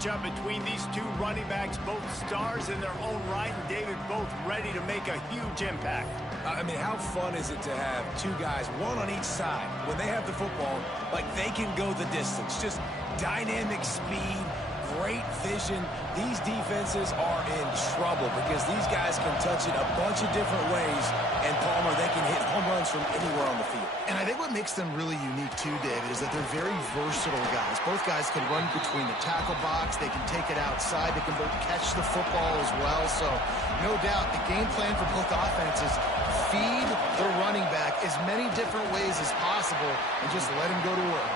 Jump between these two running backs, both stars in their own right, and David, both ready to make a huge impact. I mean, how fun is it to have two guys, one on each side, when they have the football, like they can go the distance. Just dynamic speed, great vision. These defenses are in trouble because these guys can touch it a bunch of different ways, and Palmer, they can hit home runs from anywhere on the field. And I think what makes them really unique too, David, is that they're very versatile guys. Both guys can run between the tackle box. They can take it outside. They can both catch the football as well. So no doubt the game plan for both offenses, feed the running back as many different ways as possible and just let him go to work.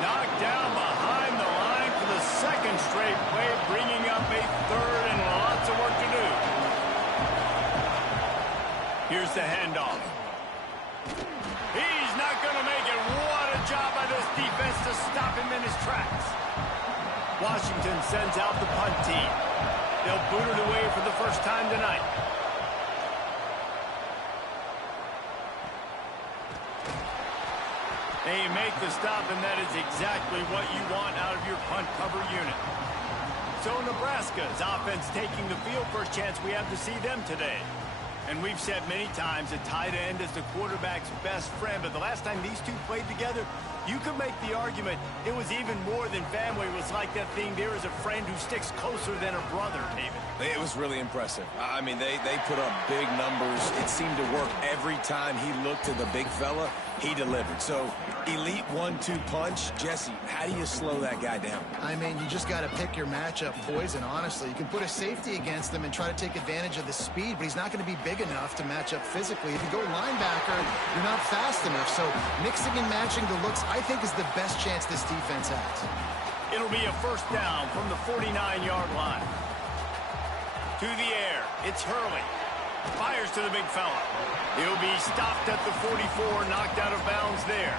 Knocked down behind the line for the second straight play, bringing up a third and lots of work to do. Here's the handoff. He's not going to make it. What a job by this defense to stop him in his tracks. Washington sends out the punt team. They'll boot it away for the first time tonight. They make the stop, and that is exactly what you want out of your punt cover unit. So Nebraska's offense taking the field. First chance we have to see them today. And we've said many times a tight end is the quarterback's best friend, but the last time these two played together, you could make the argument it was even more than family. It was like that thing, there is a friend who sticks closer than a brother, David. It was really impressive. I mean, they put up big numbers. It seemed to work every time he looked to the big fella. He delivered. So, elite 1-2 punch. Jesse, how do you slow that guy down? I mean, you just got to pick your matchup poison, honestly. You can put a safety against him and try to take advantage of the speed, but he's not going to be big enough to match up physically. If you go linebacker, you're not fast enough. So, mixing and matching the looks, I think, is the best chance this defense has. It'll be a first down from the 49-yard line. To the air, it's Hurley. Fires to the big fella. He'll be stopped at the 44, knocked out of bounds there.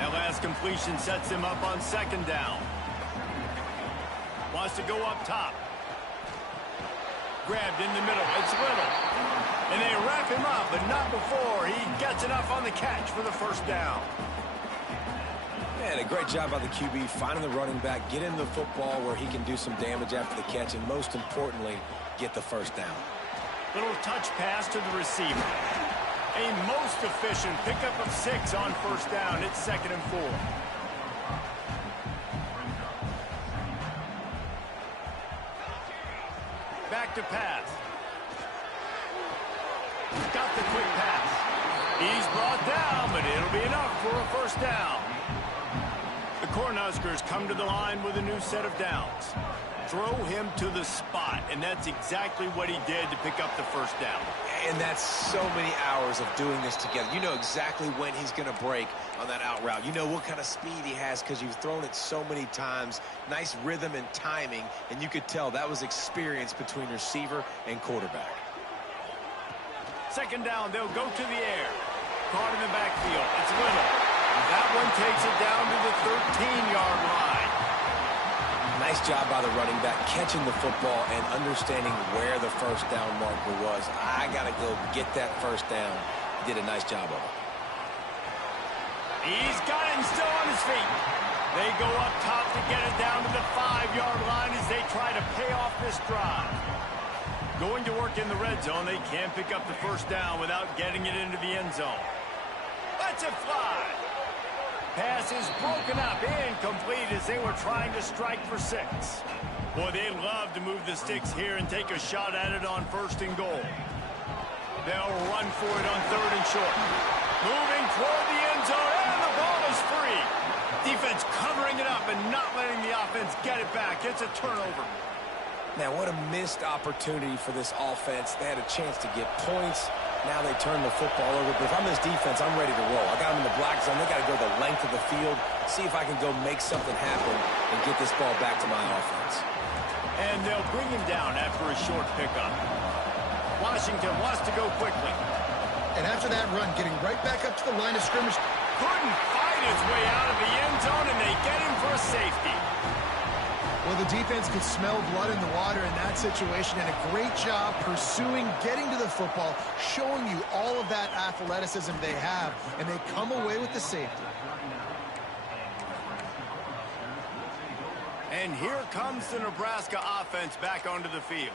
That last completion sets him up on second down. Wants to go up top. Grabbed in the middle. It's Little. And they wrap him up, but not before he gets enough on the catch for the first down. Man, a great job by the QB finding the running back, get him the football where he can do some damage after the catch, and most importantly, get the first down. Little touch pass to the receiver. A most efficient pickup of 6 on first down. It's 2nd and 4. Back to pass. Got the quick pass. He's brought down, but it'll be enough for a first down. The Cornhuskers come to the line with a new set of downs. Throw him to the spot, and that's exactly what he did to pick up the first down. And that's so many hours of doing this together. You know exactly when he's going to break on that out route. You know what kind of speed he has because you've thrown it so many times. Nice rhythm and timing, and you could tell that was experience between receiver and quarterback. Second down, they'll go to the air. Caught in the backfield. It's Little. That one takes it down to the 13-yard line. Nice job by the running back, catching the football and understanding where the first down marker was. I got to go get that first down. He did a nice job of it. He's got it and still on his feet. They go up top to get it down to the 5-yard line as they try to pay off this drive. Going to work in the red zone, they can't pick up the first down without getting it into the end zone. Let's it fly. Pass is broken up, incomplete as they were trying to strike for 6. Boy, they love to move the sticks here and take a shot at it on 1st and goal. They'll run for it on 3rd and short. Moving toward the end zone, and the ball is free. Defense covering it up and not letting the offense get it back. It's a turnover. Man, what a missed opportunity for this offense. They had a chance to get points. Now they turn the football over. But if I'm this defense, I'm ready to roll. I got them in the black zone. They got to go the length of the field, see if I can go make something happen and get this ball back to my offense. And they'll bring him down after a short pickup. Washington wants to go quickly. And after that run, getting right back up to the line of scrimmage. Couldn't fight his way out of the end zone, and they get him for a safety. Well, the defense could smell blood in the water in that situation, and a great job pursuing, getting to the football, showing you all of that athleticism they have, and they come away with the safety. And And here comes the Nebraska offense back onto the field.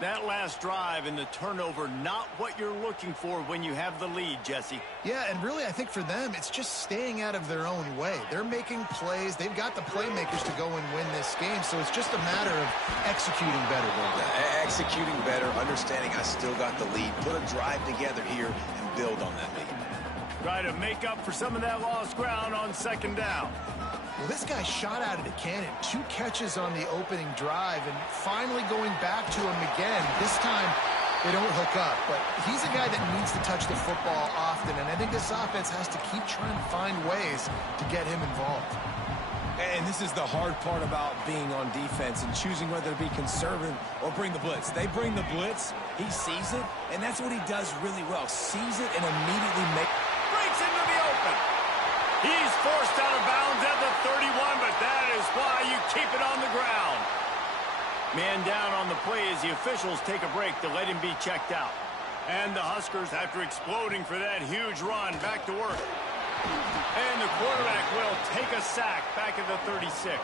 That last drive and the turnover, not what you're looking for when you have the lead, Jesse. Yeah, and really, I think for them, it's just staying out of their own way. They're making plays. They've got the playmakers to go and win this game, so it's just a matter of executing better. Executing better, understanding I still got the lead. Put a drive together here and build on that lead. Try to make up for some of that lost ground on second down. Well, this guy shot out of the cannon. 2 catches on the opening drive, and finally going back to him again. This time, they don't hook up, but he's a guy that needs to touch the football often, and I think this offense has to keep trying to find ways to get him involved. And this is the hard part about being on defense and choosing whether to be conservative or bring the blitz. They bring the blitz, he sees it, and that's what he does really well. Sees it and immediately breaks into the open. He's forced out of bounds at the 31, but that is why you keep it on the ground. Man down on the play as the officials take a break to let him be checked out. And the Huskers, after exploding for that huge run, back to work. And the quarterback will take a sack back at the 36.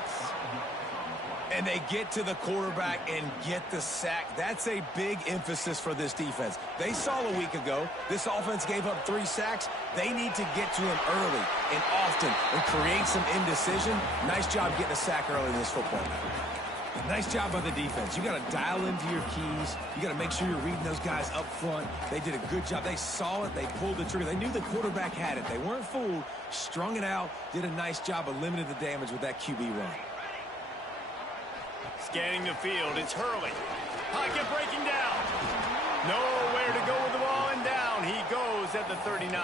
And they get to the quarterback and get the sack. That's a big emphasis for this defense. They saw a week ago, this offense gave up 3 sacks. They need to get to him early and often and create some indecision. Nice job getting a sack early in this football game. Nice job by the defense. You got to dial into your keys. You got to make sure you're reading those guys up front. They did a good job. They saw it. They pulled the trigger. They knew the quarterback had it. They weren't fooled. Strung it out. Did a nice job of limiting the damage with that QB run. Scanning the field, it's Hurley. Pocket breaking down. Nowhere to go with the ball, and down he goes at the 39.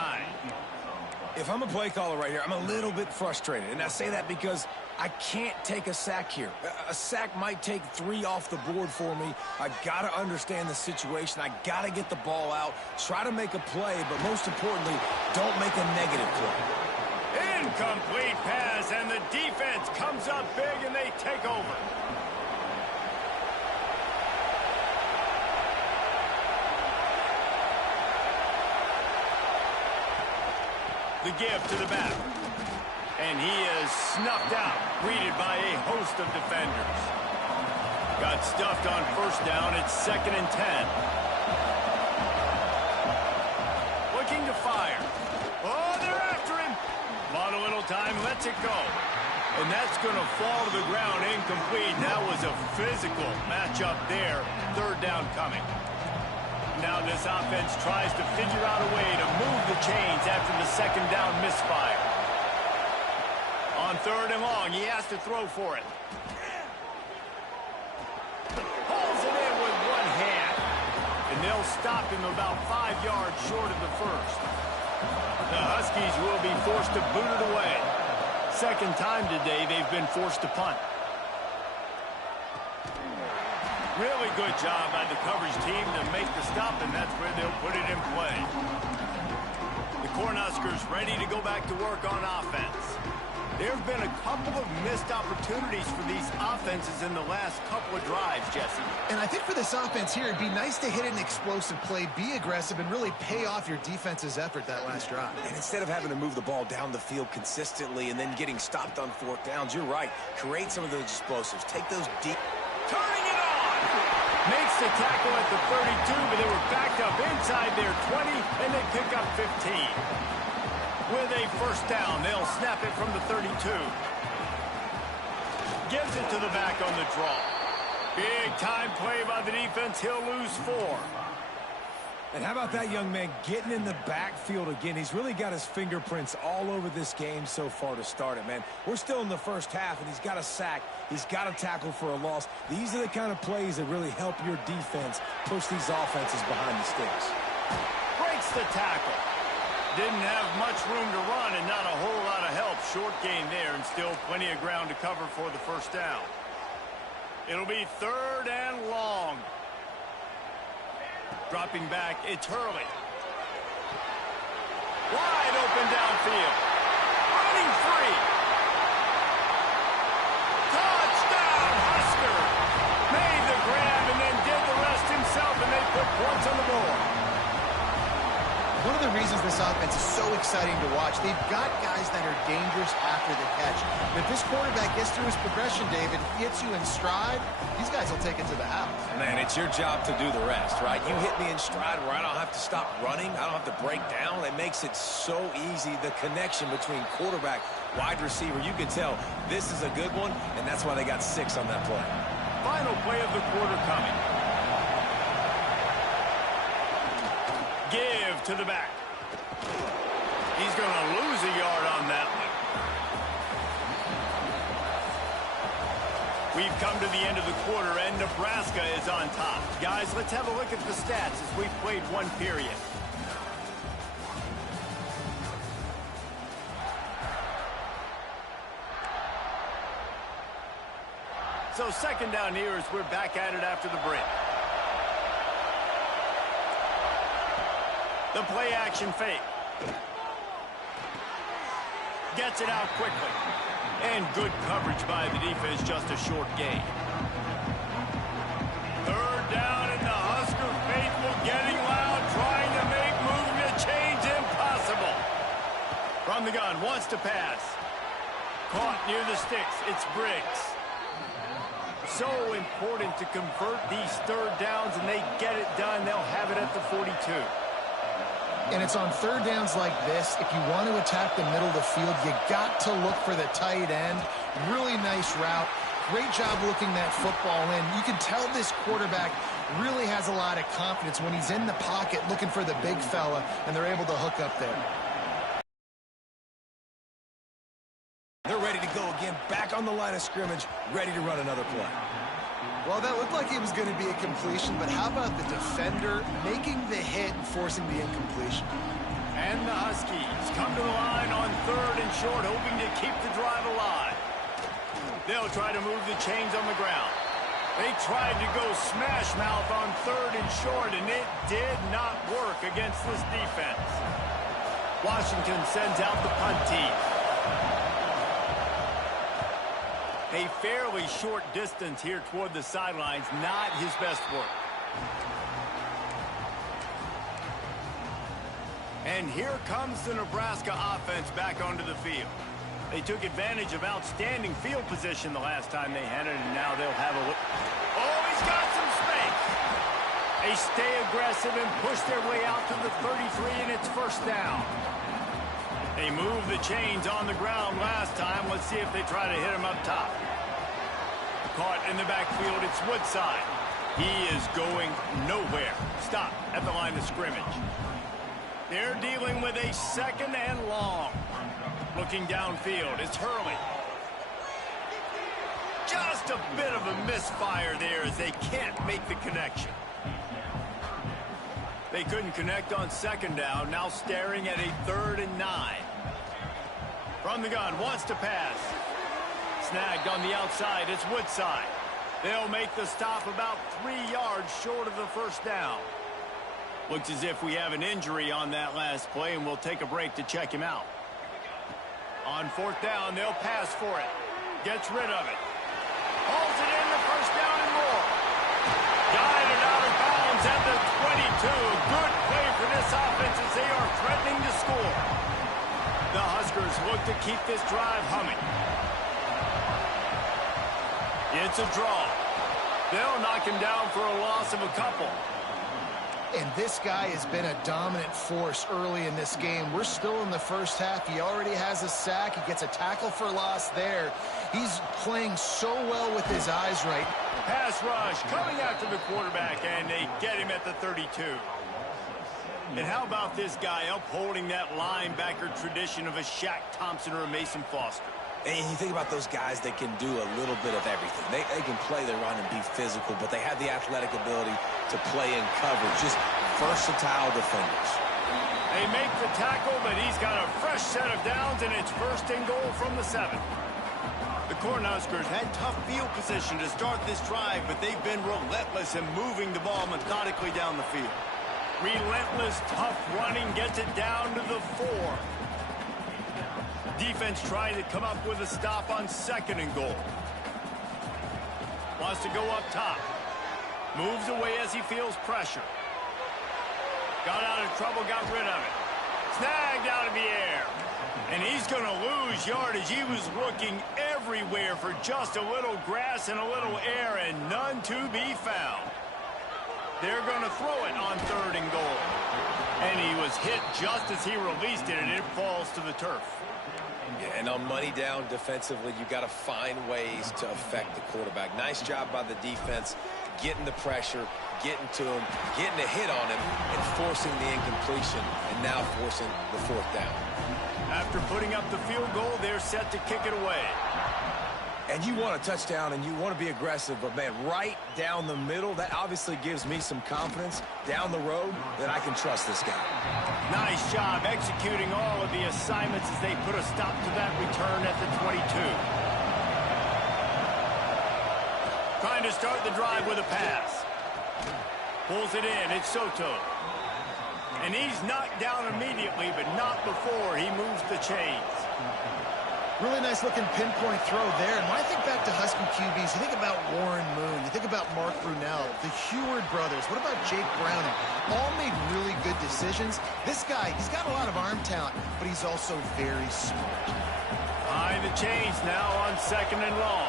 If I'm a play caller right here, I'm a little bit frustrated. And I say that because I can't take a sack here. A sack might take 3 off the board for me. I got to understand the situation. I got to get the ball out, try to make a play, but most importantly, don't make a negative play. Incomplete pass, and the defense comes up big, and they take over. The give to the back. And he is snuffed out, greeted by a host of defenders. Got stuffed on first down. It's 2nd and 10. Looking to fire. Oh, they're after him. Bought a little time, lets it go. And that's going to fall to the ground incomplete. That was a physical matchup there. 3rd down coming. Now this offense tries to figure out a way to move the chains after the 2nd down misfire. On 3rd and long, he has to throw for it. Pulls it in with one hand. And they'll stop him about 5 yards short of the first. The Huskies will be forced to boot it away. 2nd time today they've been forced to punt. Really good job by the coverage team to make the stop, and that's where they'll put it in play. The Cornhuskers ready to go back to work on offense. There have been a couple of missed opportunities for these offenses in the last couple of drives, Jesse. And I think for this offense here, it'd be nice to hit an explosive play, be aggressive, and really pay off your defense's effort that last drive. And instead of having to move the ball down the field consistently and then getting stopped on 4th downs, you're right. Create some of those explosives. Take those deep. Turning it on! Makes the tackle at the 32, but they were backed up inside their 20, and they pick up 15. With a first down, they'll snap it from the 32. Gives it to the back on the draw. Big time play by the defense. He'll lose 4. And how about that young man getting in the backfield again? He's really got his fingerprints all over this game so far to start it, man. We're still in the first half, and he's got a sack. He's got a tackle for a loss. These are the kind of plays that really help your defense push these offenses behind the sticks. Breaks the tackle. Didn't have much room to run and not a whole lot of help. Short gain there and still plenty of ground to cover for the first down. It'll be 3rd and long. Dropping back, it's Hurley. Wide open downfield. Running free. Touchdown, Husker. Made the grab and then did the rest himself, and they put points on the board. One of the the reasons this offense is so exciting to watch. They've got guys that are dangerous after the catch. And if this quarterback gets through his progression, David, gets you in stride, these guys will take it to the house. Man, it's your job to do the rest, right? You hit me in stride where I don't have to stop running. I don't have to break down. It makes it so easy, the connection between quarterback, wide receiver. You can tell this is a good one, and that's why they got 6 on that play. Final play of the quarter coming. Give to the back. He's going to lose a yard on that one. We've come to the end of the quarter, and Nebraska is on top. Guys, let's have a look at the stats as we've played one period. So second down here as we're back at it after the break. The play action fake. Gets it out quickly. And good coverage by the defense, just a short gain. Third down, and the Husker faithful getting loud, trying to make moving the chains impossible. From the gun, wants to pass. Caught near the sticks. It's Briggs. So important to convert these third downs, and they get it done. They'll have it at the 42. And it's on third downs like this. If you want to attack the middle of the field, you got to look for the tight end. Really nice route. Great job looking that football in. You can tell this quarterback really has a lot of confidence when he's in the pocket looking for the big fella, and they're able to hook up there. They're ready to go again, back on the line of scrimmage, ready to run another play. Well, that looked like it was going to be a completion, but how about the defender making the hit and forcing the incompletion? And the Huskies come to the line on third and short, hoping to keep the drive alive. They'll try to move the chains on the ground. They tried to go smash mouth on third and short, and it did not work against this defense. Washington sends out the punt team. A fairly short distance here toward the sidelines, not his best work. And here comes the Nebraska offense back onto the field. They took advantage of outstanding field position the last time they had it, and now they'll have a look. Oh, he's got some space. They stay aggressive and push their way out to the 33, and it's first down. They moved the chains on the ground last time. Let's see if they try to hit him up top. Caught in the backfield, it's Woodside. He is going nowhere. Stop at the line of scrimmage. They're dealing with a second and long. Looking downfield, it's Hurley. Just a bit of a misfire there as they can't make the connection. They couldn't connect on second down, now staring at a 3rd and 9. From the gun, wants to pass. Snagged on the outside, it's Woodside. They'll make the stop about 3 yards short of the first down. Looks as if we have an injury on that last play, and we'll take a break to check him out. On 4th down, they'll pass for it. Gets rid of it. Holds it in, the first down and more. Guided out of bounds at the 22. Good play for this offense as they are threatening to score. The Huskers look to keep this drive humming. It's a draw. They'll knock him down for a loss of a couple. And this guy has been a dominant force early in this game. We're still in the first half. He already has a sack. He gets a tackle for loss there. He's playing so well with his eyes right. Pass rush coming after the quarterback, and they get him at the 32. And how about this guy upholding that linebacker tradition of a Shaq Thompson or a Mason Foster? And you think about those guys that can do a little bit of everything. They can play the run and be physical, but they have the athletic ability to play in coverage. Just versatile defenders. They make the tackle, but he's got a fresh set of downs, and it's 1st and goal from the 7. The Cornhuskers had tough field position to start this drive, but they've been relentless in moving the ball methodically down the field. Relentless, tough running gets it down to the 4. Defense trying to come up with a stop on 2nd and goal. Wants to go up top. Moves away as he feels pressure. Got out of trouble, got rid of it. snagged out of the air. And he's going to lose yardage. He was looking everywhere for just a little grass and a little air, and none to be found. They're going to throw it on 3rd and goal. And he was hit just as he released it, and it falls to the turf. Yeah, and on money down defensively, you got to find ways to affect the quarterback. Nice job by the defense, getting the pressure, getting to him, getting a hit on him, and forcing the incompletion, and now forcing the 4th down. After putting up the field goal, they're set to kick it away. And you want a touchdown, and you want to be aggressive, but, man, right down the middle, that obviously gives me some confidence down the road that I can trust this guy. Nice job executing all of the assignments as they put a stop to that return at the 22. Trying to start the drive with a pass. Pulls it in. It's Soto. And he's knocked down immediately, but not before he moves the chains. Really nice looking pinpoint throw there. And when I think back to Husky QBs, you think about Warren Moon, you think about Mark Brunell, the Heward brothers. What about Jake Browning? All made really good decisions. This guy, he's got a lot of arm talent, but he's also very smart. Behind the chains now on 2nd and long.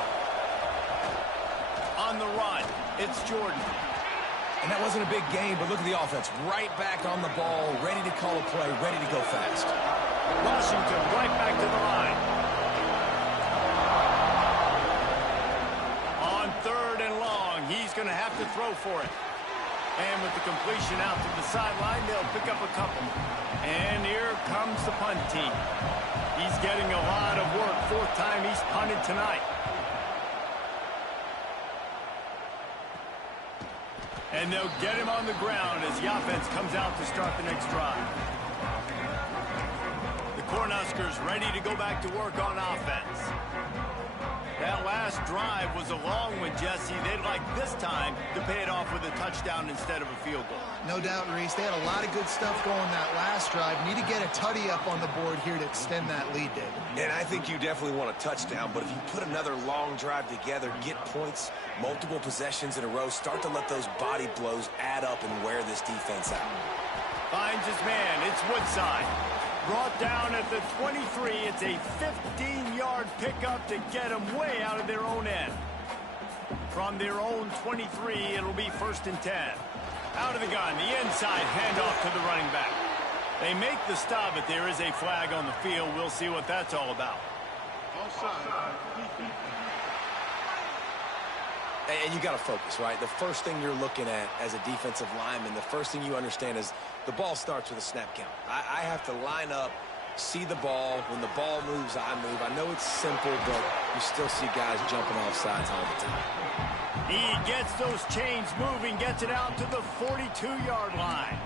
On the run, it's Jordan. And that wasn't a big game, but look at the offense. Right back on the ball, ready to call a play, ready to go fast. Washington right back to the line. On 3rd and long, he's going to have to throw for it. And with the completion out to the sideline, they'll pick up a couple. And here comes the punt team. He's getting a lot of work. 4th time he's punted tonight. And they'll get him on the ground as the offense comes out to start the next drive. The Cornhuskers ready to go back to work on offense. That last drive was a long one, Jesse. They'd like this time to pay it off with a touchdown instead of a field goal. No doubt, Reese. They had a lot of good stuff going that last drive. Need to get a tutty up on the board here to extend that lead, David. And I think you definitely want a touchdown, but if you put another long drive together, get points, multiple possessions in a row, start to let those body blows add up and wear this defense out. Finds his man. It's Woodside. Brought down at the 23. It's a 15-yard pickup to get them way out of their own end. From their own 23, it'll be 1st and 10. Out of the gun, the inside handoff to the running back. They make the stop, but there is a flag on the field. We'll see what that's all about. And you got to focus, right? The first thing you're looking at as a defensive lineman, the first thing you understand is the ball starts with a snap count. I have to line up, see the ball. When the ball moves, I move. I know it's simple, but you still see guys jumping off sides all the time. He gets those chains moving, gets it out to the 42-yard line.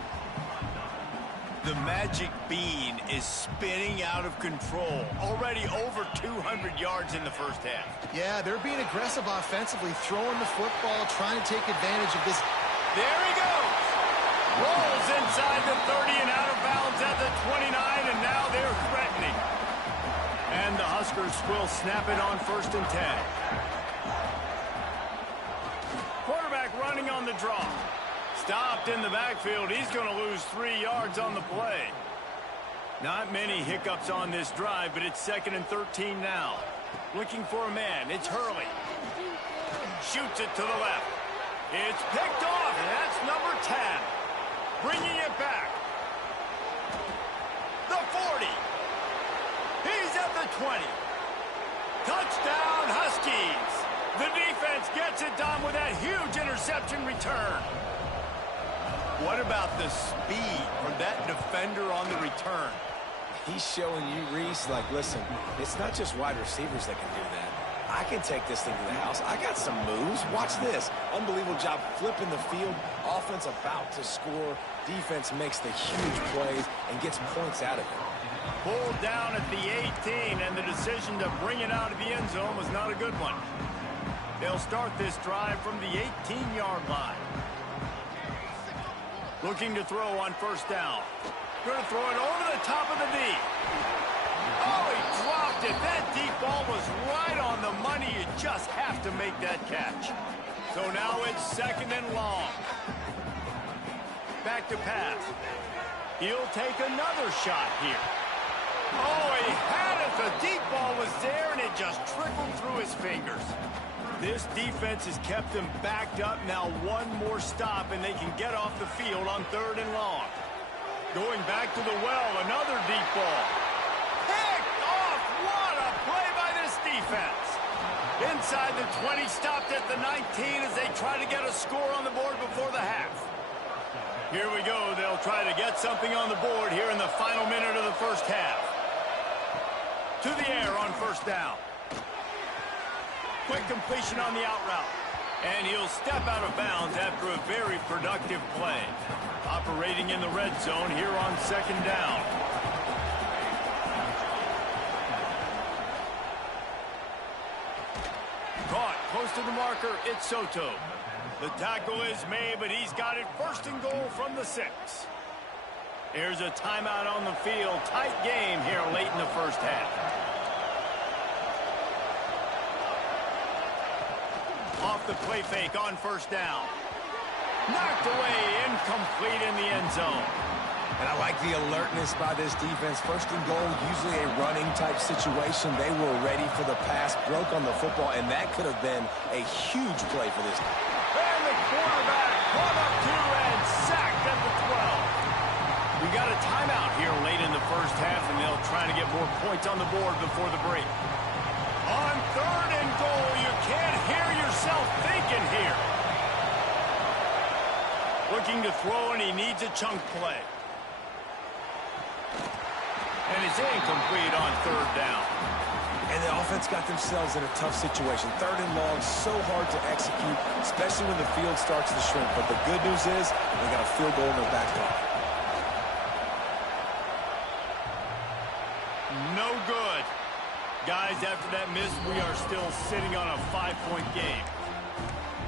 The magic bean is spinning out of control. Already over 200 yards in the first half. Yeah, they're being aggressive offensively, throwing the football, trying to take advantage of this. There he goes. Rolls inside the 30 and out of bounds at the 29, and now they're threatening. And the Huskers will snap it on 1st and 10. Quarterback running on the draw. Stopped in the backfield. He's going to lose 3 yards on the play. Not many hiccups on this drive, but it's 2nd and 13 now. Looking for a man. It's Hurley. Shoots it to the left. It's picked off, and that's number 10. Bringing it back. The 40. He's at the 20. Touchdown, Huskies. The defense gets it done with that huge interception return. What about the speed from that defender on the return? He's showing you, Reese, like, listen, it's not just wide receivers that can do that. I can take this thing to the house. I got some moves. Watch this. Unbelievable job flipping the field. Offense about to score. Defense makes the huge plays and gets points out of it. Pulled down at the 18, and the decision to bring it out of the end zone was not a good one. They'll start this drive from the 18-yard line. Looking to throw on 1st down. Going to throw it over the top of the D. Oh, he dropped it. That deep ball was right on the money. You just have to make that catch. So now it's 2nd and long. Back to pass. He'll take another shot here. Oh, he had it. The deep ball was there, and it just trickled through his fingers. This defense has kept them backed up. Now one more stop, and they can get off the field on 3rd and long. Going back to the well, another deep ball. Picked off. What a play by this defense. Inside the 20, stopped at the 19 as they try to get a score on the board before the half. Here we go. They'll try to get something on the board here in the final minute of the first half. To the air on 1st down. Quick completion on the out route. And he'll step out of bounds after a very productive play. Operating in the red zone here on 2nd down. Caught, close to the marker, it's Soto. The tackle is made, but he's got it 1st and goal from the 6. Here's a timeout on the field. Tight game here late in the first half. Off the play fake on 1st down. Knocked away, incomplete in the end zone. And I like the alertness by this defense. 1st and goal, usually a running type situation. They were ready for the pass, broke on the football, and that could have been a huge play for this team. And the quarterback caught up to and sacked at the 12. We got a timeout here late in the first half, and they'll try to get more points on the board before the break. On 3rd and goal, you can't hear yourself thinking here. Looking to throw, and he needs a chunk play. And it's incomplete on 3rd down. And the offense got themselves in a tough situation. 3rd and long, so hard to execute, especially when the field starts to shrink. But the good news is they got a field goal in their back pocket. No good. Guys, after that miss, we are still sitting on a 5-point game.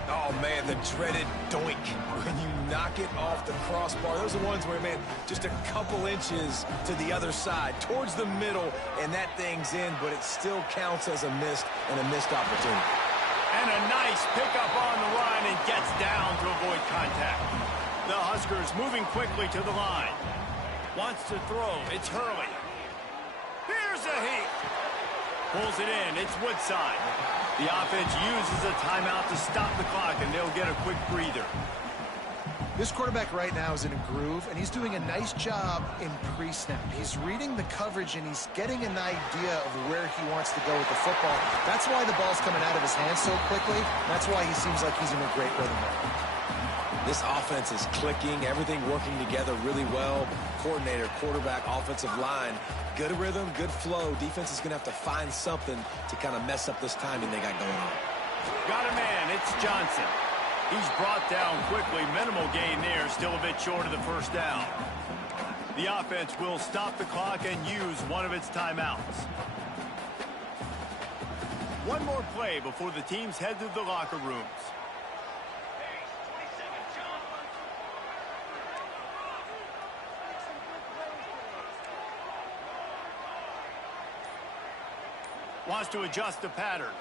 Oh, man, the dreaded doink. When you knock it off the crossbar. Those are ones where, man, just a couple inches to the other side, towards the middle, and that thing's in, but it still counts as a missed opportunity. And a nice pickup on the line and gets down to avoid contact. The Huskers moving quickly to the line. Wants to throw. It's Hurley. Here's a heat. Pulls it in. It's Woodside. The offense uses a timeout to stop the clock, and they'll get a quick breather. This quarterback right now is in a groove, and he's doing a nice job in pre-snap. He's reading the coverage, and he's getting an idea of where he wants to go with the football. That's why the ball's coming out of his hands so quickly. That's why he seems like he's in a great rhythm there. This offense is clicking, everything working together really well. Coordinator, quarterback, offensive line, good rhythm, good flow. Defense is going to have to find something to kind of mess up this timing they got going on. Got a man, it's Johnson. He's brought down quickly, minimal gain there, still a bit short of the 1st down. The offense will stop the clock and use one of its timeouts. One more play before the teams head to the locker rooms. Wants to adjust the pattern.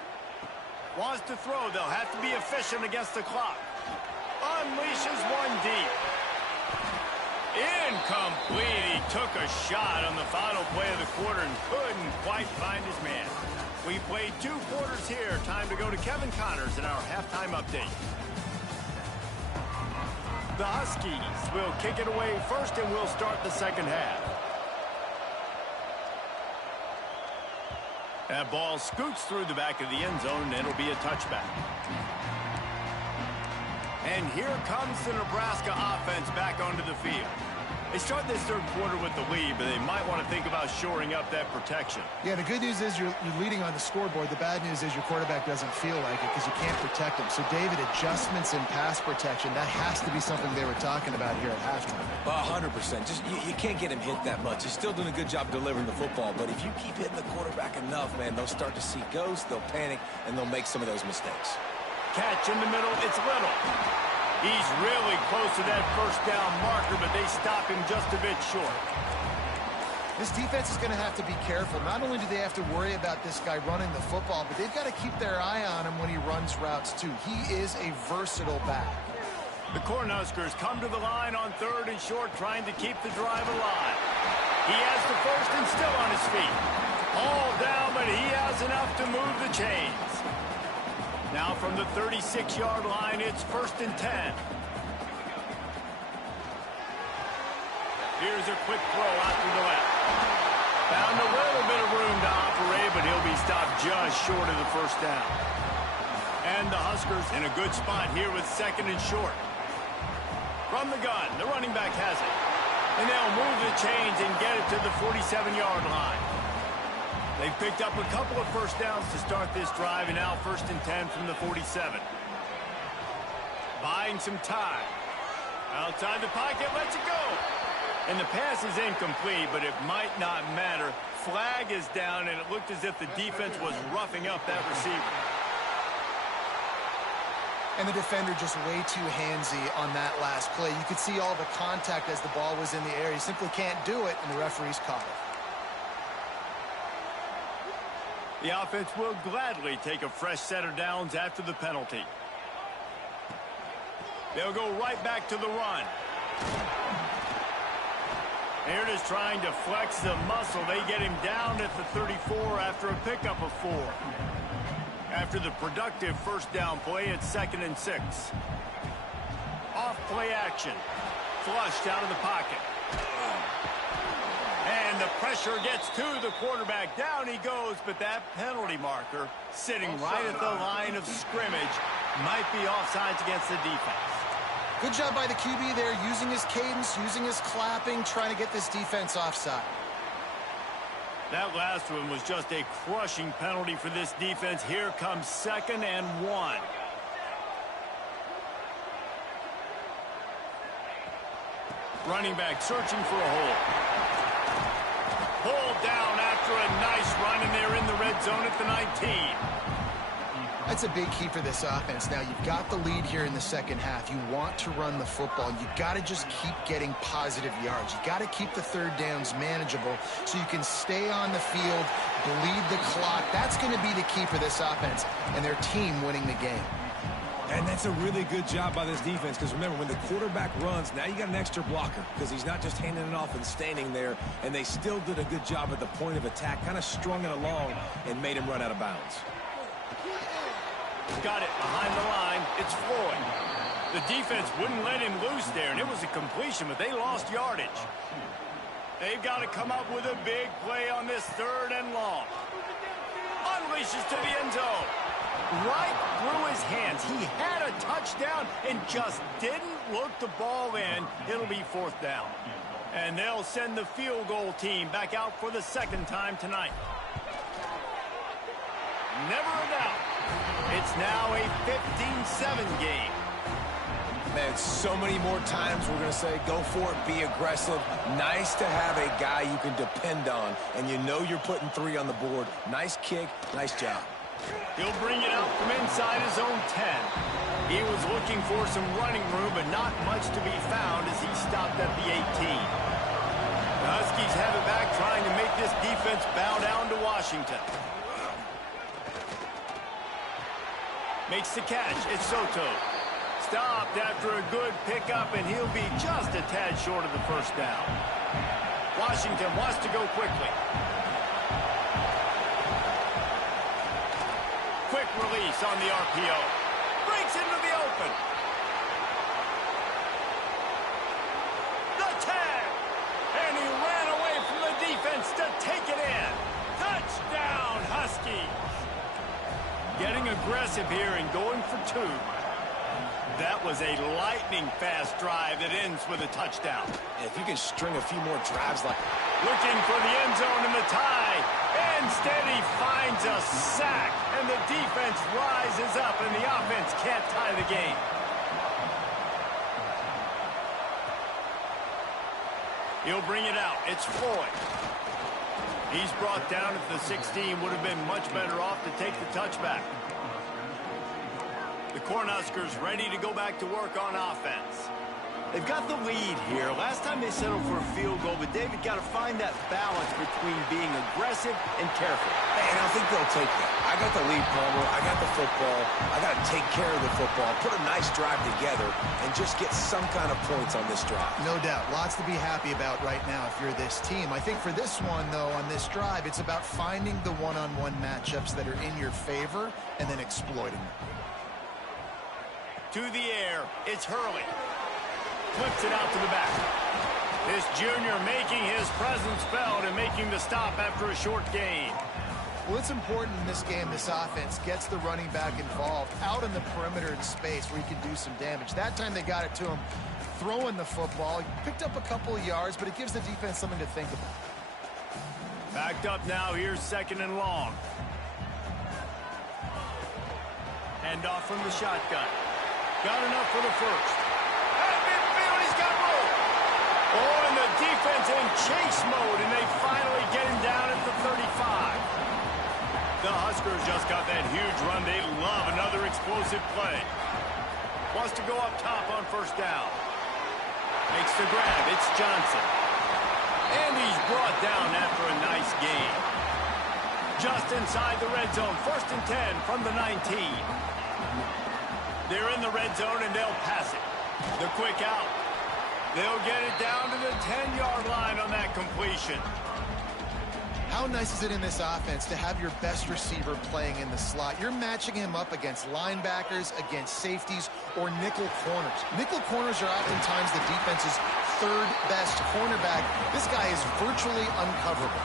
Wants to throw. They'll have to be efficient against the clock. Unleashes one deep. Incomplete. He took a shot on the final play of the quarter and couldn't quite find his man. We played 2 quarters here. Time to go to Kevin Connors in our halftime update. The Huskies will kick it away first, and we'll start the second half. That ball scoots through the back of the end zone, and it'll be a touchback. And here comes the Nebraska offense back onto the field. They start this 3rd quarter with the lead, but they might want to think about shoring up that protection. Yeah, the good news is you're leading on the scoreboard. The bad news is your quarterback doesn't feel like it because you can't protect him. So, David, adjustments in pass protection, that has to be something they were talking about here at halftime. 100%. Just you can't get him hit that much. He's still doing a good job delivering the football, but if you keep hitting the quarterback enough, man, they'll start to see ghosts, they'll panic, and they'll make some of those mistakes. Catch in the middle, it's Little. He's really close to that 1st down marker, but they stop him just a bit short. This defense is going to have to be careful. Not only do they have to worry about this guy running the football, but they've got to keep their eye on him when he runs routes, too. He is a versatile back. The Cornhuskers come to the line on 3rd and short, trying to keep the drive alive. He has the first and still on his feet. All down, but he has enough to move the chains. Now from the 36-yard line, it's 1st and 10. Here's a quick throw out to the left. Found a little bit of room to operate, but he'll be stopped just short of the first down. And the Huskers in a good spot here with 2nd and short. From the gun, the running back has it. And they'll move the chains and get it to the 47-yard line. They've picked up a couple of first downs to start this drive, and now 1st and 10 from the 47. Buying some time. Outside the pocket, lets it go. And the pass is incomplete, but it might not matter. Flag is down, and it looked as if the defense was roughing up that receiver. And the defender just way too handsy on that last play. You could see all the contact as the ball was in the air. He simply can't do it, and the referee's caught it. The offense will gladly take a fresh set of downs after the penalty. They'll go right back to the run. They're just trying to flex the muscle. They get him down at the 34 after a pickup of 4. After the productive first down play, it's 2nd and 6. Off play action. Flushed out of the pocket. And the pressure gets to the quarterback. Down he goes, but that penalty marker sitting right at the line of scrimmage might be offsides against the defense. Good job by the QB there, using his cadence, using his clapping, trying to get this defense offside. That last one was just a crushing penalty for this defense. Here comes 2nd and 1. Running back searching for a hole. Pulled down after a nice run, and they're in the red zone at the 19. That's a big key for this offense. Now, you've got the lead here in the second half. You want to run the football. You got to just keep getting positive yards. You got to keep the third downs manageable so you can stay on the field, bleed the clock. That's going to be the key for this offense and their team winning the game. And that's a really good job by this defense, because remember, when the quarterback runs, now you got an extra blocker, because he's not just handing it off and standing there, and they still did a good job at the point of attack, kind of strung it along and made him run out of bounds. Got it behind the line. It's Floyd. The defense wouldn't let him loose there, and it was a completion, but they lost yardage. They've got to come up with a big play on this 3rd and long. Unleashes to the end zone. Right through his hands. He had a touchdown and just didn't look the ball in. It'll be 4th down. And they'll send the field goal team back out for the 2nd time tonight. Never a doubt. It's now a 15-7 game. Man, so many more times we're going to say, go for it, be aggressive. Nice to have a guy you can depend on, and you know you're putting 3 on the board. Nice kick, nice job. He'll bring it out from inside his own 10. He was looking for some running room, but not much to be found as he stopped at the 18. The Huskies have it back, trying to make this defense bow down to Washington. Makes the catch. It's Soto. Stopped after a good pickup, and he'll be just a tad short of the first down. Washington wants to go quickly. Quick release on the RPO. Breaks into the open. The tag. And he ran away from the defense to take it in. Touchdown, Huskies. Getting aggressive here and going for 2. That was a lightning-fast drive that ends with a touchdown. If you can string a few more drives like... Looking for the end zone and the tie. Instead, he finds a sack, and the defense rises up, and the offense can't tie the game. He'll bring it out. It's Floyd. He's brought down at the 16. Would have been much better off to take the touchback. The Cornhuskers ready to go back to work on offense. They've got the lead here. Last time they settled for a field goal, but David got to find that balance between being aggressive and careful. And I think they'll take that. I got the lead, Palmer. I got the football. I got to take care of the football, put a nice drive together, and just get some kind of points on this drive. No doubt. Lots to be happy about right now if you're this team. I think for this one, though, on this drive, it's about finding the one-on-one matchups that are in your favor and then exploiting them. To the air, it's Hurley. Flips it out to the back. This junior making his presence felt and making the stop after a short gain. Well, it's important in this game, this offense gets the running back involved out in the perimeter in space where he can do some damage. That time they got it to him throwing the football. He picked up a couple of yards, but it gives the defense something to think about. Backed up now, here's 2nd and long. Hand off from the shotgun. Got enough for the first. At midfield, he's got room. Oh, and the defense in chase mode, and they finally get him down at the 35. The Huskers just got that huge run. They love another explosive play. Wants to go up top on 1st down. Makes the grab. It's Johnson. And he's brought down after a nice gain. Just inside the red zone. 1st and 10 from the 19. They're in the red zone, and they'll pass it. The quick out. They'll get it down to the 10-yard line on that completion. How nice is it in this offense to have your best receiver playing in the slot? You're matching him up against linebackers, against safeties, or nickel corners. Nickel corners are oftentimes the defense's 3rd best cornerback. This guy is virtually uncoverable.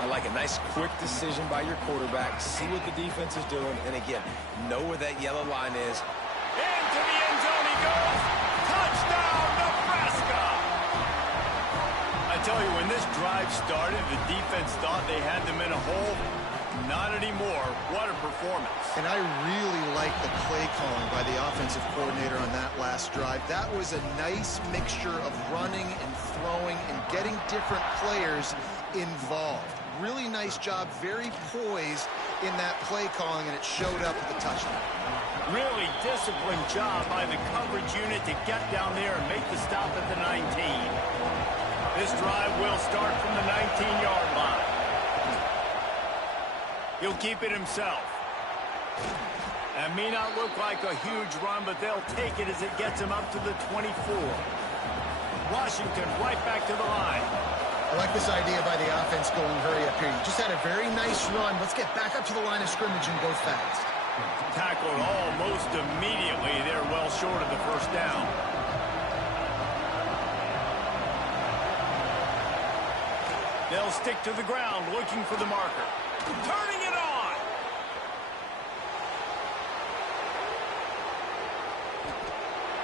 I like a nice, quick decision by your quarterback. See what the defense is doing, and again, know where that yellow line is. Into the end zone he goes. Touchdown, Nebraska! I tell you, when this drive started, the defense thought they had them in a hole. Not anymore. What a performance. And I really like the play calling by the offensive coordinator on that last drive. That was a nice mixture of running and throwing and getting different players involved. Really nice job, very poised in that play calling, and it showed up at the touchdown. Really disciplined job by the coverage unit to get down there and make the stop at the 19. This drive will start from the 19-yard line. He'll keep it himself. That may not look like a huge run, but they'll take it as it gets him up to the 24. Washington right back to the line. I like this idea by the offense going hurry up here. You just had a very nice run. Let's get back up to the line of scrimmage and go fast. Tackled almost immediately. They're well short of the 1st down. They'll stick to the ground looking for the marker. Turning it on.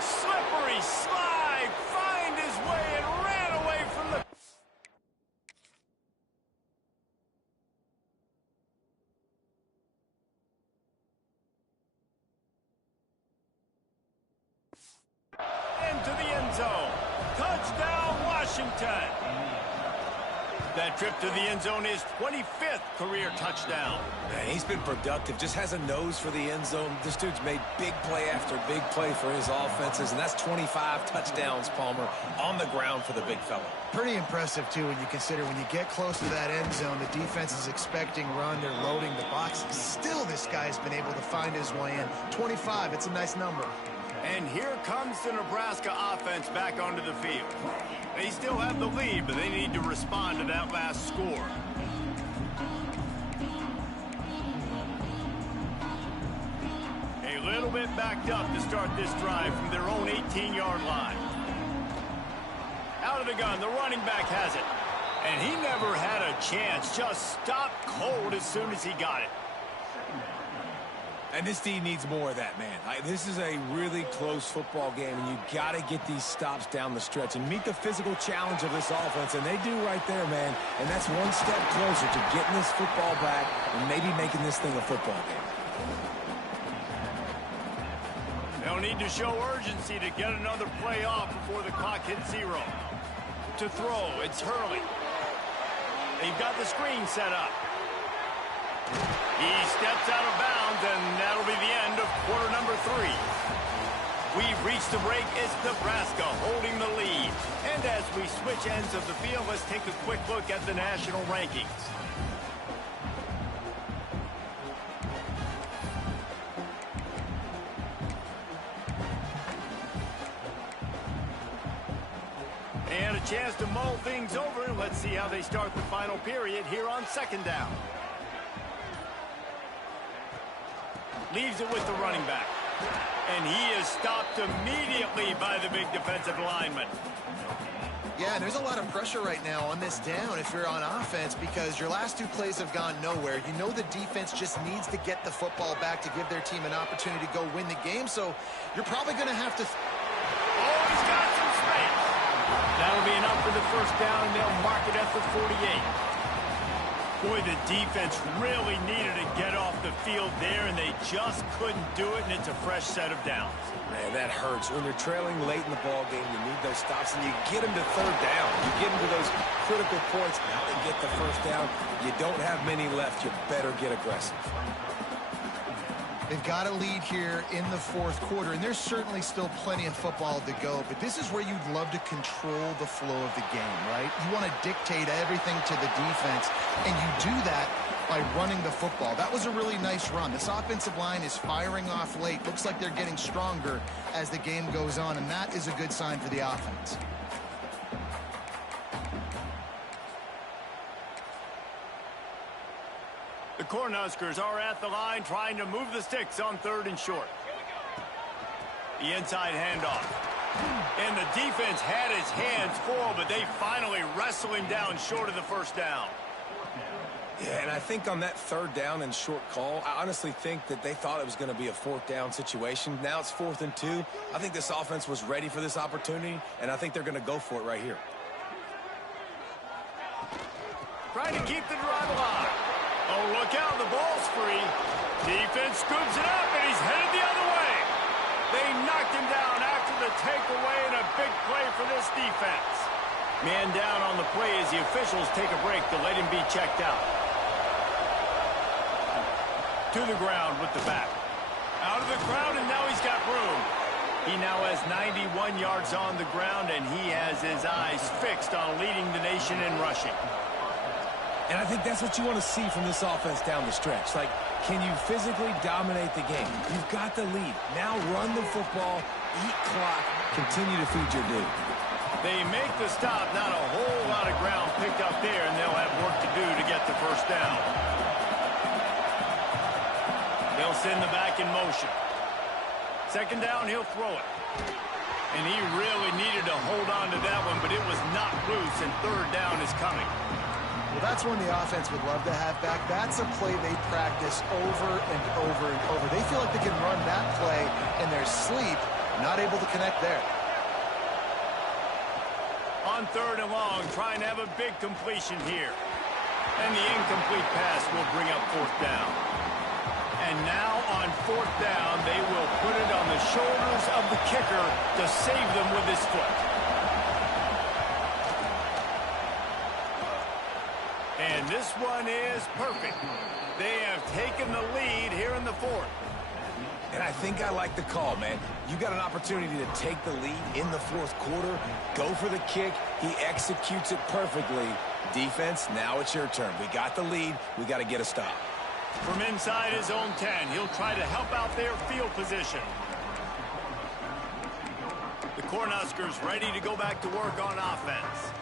Slippery slide. Find his way and ran away from the... into the end zone. Touchdown, Washington. That trip to the end zone is 25th career touchdown. Man, he's been productive, just has a nose for the end zone. This dude's made big play after big play for his offenses, and that's 25 touchdowns, Palmer, on the ground for the big fella. Pretty impressive, too, when you consider when you get close to that end zone, the defense is expecting run, they're loading the box. Still, this guy's been able to find his way in. 25, it's a nice number. And here comes the Nebraska offense back onto the field. They still have the lead, but they need to respond to that last score. A little bit backed up to start this drive from their own 18-yard line. Out of the gun, the running back has it. And he never had a chance, just stopped cold as soon as he got it. And this team needs more of that, man. This is a really close football game, and you got to get these stops down the stretch and meet the physical challenge of this offense, and they do right there, man. And that's one step closer to getting this football back and maybe making this thing a football game. They'll need to show urgency to get another play off before the clock hits 0. To throw, it's Hurley. They've got the screen set up. He steps out of bounds, and that'll be the end of quarter number 3. We've reached the break. It's Nebraska holding the lead. And as we switch ends of the field, let's take a quick look at the national rankings. And a chance to mull things over. Let's see how they start the final period here on second down. Leaves it with the running back. And he is stopped immediately by the big defensive lineman. Yeah, and there's a lot of pressure right now on this down if you're on offense because your last two plays have gone nowhere. You know the defense just needs to get the football back to give their team an opportunity to go win the game, so you're probably going to have to... Oh, he's got some space. That'll be enough for the first down, and they'll mark it at the 48. Boy, the defense really needed to get off the field there, and they just couldn't do it, and it's a fresh set of downs. Man, that hurts. When you're trailing late in the ball game, you need those stops, and you get them to third down. You get them to those critical points. Now they get the first down. You don't have many left. You better get aggressive. They've got a lead here in the fourth quarter, and there's certainly still plenty of football to go, but this is where you'd love to control the flow of the game, right? You want to dictate everything to the defense, and you do that by running the football. That was a really nice run. This offensive line is firing off late. Looks like they're getting stronger as the game goes on, and that is a good sign for the offense. The Cornhuskers are at the line trying to move the sticks on third and short. The inside handoff. And the defense had his hands full, but they finally wrestle him down short of the first down. Yeah, and I think on that third down and short call, I honestly think that they thought it was going to be a fourth down situation. Now it's 4th and 2. I think this offense was ready for this opportunity, and I think they're going to go for it right here. Trying to keep the drive alive. Oh, look out, the ball's free. Defense scoops it up, and he's headed the other way. They knocked him down after the takeaway, and a big play for this defense. Man down on the play as the officials take a break to let him be checked out. To the ground with the back. Out of the crowd, and now he's got room. He now has 91 yards on the ground, and he has his eyes fixed on leading the nation in rushing. And I think that's what you want to see from this offense down the stretch. Like, can you physically dominate the game? You've got the lead. Now run the football, eat clock, continue to feed your dude. They make the stop, not a whole lot of ground picked up there, and they'll have work to do to get the first down. They'll send the back in motion. Second down, he'll throw it. And he really needed to hold on to that one, but it was knocked loose, and third down is coming. Well, that's one the offense would love to have back. That's a play they practice over and over and over. They feel like they can run that play in their sleep, not able to connect there. On third and long, trying to have a big completion here. And the incomplete pass will bring up fourth down. And now on fourth down, they will put it on the shoulders of the kicker to save them with his foot. And this one is perfect. They have taken the lead here in the fourth. And I think I like the call, man. You got an opportunity to take the lead in the fourth quarter. Go for the kick. He executes it perfectly. Defense, now it's your turn. We got the lead. We got to get a stop. From inside his own 10, he'll try to help out their field position. The Cornhuskers ready to go back to work on offense.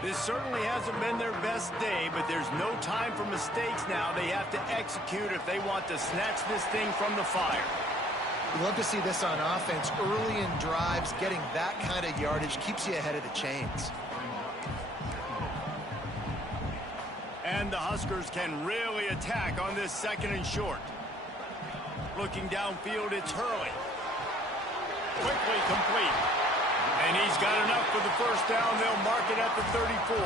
This certainly hasn't been their best day, but there's no time for mistakes now. They have to execute if they want to snatch this thing from the fire. You love to see this on offense. Early in drives, getting that kind of yardage keeps you ahead of the chains. And the Huskers can really attack on this second and short. Looking downfield, it's Hurley. Quickly complete. And he's got enough for the first down. They'll mark it at the 34.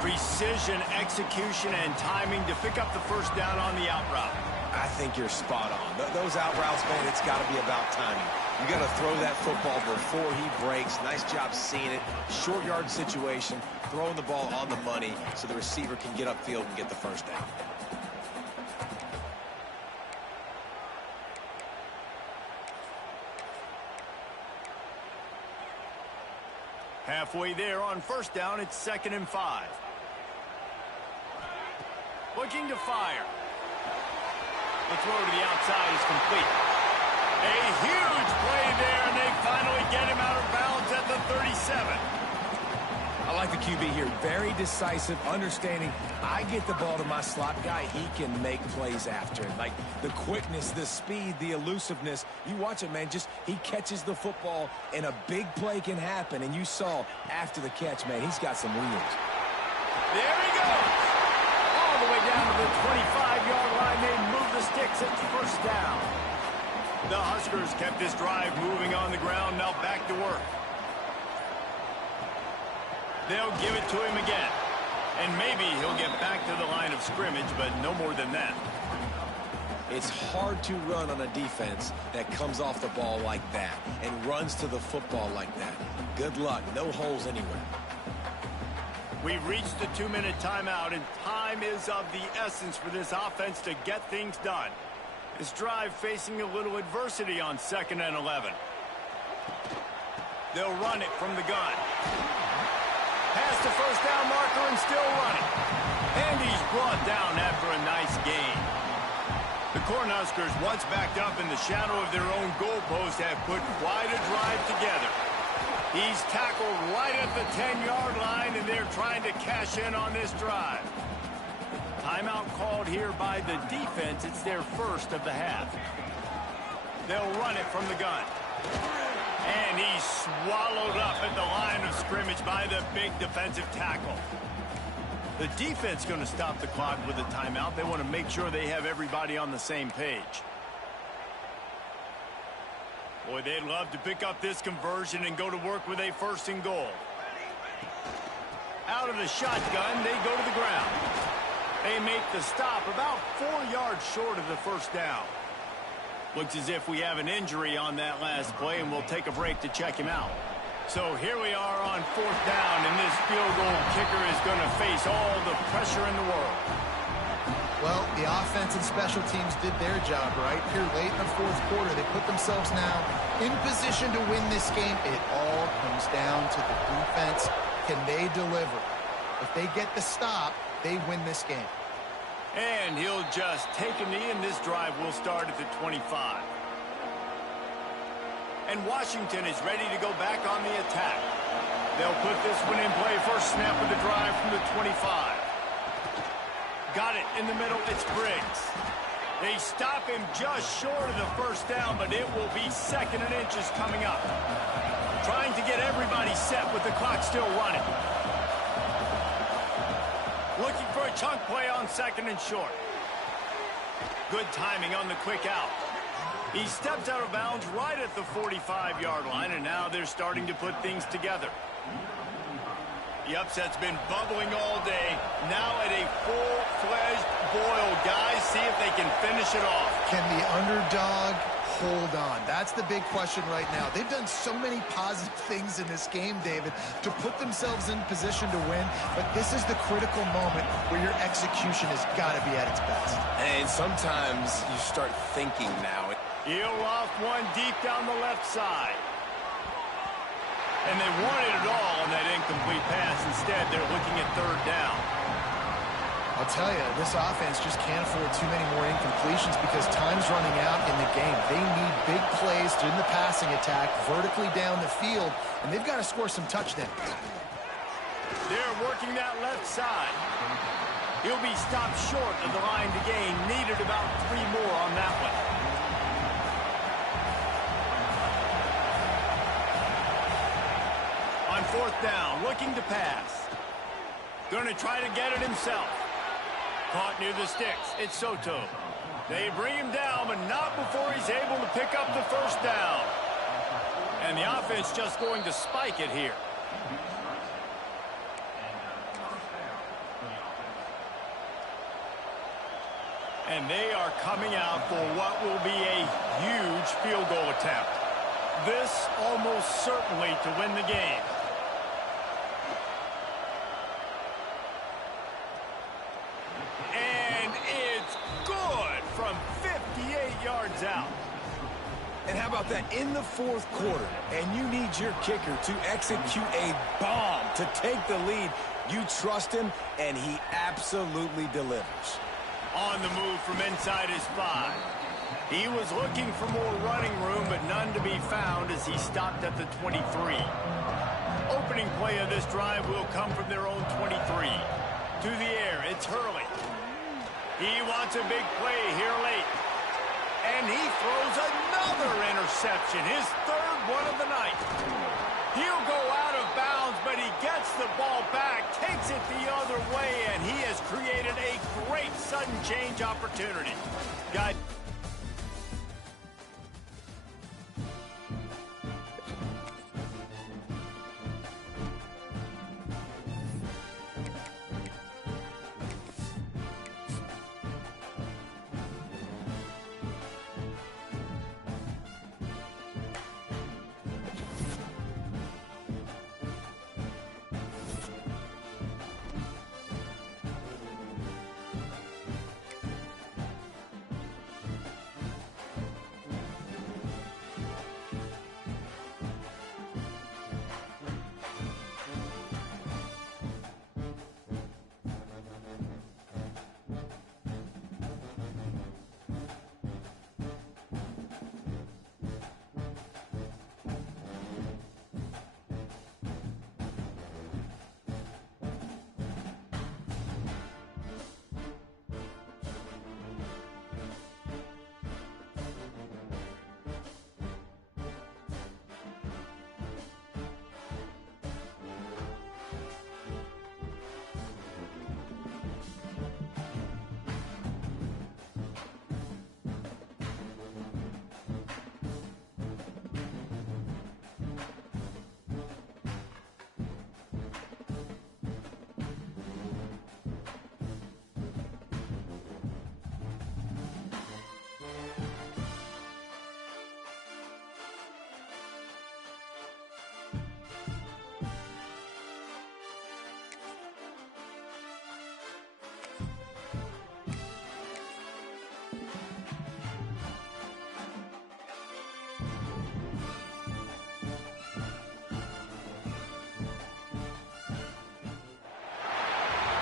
Precision, execution, and timing to pick up the first down on the out route. I think you're spot on. Those out routes, man, it's got to be about timing. You got to throw that football before he breaks. Nice job seeing it. Short yard situation, throwing the ball on the money so the receiver can get upfield and get the first down. Halfway there on first down, it's 2nd and 5. Looking to fire. The throw to the outside is complete. A huge play there, and they finally get him out of bounds at the 37. I like the QB here. Very decisive, understanding I get the ball to my slot guy, he can make plays after it. Like the quickness, the speed, the elusiveness. You watch it, man, just he catches the football and a big play can happen. And you saw after the catch, man, he's got some wheels. There he goes. All the way down to the 25-yard line. They move the sticks at first down. The Huskers kept this drive moving on the ground. Now back to work. They'll give it to him again. And maybe he'll get back to the line of scrimmage, but no more than that. It's hard to run on a defense that comes off the ball like that and runs to the football like that. Good luck. No holes anywhere. We've reached the 2-minute timeout, and time is of the essence for this offense to get things done. This drive facing a little adversity on 2nd and 11. They'll run it from the gun. Past the first down marker and still running. And he's brought down after a nice gain. The Cornhuskers, once backed up in the shadow of their own goalpost, have put quite a drive together. He's tackled right at the 10-yard line, and they're trying to cash in on this drive. Timeout called here by the defense. It's their first of the half. They'll run it from the gun. And he's swallowed up at the line of scrimmage by the big defensive tackle. The defense going to stop the clock with a timeout. They want to make sure they have everybody on the same page. Boy, they'd love to pick up this conversion and go to work with a 1st and goal. Out of the shotgun, they go to the ground. They make the stop about 4 yards short of the first down. Looks as if we have an injury on that last play, and we'll take a break to check him out. So here we are on 4th down, and this field goal kicker is going to face all the pressure in the world. Well, the offense and special teams did their job, right? Here late in the 4th quarter, they put themselves now in position to win this game. It all comes down to the defense. Can they deliver? If they get the stop, they win this game. And he'll just take a knee, and this drive will start at the 25. And Washington is ready to go back on the attack. They'll put this one in play. First snap of the drive from the 25. Got it in the middle. It's Briggs. They stop him just short of the first down, but it will be 2nd and inches coming up. Trying to get everybody set with the clock still running. Looking for a chunk play on 2nd and short. Good timing on the quick out. He steps out of bounds right at the 45-yard line, and now they're starting to put things together. The upset's been bubbling all day. Now at a full-fledged boil. Guys, see if they can finish it off. Can the underdog hold on? That's the big question right now. They've done so many positive things in this game, David, to put themselves in position to win, but this is the critical moment where your execution has got to be at its best. And sometimes you start thinking now. He'll off one deep down the left side. And they wanted it all on that incomplete pass. Instead, they're looking at 3rd down. I'll tell you, this offense just can't afford too many more incompletions because time's running out in the game. They need big plays in the passing attack, vertically down the field, and they've got to score some touchdowns. They're working that left side. He'll be stopped short of the line to gain. Needed about 3 more on that one. On 4th down, looking to pass. Going to try to get it himself. Caught near the sticks. It's Soto. They bring him down, but not before he's able to pick up the first down. And the offense just going to spike it here. And they are coming out for what will be a huge field goal attempt. This almost certainly to win the game. And it's good from 58 yards out. And how about that in the fourth quarter, and you need your kicker to execute a bomb to take the lead. You trust him, and he absolutely delivers. On the move from inside his 5. He was looking for more running room, but none to be found as he stopped at the 23. Opening play of this drive will come from their own 23. To the air, it's Hurley. He wants a big play here late. And he throws another interception, his third one of the night. He'll go out of bounds, but he gets the ball back, takes it the other way, and he has created a great sudden change opportunity. Guys.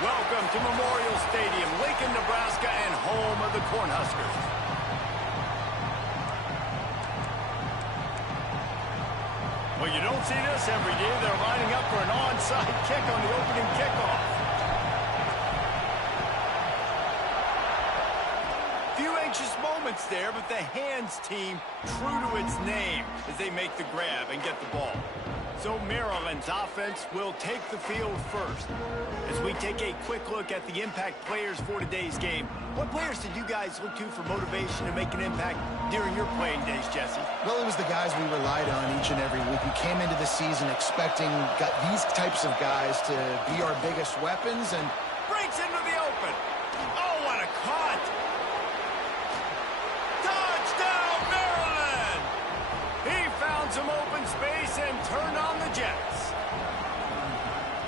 Welcome to Memorial Stadium, Lincoln, Nebraska, and home of the Cornhuskers. Well, you don't see this every day. They're lining up for an onside kick on the opening kickoff. Few anxious moments there, but the hands team true to its name as they make the grab and get the ball. So Maryland's offense will take the field first. As we take a quick look at the impact players for today's game, what players did you guys look to for motivation to make an impact during your playing days, Jesse? Well, it was the guys we relied on each and every week. We came into the season expecting these types of guys to be our biggest weapons, and breaks into the open. Oh, what a cut! Touchdown, Maryland! He found some open space and turned on the Jets.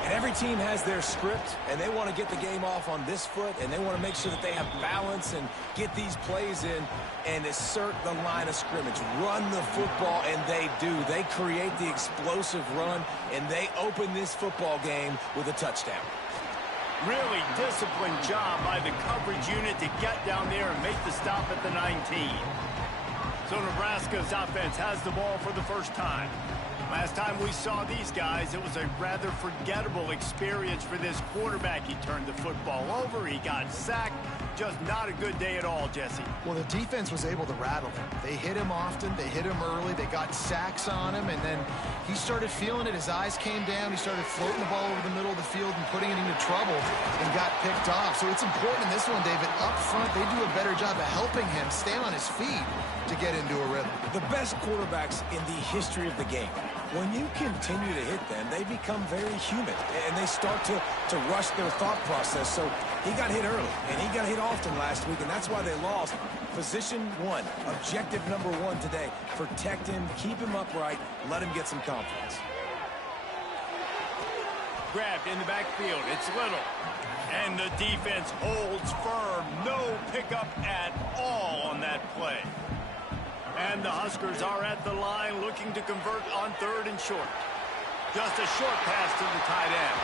And every team has their script, and they want to get the game off on this foot, and they want to make sure that they have balance and get these plays in and assert the line of scrimmage. Run the football, and they do. They create the explosive run, and they open this football game with a touchdown. Really disciplined job by the coverage unit to get down there and make the stop at the 19. So Nebraska's offense has the ball for the first time. Last time we saw these guys, it was a rather forgettable experience for this quarterback. He turned the football over, he got sacked. Just not a good day at all, Jesse. Well, the defense was able to rattle him. They hit him often, they hit him early, they got sacks on him, and then he started feeling it. His eyes came down, he started floating the ball over the middle of the field and putting it into trouble and got picked off. So it's important in this one, David. Up front, they do a better job of helping him stay on his feet to get into a rhythm. The best quarterbacks in the history of the game, when you continue to hit them, they become very human, and they start to rush their thought process. So he got hit early, and he got hit often last week, and that's why they lost. Position one, objective number one today. Protect him, keep him upright, let him get some confidence. Grabbed in the backfield, it's Little. And the defense holds firm. No pickup at all on that play. And the Huskers are at the line looking to convert on 3rd and short. Just a short pass to the tight end.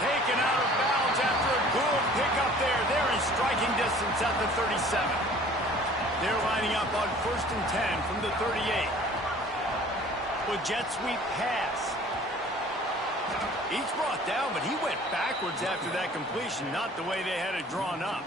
Taken out of bounds after a good pickup there. They're in striking distance at the 37. They're lining up on 1st and 10 from the 38. A jet sweep pass. He's brought down, but he went backwards after that completion, not the way they had it drawn up.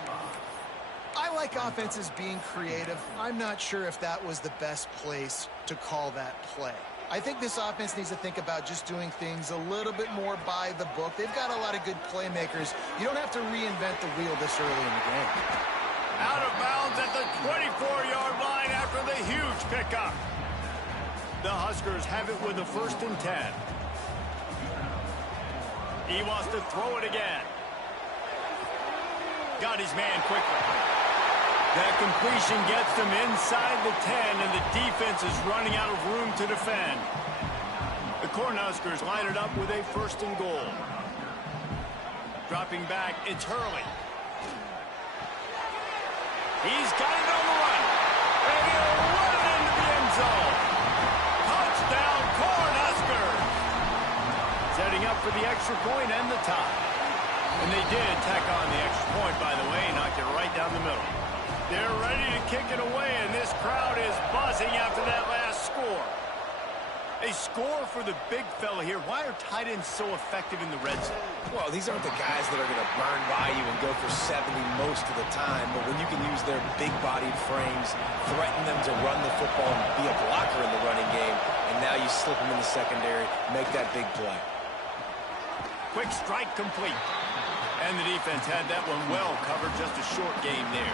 I like offenses being creative. I'm not sure if that was the best place to call that play. I think this offense needs to think about just doing things a little bit more by the book. They've got a lot of good playmakers. You don't have to reinvent the wheel this early in the game. Out of bounds at the 24-yard line after the huge pickup. The Huskers have it with a 1st and 10. He wants to throw it again. Got his man quickly. That completion gets them inside the 10, and the defense is running out of room to defend. The Cornhuskers line it up with a 1st and goal. Dropping back, it's Hurley. He's got it on the run. And he'll run it into the end zone. Touchdown, Cornhuskers. Setting up for the extra point and the tie. And they did tack on the extra point, by the way, knocked it right down the middle. They're ready to kick it away, and this crowd is buzzing after that last score. A score for the big fella here. Why are tight ends so effective in the red zone? Well, these aren't the guys that are going to burn by you and go for 70 most of the time, but when you can use their big-bodied frames, threaten them to run the football and be a blocker in the running game, and now you slip them in the secondary, make that big play. Quick strike complete. And the defense had that one well covered, just a short game there.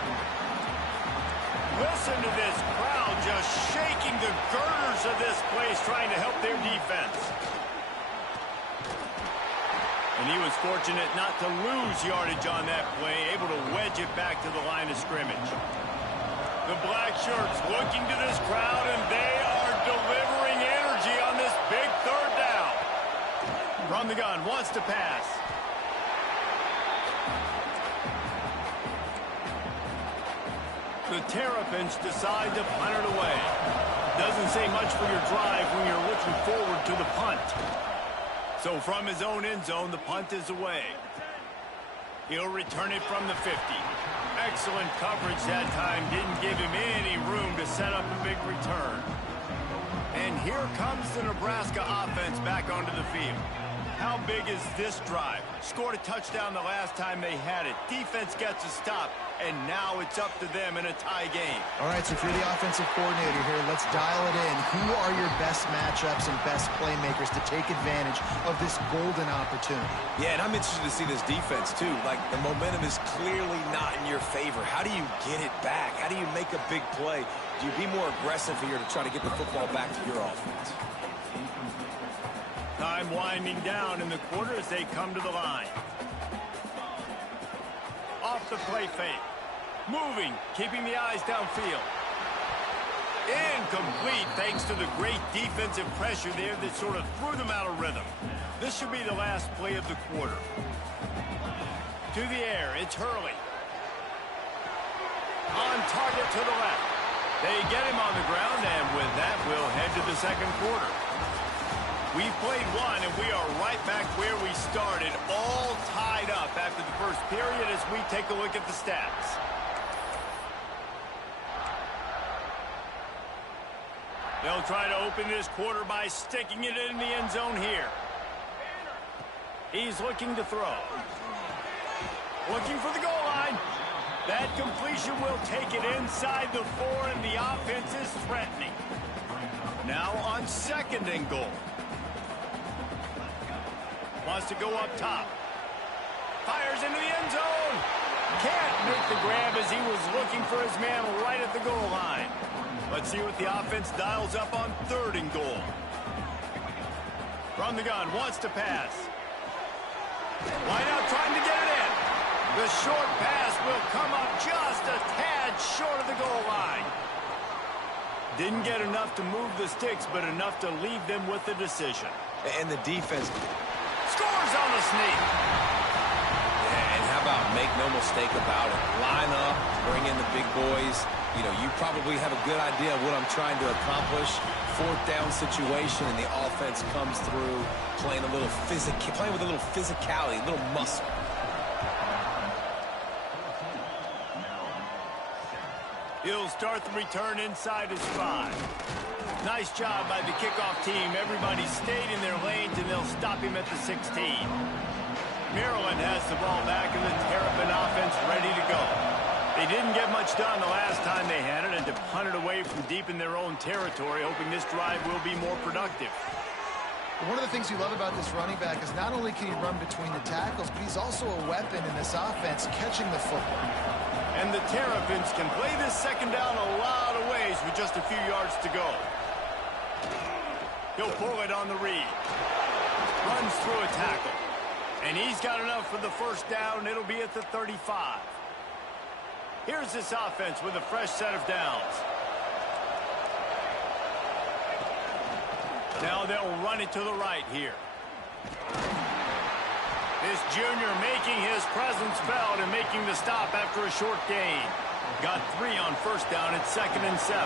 Listen to this crowd just shaking the girders of this place, trying to help their defense. And he was fortunate not to lose yardage on that play, able to wedge it back to the line of scrimmage. The black shirts looking to this crowd, and they are delivering energy on this big 3rd down. From the gun, wants to pass. The Terrapins decide to punt it away. Doesn't say much for your drive when you're looking forward to the punt. So from his own end zone, the punt is away. He'll return it from the 50. Excellent coverage that time. Didn't give him any room to set up a big return. And here comes the Nebraska offense back onto the field. How big is this drive? Scored a touchdown the last time they had it. Defense gets a stop, and now it's up to them in a tie game. All right, so if you're the offensive coordinator here, let's dial it in. Who are your best matchups and best playmakers to take advantage of this golden opportunity? Yeah, and I'm interested to see this defense, too. Like, the momentum is clearly not in your favor. How do you get it back? How do you make a big play? Do you be more aggressive here to try to get the football back to your offense? Time winding down in the quarter as they come to the line. Off the play fake. Moving, keeping the eyes downfield. Incomplete thanks to the great defensive pressure there that sort of threw them out of rhythm. This should be the last play of the quarter. To the air, it's Hurley. On target to the left. They get him on the ground, and with that, we'll head to the second quarter. We've played one, and we are right back where we started, all tied up after the first period as we take a look at the stats. They'll try to open this quarter by sticking it in the end zone here. He's looking to throw. Looking for the goal line. That completion will take it inside the 4, and the offense is threatening. Now on 2nd and goal. Wants to go up top. Fires into the end zone. Can't make the grab as he was looking for his man right at the goal line. Let's see what the offense dials up on 3rd and goal. From the gun, wants to pass. Wide out, trying to get it in. The short pass will come up just a tad short of the goal line. Didn't get enough to move the sticks, but enough to leave them with the decision. And the defense scores on the sneak. Yeah, and how about make no mistake about it? Line up, bring in the big boys, You know, you probably have a good idea of what I'm trying to accomplish. Fourth down situation, and the offense comes through playing with a little physicality, a little muscle. He'll start the return inside his 5. Nice job by the kickoff team. Everybody stayed in their lanes, and they'll stop him at the 16. Maryland has the ball back, and the Terrapin offense ready to go. They didn't get much done the last time they had it, and to punt it away from deep in their own territory, hoping this drive will be more productive. One of the things you love about this running back is not only can he run between the tackles, but he's also a weapon in this offense, catching the football. And the Terrapins can play this second down a lot of ways with just a few yards to go. He'll pull it on the read. Runs through a tackle. And he's got enough for the first down. It'll be at the 35. Here's this offense with a fresh set of downs. Now they'll run it to the right here. This junior making his presence felt and making the stop after a short gain. Got 3 on first down at 2nd and 7.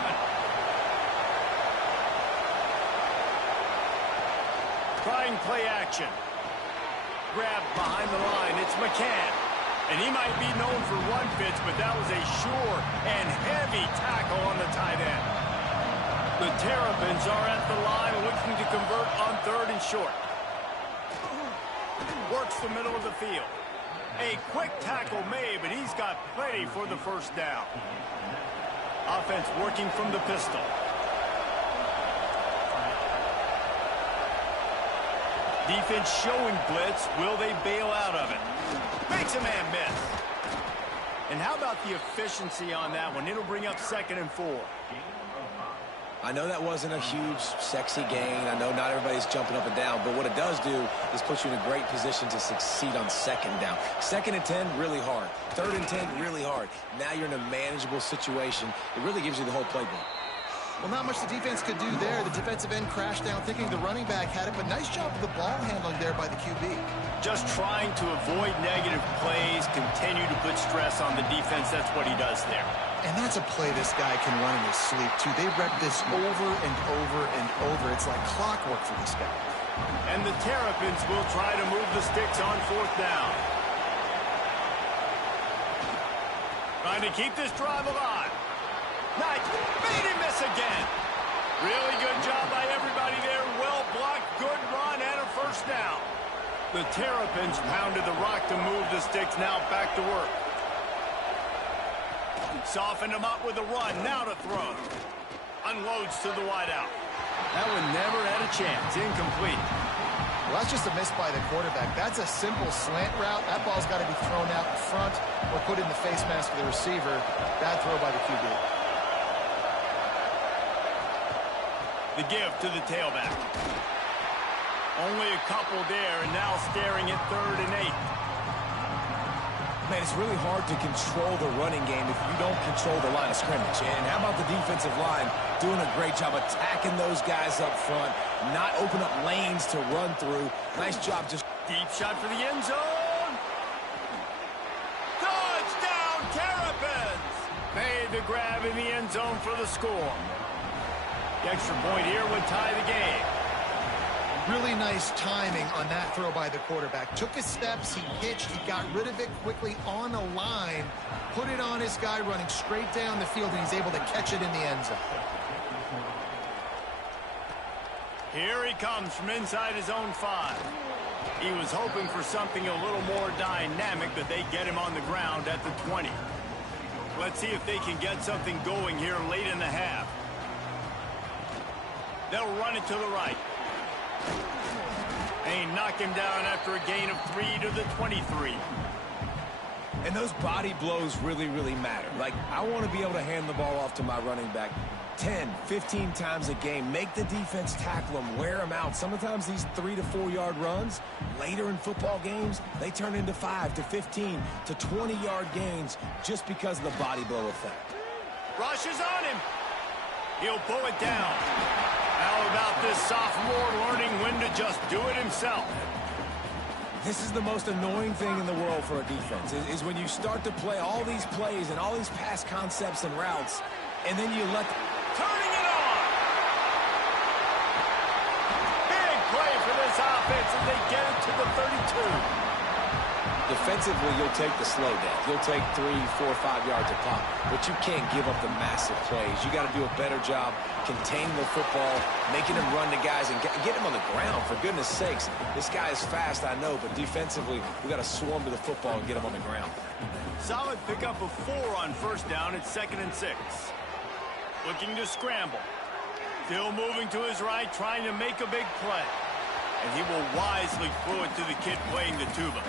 Trying play action. Grabbed behind the line. It's McCann. And he might be known for run fits, but that was a sure and heavy tackle on the tight end. The Terrapins are at the line looking to convert on 3rd and short. Works the middle of the field. A quick tackle made, but he's got plenty for the first down. Offense working from the pistol. Defense showing blitz. Will they bail out of it? Makes a man miss. And how about the efficiency on that one? It'll bring up 2nd and 4. I know that wasn't a huge, sexy gain. I know not everybody's jumping up and down, but what it does do is put you in a great position to succeed on 2nd down. 2nd and 10, really hard. 3rd and 10, really hard. Now you're in a manageable situation. It really gives you the whole playbook. Well, not much the defense could do there. The defensive end crashed down thinking the running back had it, but nice job of the ball handling there by the QB. Just trying to avoid negative plays, continue to put stress on the defense. That's what he does there. And that's a play this guy can run in his sleep, too. They rep this over and over and over. It's like clockwork for this guy. And the Terrapins will try to move the sticks on 4th down. Trying to keep this drive alive. Nice. Made him miss again. Really good job by everybody there. Well blocked, good run, and a first down. The Terrapins pounded the rock to move the sticks. Now back to work. Softened him up with a run. Now to throw. Unloads to the wideout. That one never had a chance. Incomplete. Well, that's just a miss by the quarterback. That's a simple slant route. That ball's got to be thrown out in front or put in the face mask of the receiver. Bad throw by the QB. The give to the tailback. Only a couple there, and now staring at 3rd and 8. Man, it's really hard to control the running game if you don't control the line of scrimmage. And how about the defensive line doing a great job attacking those guys up front, not open up lanes to run through. Nice job just... Deep shot for the end zone. Touchdown, Terrapins! Made the grab in the end zone for the score. The extra point here would tie the game. Really nice timing on that throw by the quarterback. Took his steps, he hitched, he got rid of it quickly on the line, put it on his guy running straight down the field, and he's able to catch it in the end zone. Here he comes from inside his own 5. He was hoping for something a little more dynamic, but they get him on the ground at the 20. Let's see if they can get something going here late in the half. They'll run it to the right. They knock him down after a gain of 3 to the 23. And those body blows really, really matter. Like, I want to be able to hand the ball off to my running back 10, 15 times a game. Make the defense tackle them, wear them out. Sometimes these 3 to 4 yard runs, later in football games, they turn into 5 to 15 to 20 yard gains just because of the body blow effect. Rushes on him. He'll pull it down. How about this sophomore learning when to just do it himself? This is the most annoying thing in the world for a defense, is when you start to play all these plays and all these pass concepts and routes, and then you let them... Turning it on! Big play for this offense as they get it to the 32. Defensively, you'll take the slow down. You'll take 3, 4, 5 yards a pop, but you can't give up the massive plays. You got to do a better job containing the football, making them run to guys, and get them on the ground. For goodness sakes, this guy is fast, I know, but defensively, we got to swarm to the football and get him on the ground. Solid pickup of 4 on first down at 2nd and 6. Looking to scramble. Still moving to his right, trying to make a big play. And he will wisely throw it to the kid playing the tuba.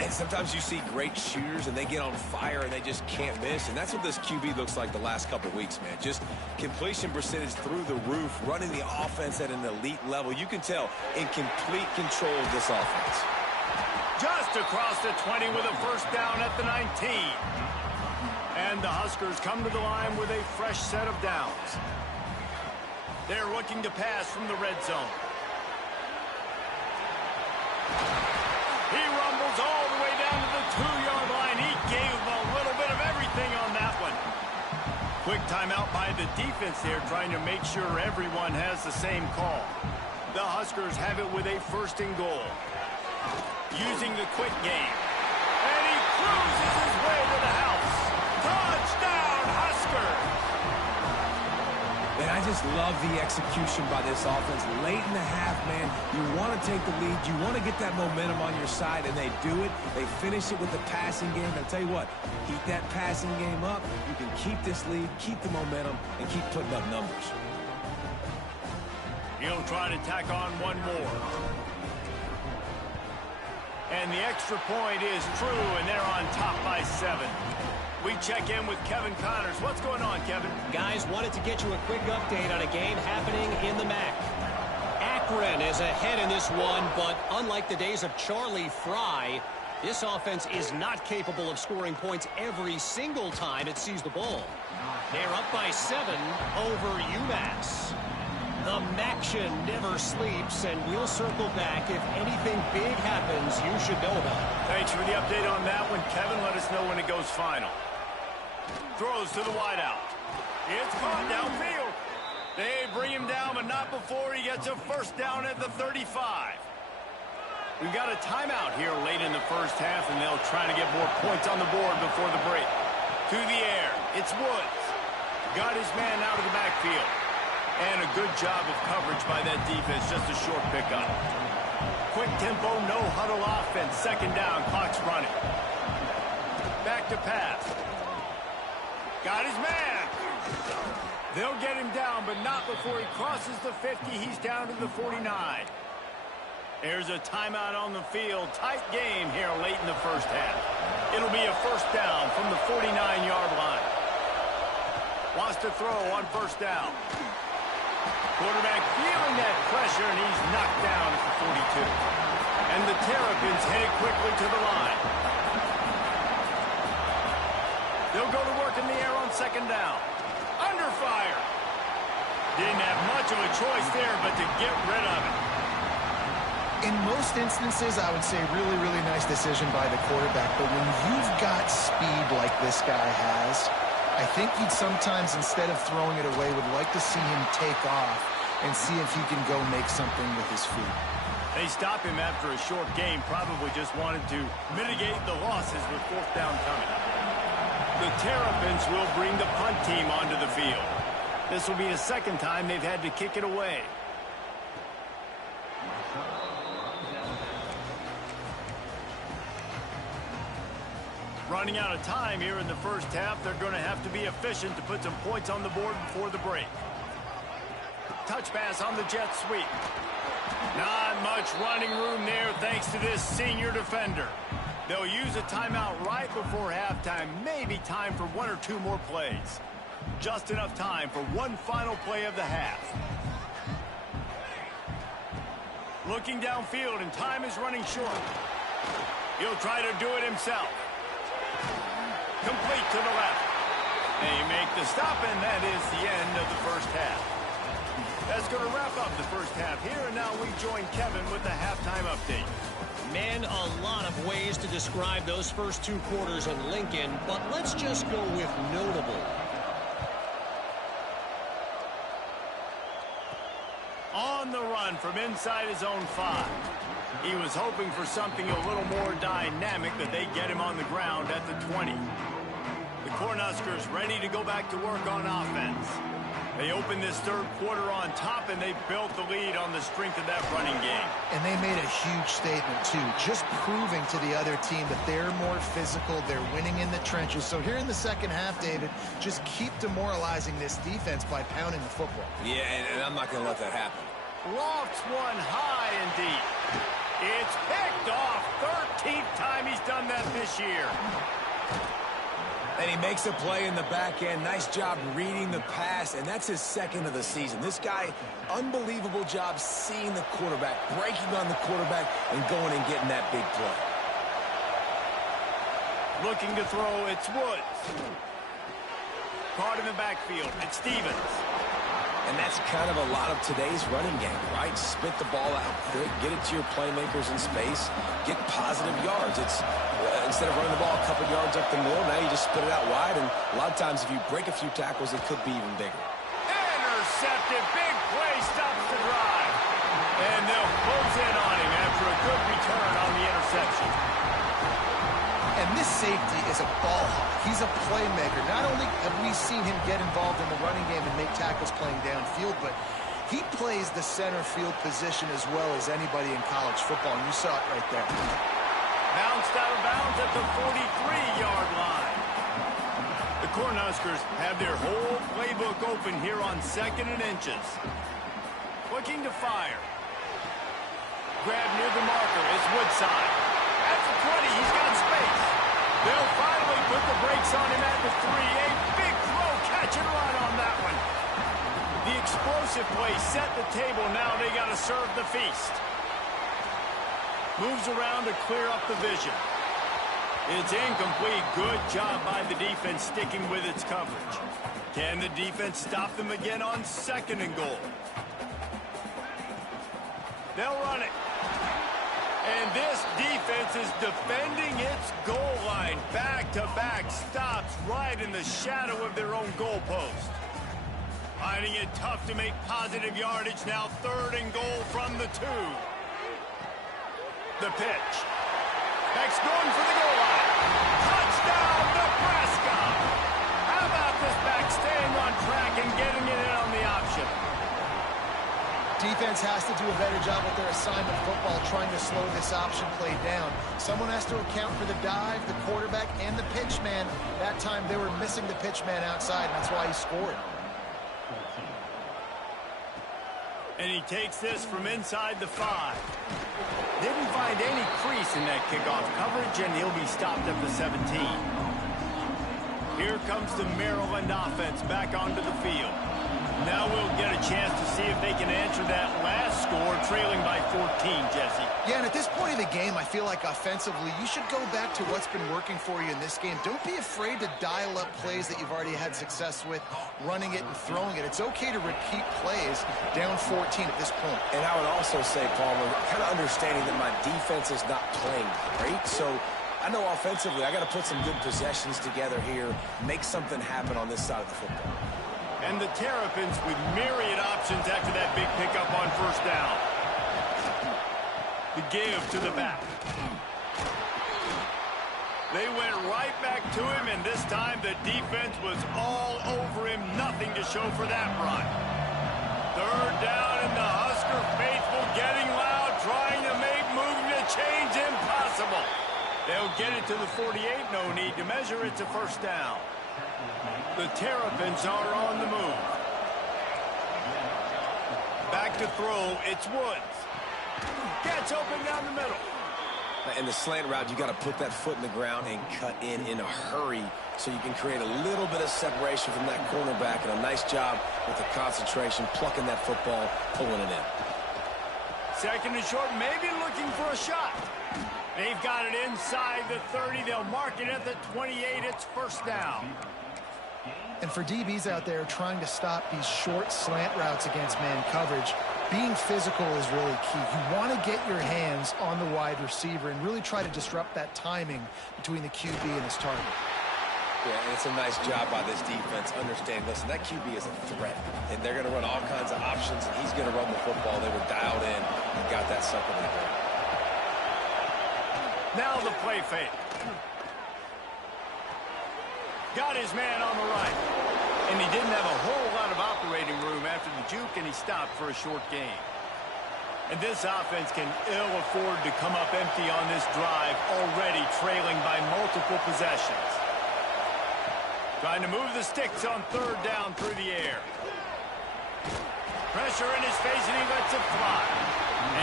And sometimes you see great shooters, and they get on fire, and they just can't miss. And that's what this QB looks like the last couple weeks, man. Just completion percentage through the roof, running the offense at an elite level. You can tell in complete control of this offense. Just across the 20 with a first down at the 19. And the Huskers come to the line with a fresh set of downs. They're looking to pass from the red zone. He rumbles all the way down to the 2-yard line. He gave a little bit of everything on that one. Quick timeout by the defense there, trying to make sure everyone has the same call. The Huskers have it with a 1st and goal. Using the quick game. And he cruises his way to the house. Touchdown, Huskers! And I just love the execution by this offense. Late in the half, man, you want to take the lead. You want to get that momentum on your side, and they do it. They finish it with the passing game. I'll tell you what, keep that passing game up. You can keep this lead, keep the momentum, and keep putting up numbers. He'll try to tack on one more. And the extra point is true, and they're on top by 7. We check in with Kevin Connors. What's going on, Kevin? Guys, wanted to get you a quick update on a game happening in the MAC. Akron is ahead in this one, but unlike the days of Charlie Fry, this offense is not capable of scoring points every single time it sees the ball. They're up by 7 over UMass. The MACtion never sleeps, and we'll circle back. If anything big happens, you should know about it. Thanks for the update on that one, Kevin. Let us know when it goes final. Throws to the wideout. It's caught downfield. They bring him down, but not before he gets a first down at the 35. We've got a timeout here late in the first half, and they'll try to get more points on the board before the break. To the air. It's Woods. Got his man out of the backfield. And a good job of coverage by that defense. Just a short pickup. Quick tempo, no huddle offense. 2nd down, clock's running. Back to pass. Got his man. They'll get him down, but not before he crosses the 50. He's down to the 49. There's a timeout on the field. Tight game here late in the first half. It'll be a first down from the 49-yard line. Wants to throw on first down. Quarterback feeling that pressure, and he's knocked down at the 42. And the Terrapins headed quickly to the line. They'll go to work in the air on 2nd down. Under fire. Didn't have much of a choice there, but to get rid of it. In most instances, I would say really, really nice decision by the quarterback. But when you've got speed like this guy has, I think you'd sometimes, instead of throwing it away, would like to see him take off and see if he can go make something with his feet. They stop him after a short game. Probably just wanted to mitigate the losses with 4th down coming. The Terrapins will bring the punt team onto the field. This will be the 2nd time they've had to kick it away. Running out of time here in the first half. They're going to have to be efficient to put some points on the board before the break. Touch pass on the jet sweep. Not much running room there thanks to this senior defender. They'll use a timeout right before halftime. Maybe time for 1 or 2 more plays. Just enough time for one final play of the half. Looking downfield, and time is running short. He'll try to do it himself. Complete to the left. They make the stop, and that is the end of the first half. Let's going to wrap up the first half here, and now we join Kevin with the halftime update. Man, a lot of ways to describe those first 2 quarters in Lincoln, but let's just go with notable. On the run from inside his own 5. He was hoping for something a little more dynamic, that they get him on the ground at the 20. The Cornhuskers ready to go back to work on offense. They opened this third quarter on top, and they built the lead on the strength of that running game. And they made a huge statement, too, just proving to the other team that they're more physical, they're winning in the trenches. So here in the second half, David, just keep demoralizing this defense by pounding the football. Yeah, and I'm not going to let that happen. Lofts one high and deep. It's picked off. 13th time he's done that this year. And he makes a play in the back end. Nice job reading the pass, and that's his second of the season. This guy, unbelievable job seeing the quarterback, breaking on the quarterback, and going and getting that big play. Looking to throw, it's Woods. Caught in the backfield, it's Stevens. And that's kind of a lot of today's running game, right? Spit the ball out quick, get it to your playmakers in space, get positive yards. It's instead of running the ball a couple yards up the middle, now you just spit it out wide, and a lot of times if you break a few tackles, it could be even bigger. Intercepted, big play, stops the drive. And they'll close in on him after a good return on the interception. And this safety is a ball hawk. He's a playmaker. Not only have we seen him get involved in the running game and make tackles playing downfield, but he plays the center field position as well as anybody in college football, and you saw it right there. Bounced out of bounds at the 43-yard line. The Cornhuskers have their whole playbook open here on 2nd and inches. Looking to fire. Grab near the marker is Woodside. At the 20, he's got space. They'll finally put the brakes on him at the 3. A big throw, catch and run on that one. The explosive play set the table. Now they got to serve the feast. Moves around to clear up the vision. It's incomplete. Good job by the defense sticking with its coverage. Can the defense stop them again on 2nd and goal? They'll run it. And this defense is defending its goal line. Back-to-back stops right in the shadow of their own goalpost. Finding it tough to make positive yardage. Now 3rd and goal from the 2. The pitch. Beck's going for the goal line. Touchdown, Nebraska! How about this back staying on track and getting it in on the option? Defense has to do a better job with their assignment football, trying to slow this option play down. Someone has to account for the dive, the quarterback, and the pitch man. That time they were missing the pitch man outside, and that's why he scored. And he takes this from inside the 5. Didn't find any crease in that kickoff coverage, and he'll be stopped at the 17. Here comes the Maryland offense back onto the field. Now we'll get a chance to see if they can answer that last score, trailing by 14, Jesse. Yeah, and at this point of the game, I feel like offensively, you should go back to what's been working for you in this game. Don't be afraid to dial up plays that you've already had success with, running it and throwing it. It's okay to repeat plays down 14 at this point. And I would also say, Palmer, kind of understanding that my defense is not playing great, so I know offensively I got to put some good possessions together here, make something happen on this side of the football. And the Terrapins with myriad options after that big pickup on 1st down. The give to the back. They went right back to him, and this time the defense was all over him. Nothing to show for that run. 3rd down, and the Husker faithful getting loud, trying to make moving the chains impossible. They'll get it to the 48. No need to measure. It's a 1st down. The Terrapins are on the move. Back to throw, it's Woods. Gets open down the middle. In the slant route, you got to put that foot in the ground and cut in a hurry so you can create a little bit of separation from that cornerback, and a nice job with the concentration, plucking that football, pulling it in. 2nd and short, maybe looking for a shot. They've got it inside the 30. They'll mark it at the 28. It's 1st down. And for DBs out there trying to stop these short slant routes against man coverage, being physical is really key. You want to get your hands on the wide receiver and really try to disrupt that timing between the QB and his target. Yeah, and it's a nice job by this defense. Understand, listen, that QB is a threat, and they're going to run all kinds of options, and he's going to run the football. They were dialed in and got that sucker to the ground. Now the play fake. Got his man on the right. And he didn't have a whole lot of operating room after the juke, and he stopped for a short gain. And this offense can ill afford to come up empty on this drive, already trailing by multiple possessions. Trying to move the sticks on third down through the air. Pressure in his face, and he lets it fly.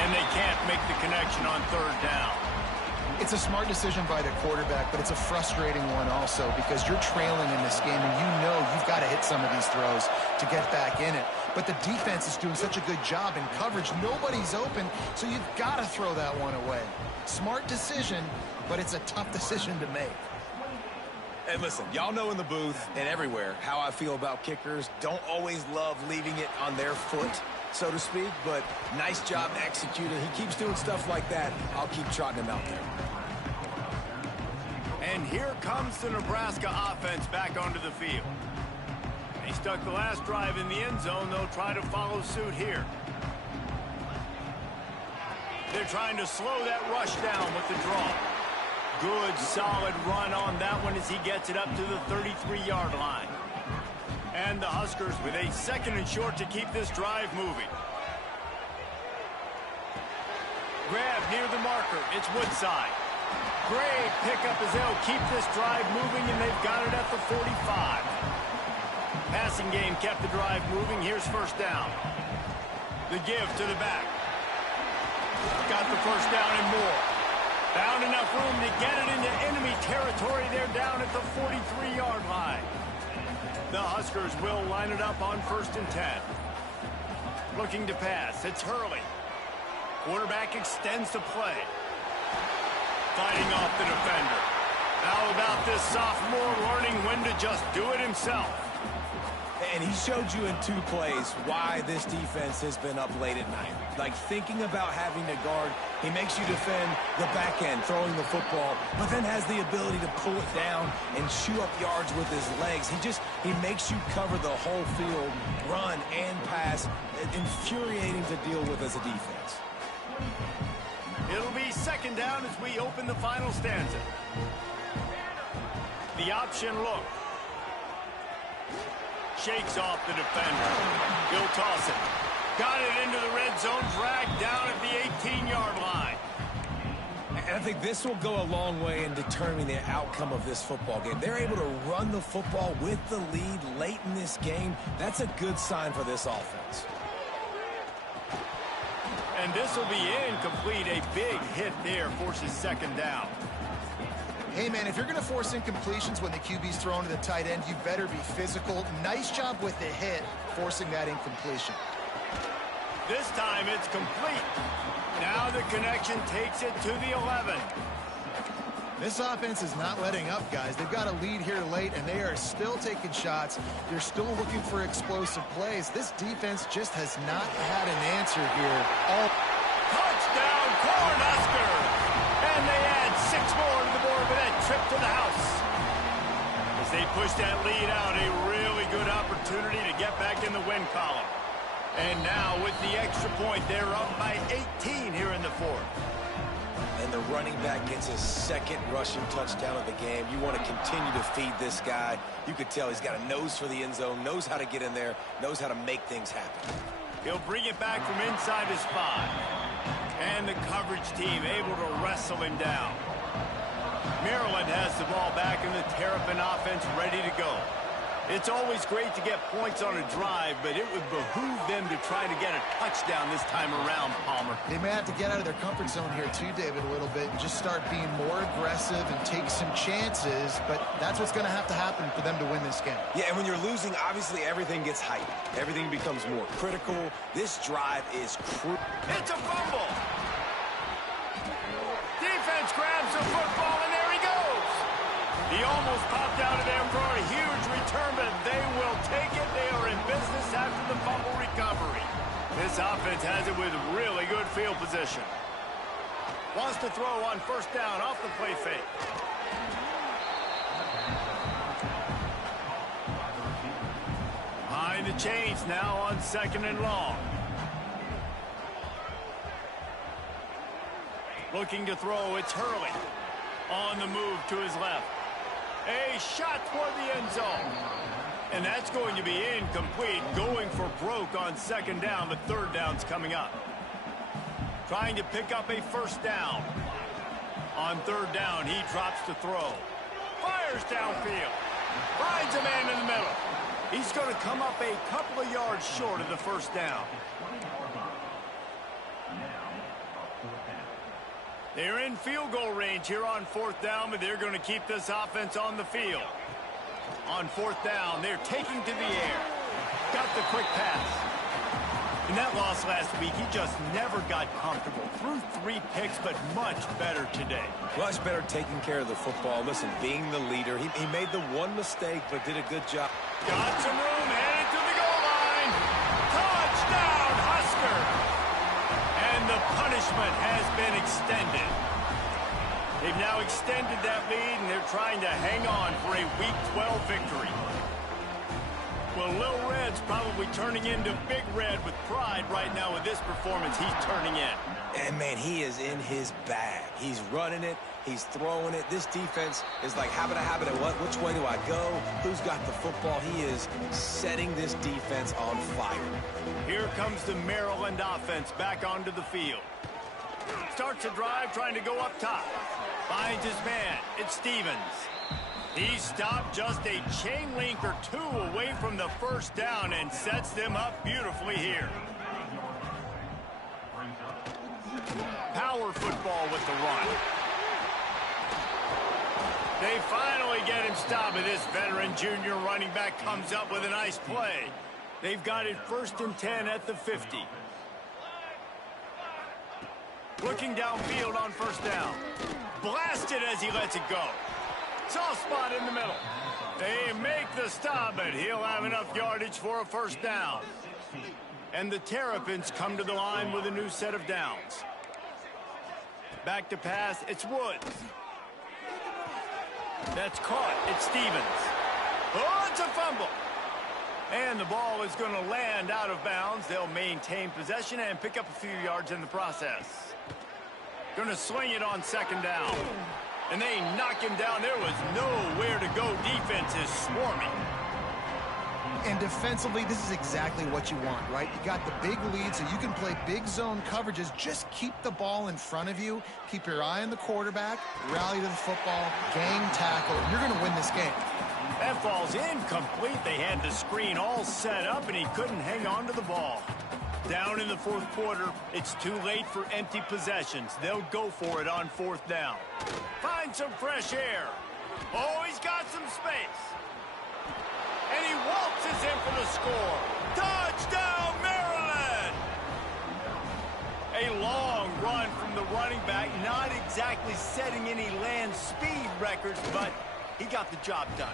And they can't make the connection on third down. It's a smart decision by the quarterback, but it's a frustrating one also because you're trailing in this game and you know you've got to hit some of these throws to get back in it. But the defense is doing such a good job in coverage. Nobody's open, so you've got to throw that one away. Smart decision, but it's a tough decision to make. And listen, y'all know in the booth and everywhere how I feel about kickers. Don't always love leaving it on their foot, so to speak, but nice job executing. He keeps doing stuff like that. I'll keep trotting him out there. And here comes the Nebraska offense back onto the field. They stuck the last drive in the end zone. They'll try to follow suit here. They're trying to slow that rush down with the draw. Good, solid run on that one as he gets it up to the 33-yard line. And the Huskers with a 2nd and short to keep this drive moving. Grab near the marker. It's Woodside. Great pickup as they'll keep this drive moving, and they've got it at the 45. Passing game kept the drive moving. Here's first down. The give to the back. Got the first down and more. Found enough room to get it into enemy territory. They're down at the 43-yard line. The Huskers will line it up on 1st and 10. Looking to pass. It's Hurley. Quarterback extends the play. Fighting off the defender. How about this sophomore learning when to just do it himself? And he showed you in 2 plays why this defense has been up late at night. Like thinking about having to guard, he makes you defend the back end, throwing the football, but then has the ability to pull it down and chew up yards with his legs. He makes you cover the whole field, run and pass. Infuriating to deal with as a defense. It'll be 2nd down as we open the final stanza. The option look. Shakes off the defender. He'll toss it. Got it into the red zone, dragged down at the 18-yard line. And I think this will go a long way in determining the outcome of this football game. They're able to run the football with the lead late in this game. That's a good sign for this offense. And this will be incomplete. A big hit there forces 2nd down. Hey, man, if you're going to force incompletions when the QB's thrown to the tight end, you better be physical. Nice job with the hit, forcing that incompletion. This time it's complete. Now the connection takes it to the 11. This offense is not letting up, guys. They've got a lead here late, and they are still taking shots. They're still looking for explosive plays. This defense just has not had an answer here. Touchdown, Cornhuskers! And they add 6 more to the board with that trip to the house. As they push that lead out, a really good opportunity to get back in the win column. And now with the extra point, they're up by 18 here in the 4th. And the running back gets his 2nd rushing touchdown of the game. You want to continue to feed this guy. You could tell he's got a nose for the end zone, knows how to get in there, knows how to make things happen. He'll bring it back from inside his 5. And the coverage team able to wrestle him down. Maryland has the ball back and the Terrapin offense ready to go. It's always great to get points on a drive, but it would behoove them to try to get a touchdown this time around, Palmer. They may have to get out of their comfort zone here too, David, a little bit, and just start being more aggressive and take some chances, but that's what's going to happen for them to win this game. Yeah, and when you're losing, obviously everything gets heightened. Everything becomes more critical. This drive is crucial. It's a fumble. Defense grabs the football, and there he goes. He almost popped out of there for a huge return, but they will take it. They are in business after the fumble recovery. This offense has it with really good field position. Wants to throw on first down off the play fake. Behind the chains now on 2nd and long. Looking to throw, it's Hurley. On the move to his left. A shot toward the end zone. And that's going to be incomplete. Going for broke on 2nd down, but 3rd down's coming up. Trying to pick up a first down. On 3rd down, he drops to throw. Fires downfield. Finds a man in the middle. He's going to come up a couple of yards short of the first down. They're in field goal range here on 4th down, but they're going to keep this offense on the field. On 4th down, they're taking to the air. Got the quick pass. In that loss last week, he just never got comfortable. Threw 3 picks, but much better today. Much better taking care of the football. Listen, being the leader, he made the one mistake, but did a good job. Got some room, headed to the goal line. Touchdown, Husker! And the punishment has been extended. They've now extended that lead, and they're trying to hang on for a Week 12 victory. Well, Lil Red's probably turning into Big Red with pride right now with this performance he's turning in. And, man, he is in his bag. He's running it. He's throwing it. This defense is like, habit, which way do I go? Who's got the football? He is setting this defense on fire. Here comes the Maryland offense back onto the field. Starts a drive trying to go up top. Finds his man. It's Stevens. He stopped just a chain link or 2 away from the first down and sets them up beautifully here. Power football with the run. They finally get him stopped, and this veteran junior running back comes up with a nice play. They've got it 1st and 10 at the 50. Looking downfield on first down. Blasted as he lets it go. Soft spot in the middle. They make the stop, but he'll have enough yardage for a first down. And the Terrapins come to the line with a new set of downs. Back to pass, it's Woods. That's caught, it's Stevens. Oh, it's a fumble. And the ball is going to land out of bounds. They'll maintain possession and pick up a few yards in the process. Going to swing it on 2nd down. And they knock him down. There was nowhere to go. Defense is swarming. And defensively, this is exactly what you want, right? You got the big lead, so you can play big zone coverages. Just keep the ball in front of you. Keep your eye on the quarterback. Rally to the football. Gang tackle. You're going to win this game. That fall's incomplete. They had the screen all set up, and he couldn't hang on to the ball. Down in the 4th quarter, it's too late for empty possessions. They'll go for it on 4th down. Find some fresh air. Oh, he's got some space. And he waltzes in for the score. Touchdown, Maryland! A long run from the running back, not exactly setting any land speed records, but he got the job done.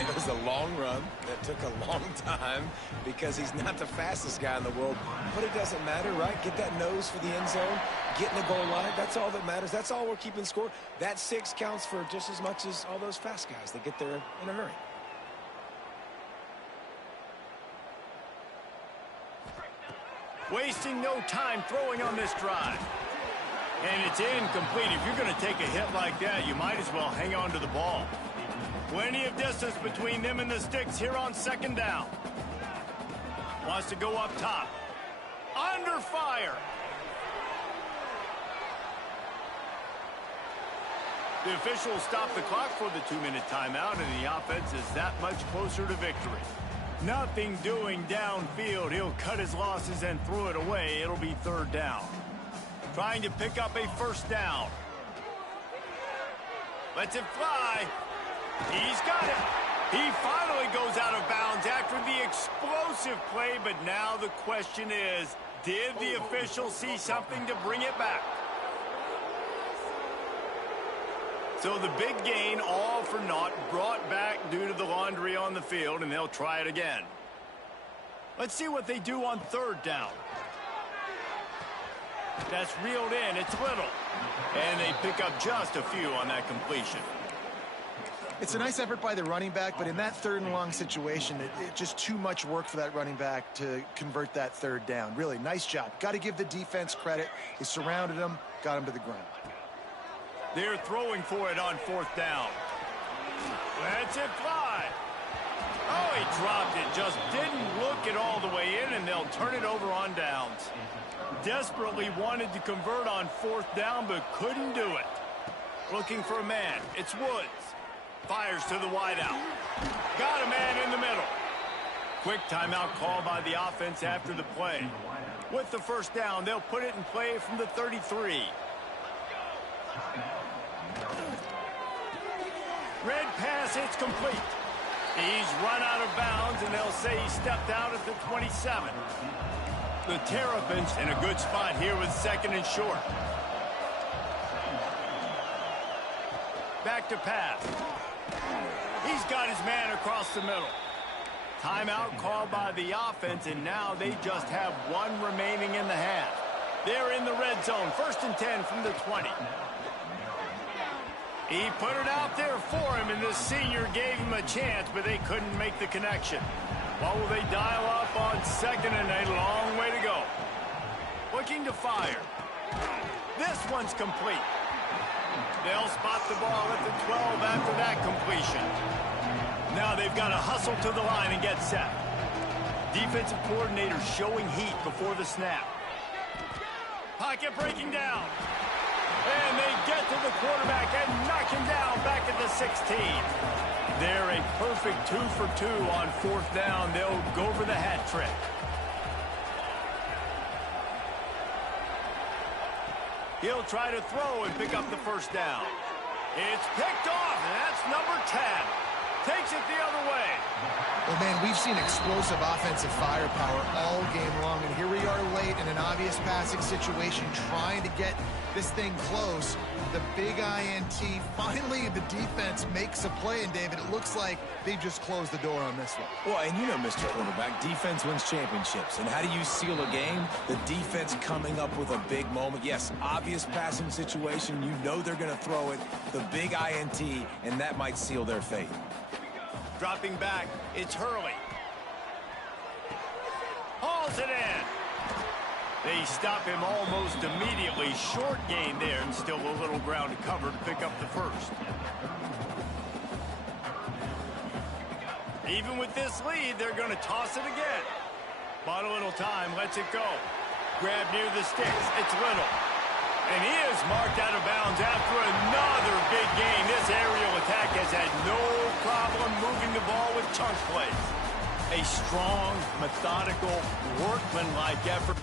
It was a long run that took a long time because he's not the fastest guy in the world. But it doesn't matter, right? Get that nose for the end zone, get in the goal line. That's all that matters. That's all we're keeping score. That 6 counts for just as much as all those fast guys that get there in a hurry. Wasting no time throwing on this drive. And it's incomplete. If you're going to take a hit like that, you might as well hang on to the ball. Plenty of distance between them and the sticks here on 2nd down. Wants to go up top. Under fire. The officials stop the clock for the 2-minute timeout, and the offense is that much closer to victory. Nothing doing downfield. He'll cut his losses and throw it away. It'll be 3rd down. Trying to pick up a first down. Lets it fly. He's got it. He finally goes out of bounds after the explosive play, but now the question is, did the official see something to bring it back? So the big gain, all for naught, brought back due to the laundry on the field, and they'll try it again. Let's see what they do on third down. That's reeled in. It's Little. And they pick up just a few on that completion. It's a nice effort by the running back, but in that third and long situation, it's just too much work for that running back to convert that third down. Really, nice job. Got to give the defense credit. They surrounded him, got him to the ground. They're throwing for it on fourth down. Let's it fly. Oh, he dropped it. Just didn't look it all the way in, and they'll turn it over on downs. Desperately wanted to convert on fourth down, but couldn't do it. Looking for a man. It's Woods. Fires to the wideout. Got a man in the middle. Quick timeout call by the offense after the play. With the first down, they'll put it in play from the 33. Red pass, it's complete. He's run out of bounds, and they'll say he stepped out at the 27. The Terrapins in a good spot here with second and short. Back to pass. He's got his man across the middle. Timeout called by the offense, and now they just have one remaining in the half. They're in the red zone, 1st and 10 from the 20. He put it out there for him, and the senior gave him a chance, but they couldn't make the connection. What will they dial up on second and a long way to go? Looking to fire. This one's complete. They'll spot the ball at the 12 after that completion. Now they've got to hustle to the line and get set. Defensive coordinator showing heat before the snap. Pocket breaking down. And they get to the quarterback and knock him down back at the 16. They're a perfect 2 for 2 on fourth down. They'll go for the hat trick. He'll try to throw and pick up the first down. It's picked off, and that's number 10. Takes it the other way. Well, man, we've seen explosive offensive firepower all game long, and here we are late in an obvious passing situation trying to get this thing close. The big INT, finally the defense makes a play, and David, it looks like they just closed the door on this one. Well, and you know, Mr. Quarterback, defense wins championships. And how do you seal a game? The defense coming up with a big moment. Yes, obvious passing situation. You know they're going to throw it. The big INT, and that might seal their fate. Dropping back, it's Hurley. Hauls it in. They stop him almost immediately. Short gain there, and still a little ground to cover to pick up the first. Even with this lead, they're going to toss it again. Bought a little time, lets it go. Grab near the sticks, it's Little. And he is marked out of bounds after another big gain. This aerial attack has had no problem moving the ball with chunk plays. A strong, methodical, workmanlike effort.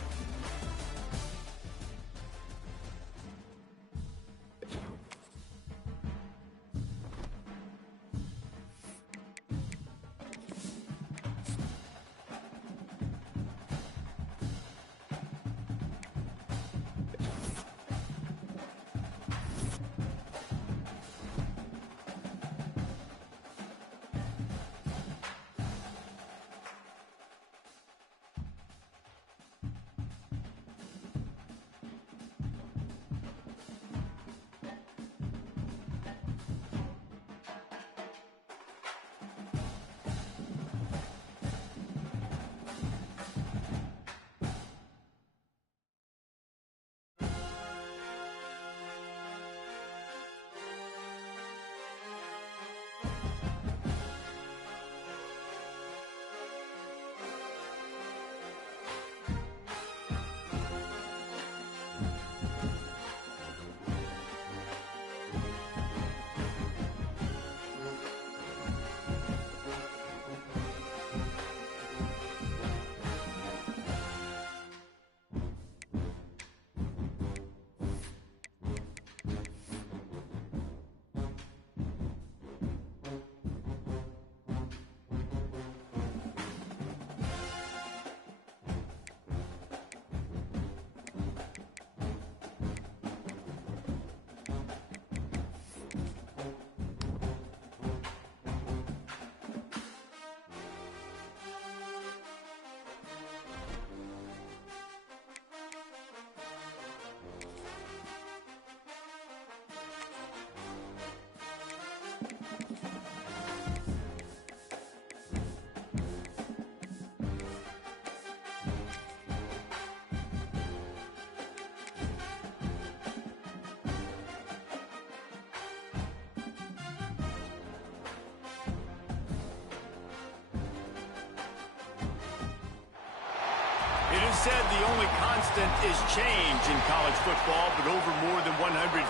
It is said the only constant is change in college football, but over more than 150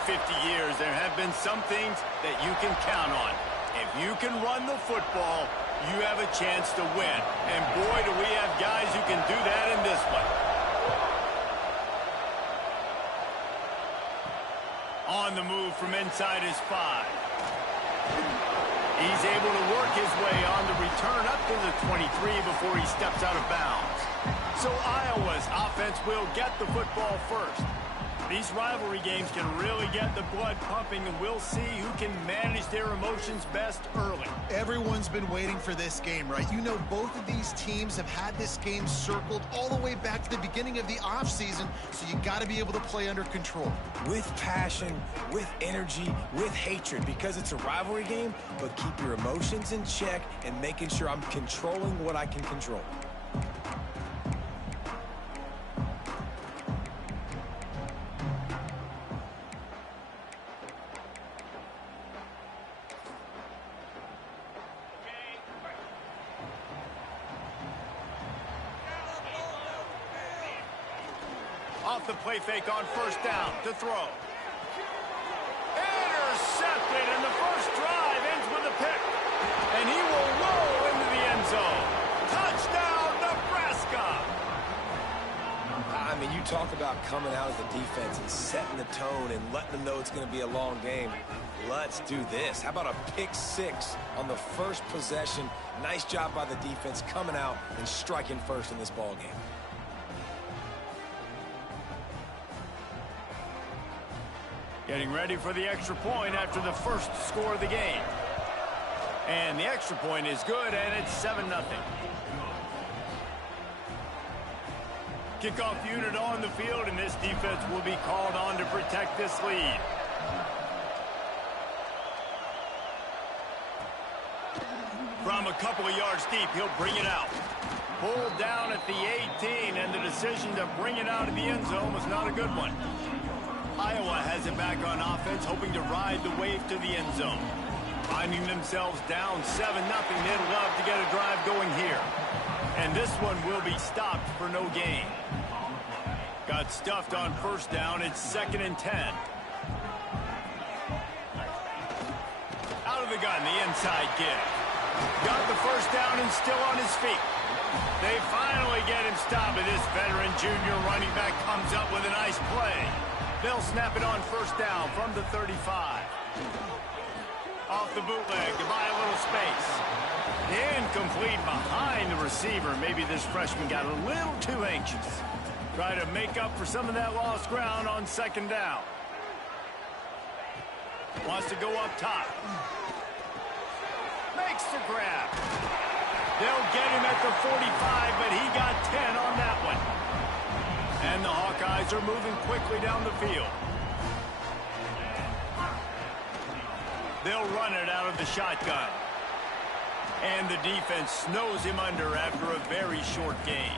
years, there have been some things that you can count on. If you can run the football, you have a chance to win. And boy, do we have guys who can do that in this one. On the move from inside his 5. He's able to work his way on the return up to the 23 before he steps out of bounds. So Iowa's offense will get the football first. These rivalry games can really get the blood pumping, and we'll see who can manage their emotions best early. Everyone's been waiting for this game, right? You know, both of these teams have had this game circled all the way back to the beginning of the offseason, so you got to be able to play under control. With passion, with energy, with hatred, because it's a rivalry game, but keep your emotions in check and making sure I'm controlling what I can control. Off the play fake on first down to throw. Intercepted, and the first drive ends with a pick. And he will roll into the end zone. Touchdown, Nebraska! I mean, you talk about coming out as a defense and setting the tone and letting them know it's going to be a long game. Let's do this. How about a pick 6 on the first possession? Nice job by the defense coming out and striking first in this ball game. Getting ready for the extra point after the first score of the game. And the extra point is good, and it's 7-0. Kickoff unit on the field, and this defense will be called on to protect this lead. From a couple of yards deep, he'll bring it out. Pulled down at the 18, and the decision to bring it out of the end zone was not a good one. Iowa has it back on offense, hoping to ride the wave to the end zone. Finding themselves down 7-0, they'd love to get a drive going here. And this one will be stopped for no gain. Got stuffed on first down. It's 2nd and 10. Out of the gun, the inside give. Got the first down and still on his feet. They finally get him stopped, and this veteran junior running back comes up with a nice play. They'll snap it on first down from the 35. Off the bootleg to buy a little space. Incomplete behind the receiver. Maybe this freshman got a little too anxious. Try to make up for some of that lost ground on 2nd down. Wants to go up top. Makes the grab. They'll get him at the 45, but he got 10 on that one. And the Hawkeyes are moving quickly down the field. They'll run it out of the shotgun. And the defense snows him under after a very short gain.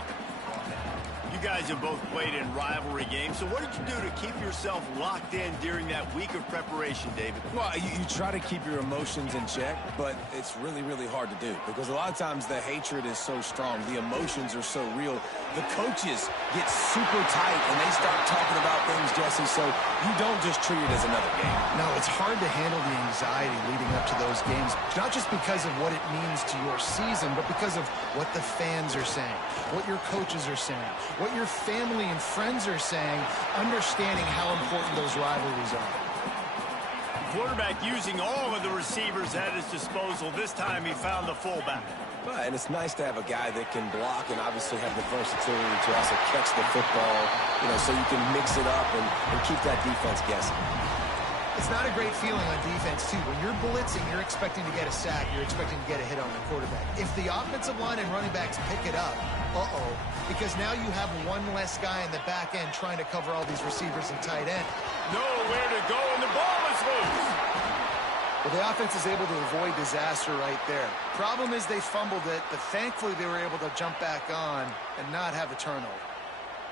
You guys have both played in rivalry games, so what did you do to keep yourself locked in during that week of preparation, David? Well, you try to keep your emotions in check, but it's really, really hard to do because a lot of times the hatred is so strong, the emotions are so real. The coaches get super tight and they start talking about things, Jesse, so you don't just treat it as another game. No, it's hard to handle the anxiety leading up to those games, not just because of what it means to your season, but because of what the fans are saying, what your coaches are saying, what your family and friends are saying, understanding how important those rivalries are. Quarterback using all of the receivers at his disposal. This time he found the fullback. Well, and it's nice to have a guy that can block and obviously have the versatility to also catch the football, you know, so you can mix it up and keep that defense guessing. It's not a great feeling on defense, too. When you're blitzing, you're expecting to get a sack. You're expecting to get a hit on the quarterback. If the offensive line and running backs pick it up, because now you have one less guy in the back end trying to cover all these receivers and tight end. Nowhere to go, and the ball is loose. Well, the offense is able to avoid disaster right there. Problem is they fumbled it, but thankfully they were able to jump back on and not have a turnover.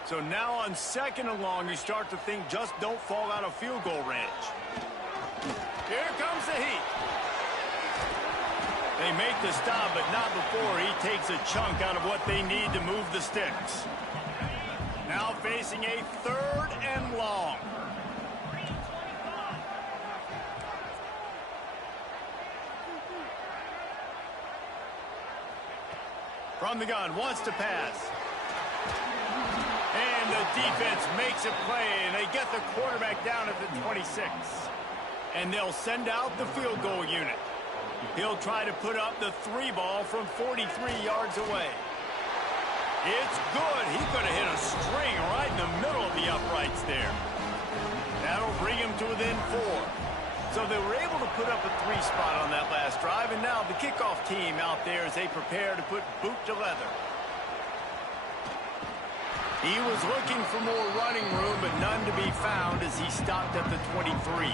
So now on 2nd and long, you start to think just don't fall out of field goal range. Here comes the heat. They make the stop, but not before he takes a chunk out of what they need to move the sticks. Now facing a 3rd and long. From the gun, wants to pass. And the defense makes a play, and they get the quarterback down at the 26. And they'll send out the field goal unit. He'll try to put up the 3 ball from 43 yards away. It's good. He could have hit a string right in the middle of the uprights there. That'll bring him to within 4. So they were able to put up a 3 spot on that last drive, and now the kickoff team out there as they prepare to put boot to leather. He was looking for more running room, but none to be found as he stopped at the 23.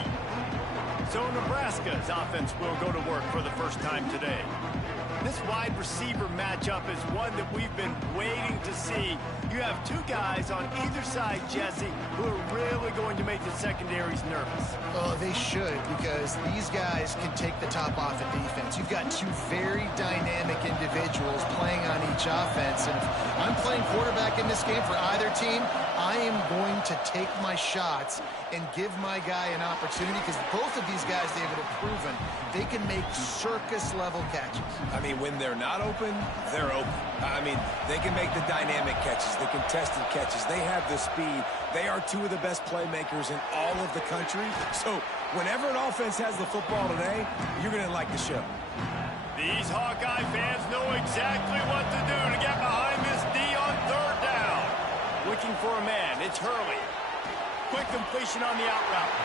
So Nebraska's offense will go to work for the first time today. This wide receiver matchup is one that we've been waiting to see. You have 2 guys on either side, Jesse, who are really going to make the secondaries nervous. Oh, they should, because these guys can take the top off of defense. You've got 2 very dynamic individuals playing on each offense, and if I'm playing quarterback in this game for either team, I am going to take my shots and give my guy an opportunity, because both of these guys, David, have proven they can make circus-level catches. I mean, when they're not open, they're open. I mean, they can make the dynamic catches, the contested catches. They have the speed. They are 2 of the best playmakers in all of the country. So whenever an offense has the football today, you're going to like the show. These Hawkeye fans know exactly what to do to get behind this D on 3rd down. Looking for a man. It's Hurley. Quick completion on the out route.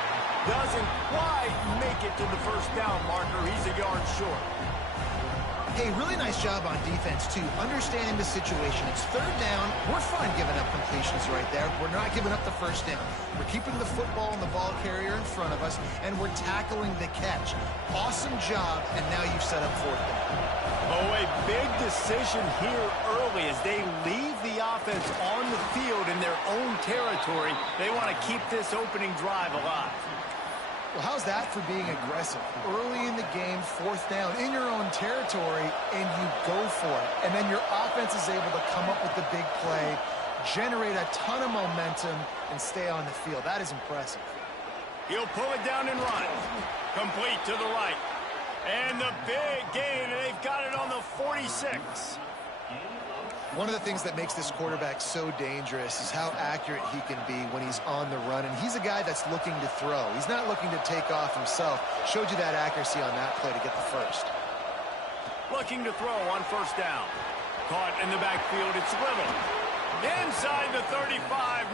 Doesn't quite make it to the 1st down marker. He's a yard short. Hey, really nice job on defense, too. Understanding the situation. It's 3rd down. We're fine giving up completions right there. We're not giving up the 1st down. We're keeping the football and the ball carrier in front of us, and we're tackling the catch. Awesome job, and now you've set up 4th down. Oh, a big decision here early as they leave the offense on the field in their own territory. They want to keep this opening drive alive. Well, how's that for being aggressive? Early in the game, 4th down, in your own territory, and you go for it. And then your offense is able to come up with the big play, generate a ton of momentum, and stay on the field. That is impressive. He'll pull it down and run. Complete to the right. And the big gain, and they've got it on the 46. One of the things that makes this quarterback so dangerous is how accurate he can be when he's on the run. And he's a guy that's looking to throw. He's not looking to take off himself. Showed you that accuracy on that play to get the 1st. Looking to throw on 1st down. Caught in the backfield, it's Little. Inside the 35,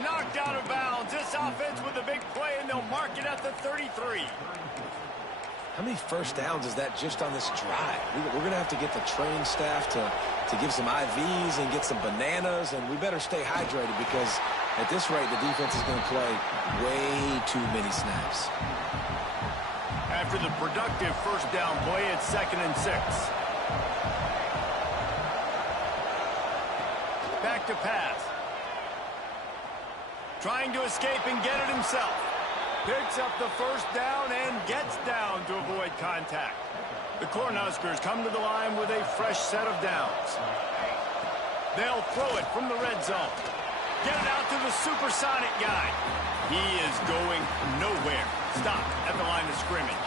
knocked out of bounds. This offense with a big play, and they'll mark it at the 33. How many 1st downs is that just on this drive? We're going to have to get the training staff to give some IVs and get some bananas, and we better stay hydrated because at this rate, the defense is going to play way too many snaps. After the productive 1st down play, it's 2nd and 6. Back to pass. Trying to escape and get it himself. Picks up the 1st down and gets down to avoid contact. The Cornhuskers come to the line with a fresh set of downs. They'll throw it from the red zone. Get it out to the supersonic guy. He is going nowhere. Stop at the line of scrimmage.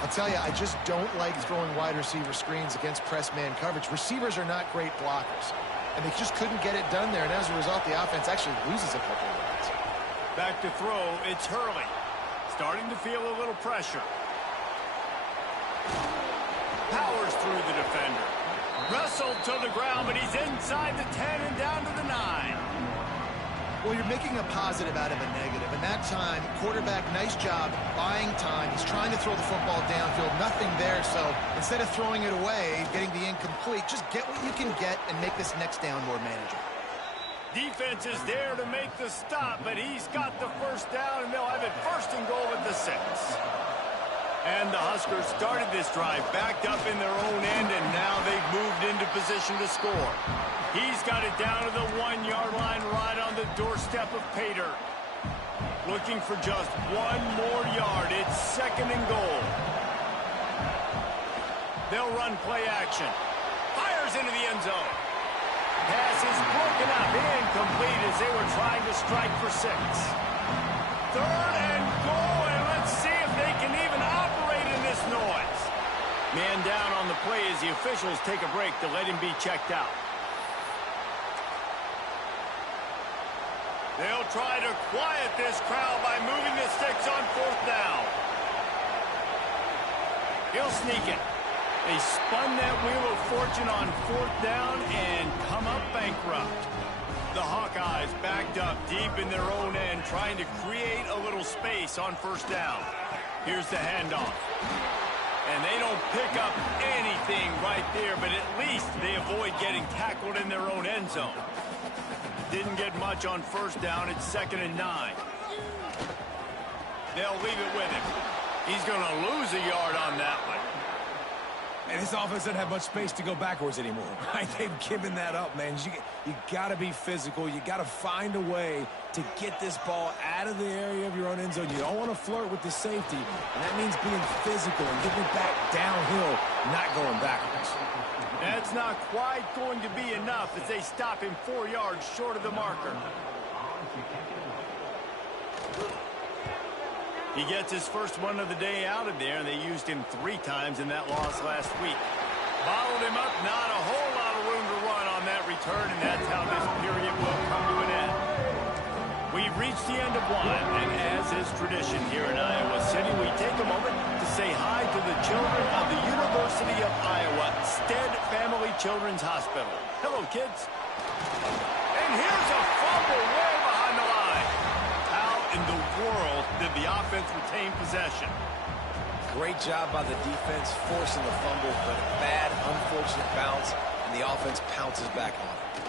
I'll tell you, I just don't like throwing wide receiver screens against press man coverage. Receivers are not great blockers, and they just couldn't get it done there. And as a result, the offense actually loses a couple of yards. Back to throw, it's Hurley. Starting to feel a little pressure. Powers through the defender. Wrestled to the ground, but he's inside the 10 and down to the 9. Well, you're making a positive out of a negative. And that time, quarterback, nice job buying time. He's trying to throw the football downfield. Nothing there, so instead of throwing it away, getting the incomplete, just get what you can get and make this next down more manageable. Defense is there to make the stop, but he's got the 1st down, and they'll have it 1st and goal at the 6. And the Huskers started this drive backed up in their own end, and now they've moved into position to score. He's got it down to the 1-yard line right on the doorstep of Pater. Looking for just 1 more yard. It's 2nd and goal. They'll run play action. Fires into the end zone. Pass is broken up. Incomplete as they were trying to strike for 6. 3rd and goal, and let's see if they can even operate in this noise. Man down on the play as the officials take a break to let him be checked out. They'll try to quiet this crowd by moving the sticks on 4th down. He'll sneak it. They spun that wheel of fortune on 4th down and come up bankrupt. The Hawkeyes backed up deep in their own end, trying to create a little space on 1st down. Here's the handoff. And they don't pick up anything right there, but at least they avoid getting tackled in their own end zone. Didn't get much on 1st down. It's 2nd and 9. They'll leave it with him. He's going to lose a yard on that one. And this offense doesn't have much space to go backwards anymore, right? They've given that up, man. You got to be physical. You got to find a way to get this ball out of the area of your own end zone. You don't want to flirt with the safety, and that means being physical and getting it back downhill, not going backwards. That's not quite going to be enough as they stop him 4 yards short of the marker. He gets his first one of the day out of there, and they used him 3 times in that loss last week. Bottled him up, not a whole lot of room to run on that return, and that's how this period will come to an end. We've reached the end of one, and as is tradition here in Iowa City, we take a moment to say hi to the children of the University of Iowa Stead Family Children's Hospital. Hello, kids. And here's a fumble way behind the line. How in the world did the offense retain possession? Great job by the defense forcing the fumble, but a bad, unfortunate bounce, and the offense pounces back on it.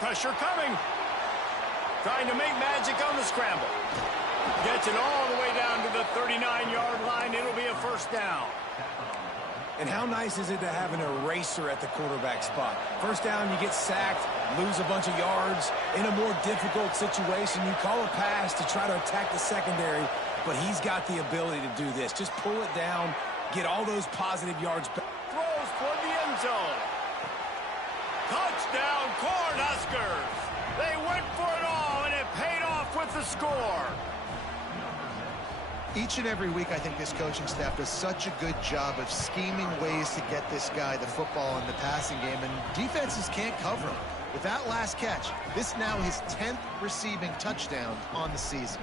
Pressure coming. Trying to make magic on the scramble. Gets it all the way down to the 39-yard line. It'll be a 1st down. And how nice is it to have an eraser at the quarterback spot? 1st down, you get sacked, lose a bunch of yards. In a more difficult situation, you call a pass to try to attack the secondary, but he's got the ability to do this. Just pull it down, get all those positive yards back. Throws toward the end zone. Touchdown, Cornhuskers. They went for it all, and it paid off with the score. Each and every week, I think this coaching staff does such a good job of scheming ways to get this guy the football in the passing game, and defenses can't cover him. With that last catch, this now his 10th receiving touchdown on the season.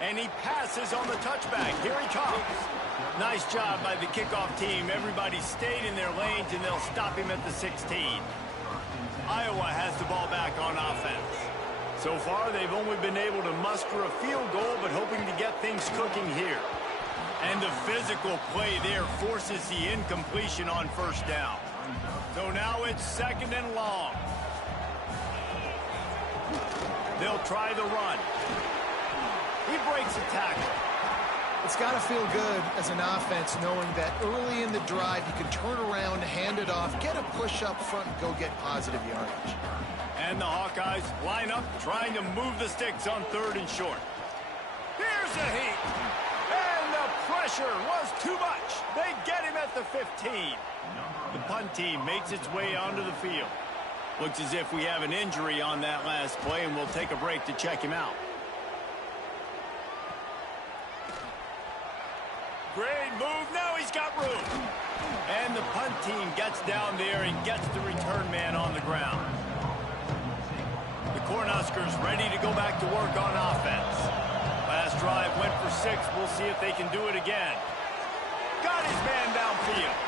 And he passes on the touchback. Here he comes. Nice job by the kickoff team. Everybody stayed in their lanes, and they'll stop him at the 16. Iowa has the ball back on offense. So far, they've only been able to muster a field goal, but hoping to get things cooking here. And the physical play there forces the incompletion on 1st down. So now it's 2nd and long. They'll try the run. He breaks a tackle. It's got to feel good as an offense knowing that early in the drive you can turn around, hand it off, get a push up front, and go get positive yardage. And the Hawkeyes line up, trying to move the sticks on 3rd and short. Here's the heat. And the pressure was too much. They get him at the 15. The punt team makes its way onto the field. Looks as if we have an injury on that last play, and we'll take a break to check him out. Great move. Now he's got room. And the punt team gets down there and gets the return man on the ground. The Cornhuskers ready to go back to work on offense. Last drive went for 6. We'll see if they can do it again. Got his man downfield.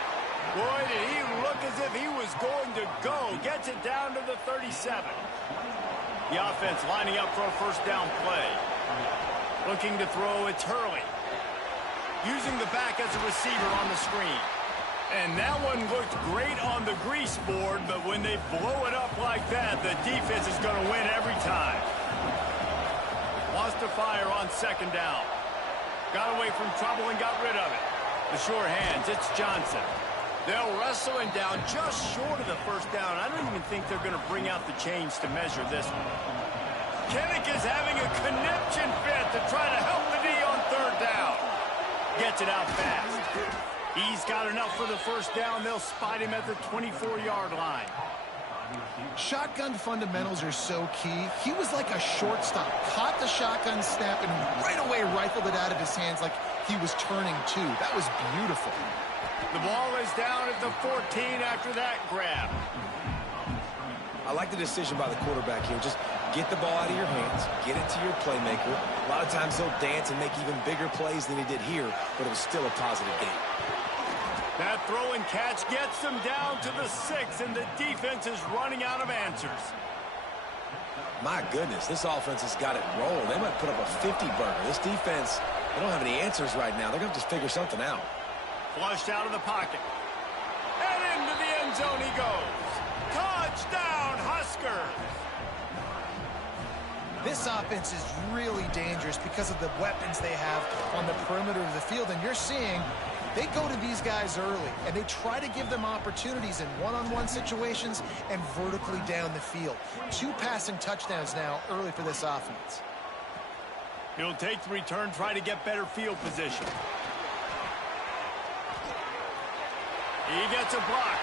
Boy, did he look as if he was going to go. Gets it down to the 37. The offense lining up for a 1st down play. Looking to throw, it's Hurley. Using the back as a receiver on the screen. And that one looked great on the grease board, but when they blow it up like that, the defense is going to win every time. Lost to fire on 2nd down. Got away from trouble and got rid of it. The sure hands, it's Johnson. They'll wrestle him down just short of the 1st down. I don't even think they're going to bring out the chains to measure this one. Kinnick is having a conniption fit to try to help the D on 3rd down. Gets it out fast. He's got enough for the first down. They'll spot him at the 24-yard line. Shotgun fundamentals are so key. He was like a shortstop. Caught the shotgun snap and right away rifled it out of his hands like he was turning two. That was beautiful. The ball is down at the 14 after that grab. I like the decision by the quarterback here. Just get the ball out of your hands, get it to your playmaker. A lot of times he'll dance and make even bigger plays than he did here, but it was still a positive game. That throw and catch gets them down to the 6, and the defense is running out of answers. My goodness, this offense has got it rolling. They might put up a 50-burger. This defense, they don't have any answers right now. They're going to have to figure something out. Flushed out of the pocket. And into the end zone he goes. Touchdown, Huskers! This offense is really dangerous because of the weapons they have on the perimeter of the field, and you're seeing they go to these guys early, and they try to give them opportunities in one-on-one situations and vertically down the field. 2 passing touchdowns now early for this offense. He'll take the return, try to get better field position. He gets a block.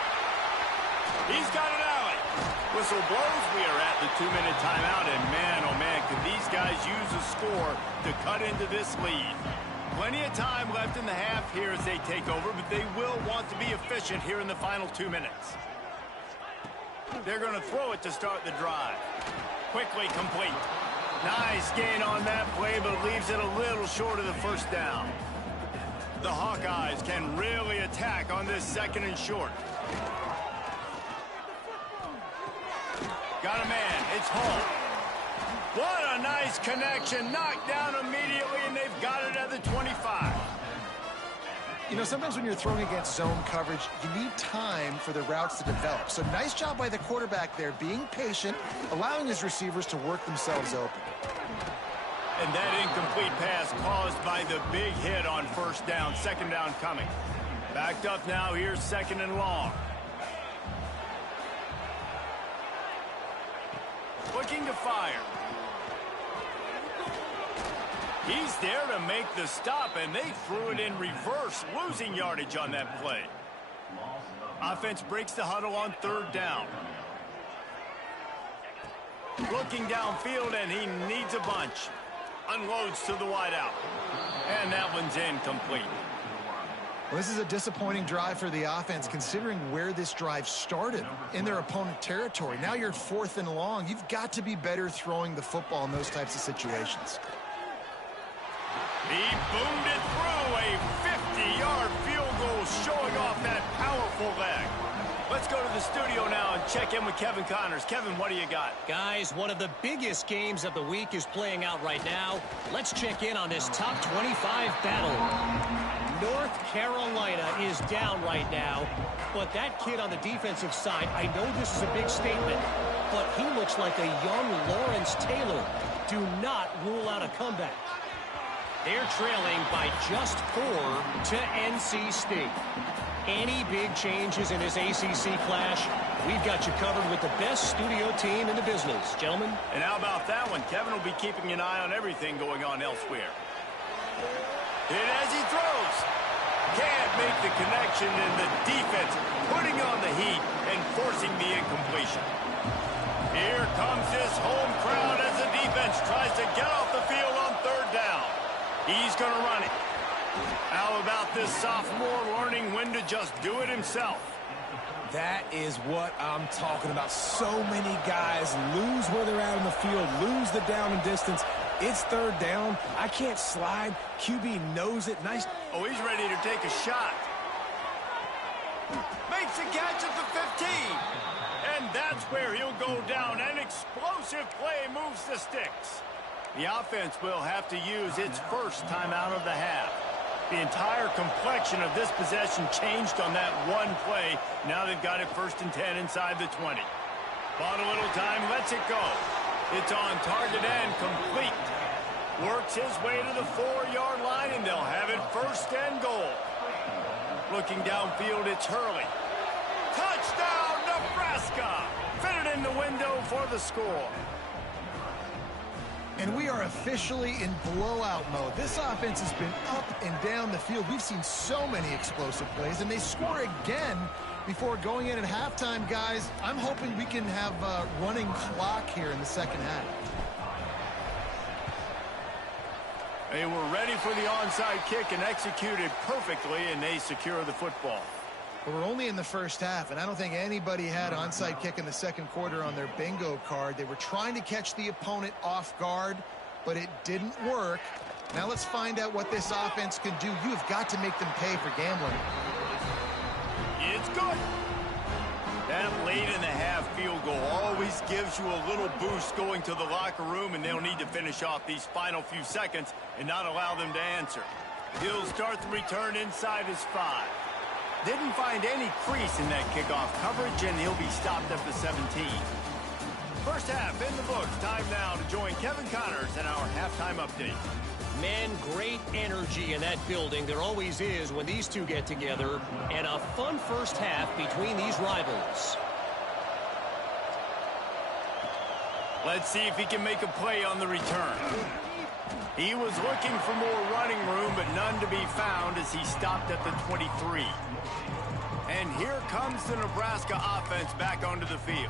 He's got an alley. Whistle blows. We are at the 2-minute timeout, and man, oh man, could these guys use a score to cut into this lead. Plenty of time left in the half here as they take over, but they will want to be efficient here in the final 2 minutes. They're going to throw it to start the drive. Quickly complete. Nice gain on that play, but leaves it a little short of the first down. The Hawkeyes can really attack on this 2nd and short. Got a man. It's Hall. What a nice connection. Knocked down immediately, and they've got it at the 25. You know, sometimes when you're throwing against zone coverage, you need time for the routes to develop. So nice job by the quarterback there, being patient, allowing his receivers to work themselves open. And that incomplete pass caused by the big hit on first down. 2nd down coming. Backed up now. Here's 2nd and long. Looking to fire. He's there to make the stop, and they threw it in reverse, losing yardage on that play. Offense breaks the huddle on 3rd down. Looking downfield, and he needs a bunch. Unloads to the wideout. And that one's incomplete. Well, this is a disappointing drive for the offense, considering where this drive started in their opponent territory. Now you're 4th and long. You've got to be better throwing the football in those types of situations. He boomed it through a 50-yard field goal, showing off that powerful leg. Let's go to the studio now and check in with Kevin Connors. Kevin, what do you got? Guys, one of the biggest games of the week is playing out right now. Let's check in on this top 25 battle. North Carolina is down right now, but that kid on the defensive side, I know this is a big statement, but he looks like a young Lawrence Taylor. Do not rule out a comeback. They're trailing by just 4 to NC State. Any big changes in this ACC clash, we've got you covered with the best studio team in the business, gentlemen. And how about that one? Kevin will be keeping an eye on everything going on elsewhere. And as he throws, can't make the connection, and the defense putting on the heat and forcing the incompletion. Here comes this home crowd as the defense tries to get off the field on 3rd down. He's going to run it. How about this sophomore learning when to just do it himself? That is what I'm talking about. So many guys lose where they're at in the field, lose the down and distance. It's 3rd down. I can't slide. QB knows it. Nice. Oh, he's ready to take a shot. Makes a catch at the 15. And that's where he'll go down. An explosive play moves the sticks. The offense will have to use its first timeout of the half. The entire complexion of this possession changed on that one play. Now they've got it 1st and 10 inside the 20. Bought a little time, lets it go. It's on target and complete. Works his way to the 4-yard line, and they'll have it 1st and goal. Looking downfield, it's Hurley. Touchdown, Nebraska! Fitted in the window for the score. And we are officially in blowout mode. This offense has been up and down the field. We've seen so many explosive plays, and they score again before going in at halftime, guys. I'm hoping we can have a running clock here in the second half. They were ready for the onside kick and executed perfectly, and they secure the football. But we're only in the first half, and I don't think anybody had onside kick in the second quarter on their bingo card. They were trying to catch the opponent off guard, but it didn't work. Now let's find out what this offense can do. You have got to make them pay for gambling. It's good. That late in the half field goal always gives you a little boost going to the locker room, and they'll need to finish off these final few seconds and not allow them to answer. He'll start the return inside his 5. Didn't find any crease in that kickoff coverage, and he'll be stopped at the 17. First half in the books. Time now to join Kevin Connors in our halftime update. Man, great energy in that building. There always is when these two get together. And a fun first half between these rivals. Let's see if he can make a play on the return. He was looking for more running room, but none to be found as he stopped at the 23. And here comes the Nebraska offense back onto the field.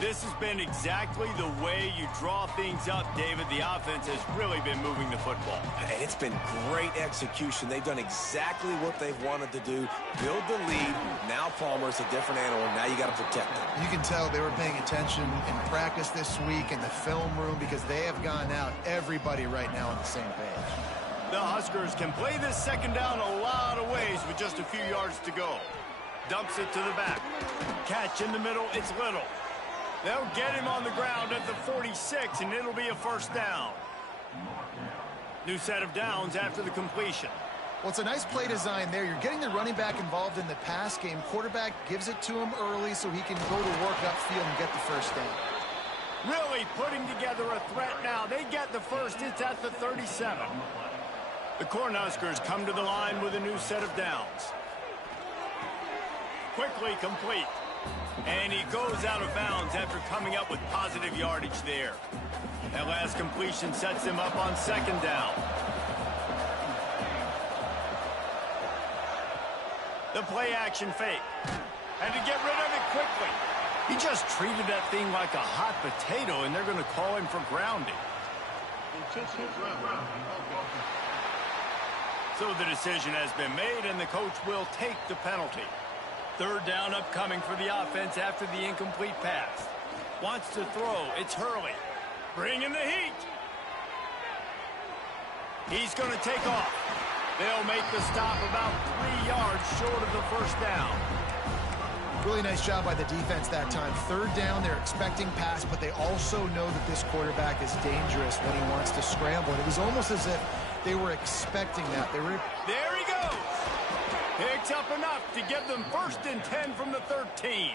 This has been exactly the way you draw things up, David. The offense has really been moving the football. And it's been great execution. They've done exactly what they've wanted to do. Build the lead. Now Palmer's a different animal. Now you got to protect him. You can tell they were paying attention in practice this week in the film room because they have gone out, everybody right now on the same page. The Huskers can play this second down a lot of ways with just a few yards to go. Dumps it to the back. Catch in the middle, it's Little. They'll get him on the ground at the 46, and it'll be a first down. New set of downs after the completion. Well, it's a nice play design there. You're getting the running back involved in the pass game. Quarterback gives it to him early so he can go to work upfield and get the first down. Really putting together a threat now. They get the first. It's at the 37. The Cornhuskers come to the line with a new set of downs. Quickly complete. And he goes out of bounds after coming up with positive yardage there. That last completion sets him up on second down. The play action fake. And to get rid of it quickly. He just treated that thing like a hot potato, and they're going to call him for grounding. So the decision has been made, and the coach will take the penalty. Third down upcoming for the offense after the incomplete pass. Wants to throw. It's Hurley. Bringing the heat. He's going to take off. They'll make the stop about 3 yards short of the first down. Really nice job by the defense that time. Third down, they're expecting pass, but they also know that this quarterback is dangerous when he wants to scramble. And it was almost as if they were expecting that. There he goes. Picks up enough to give them 1st and 10 from the 13.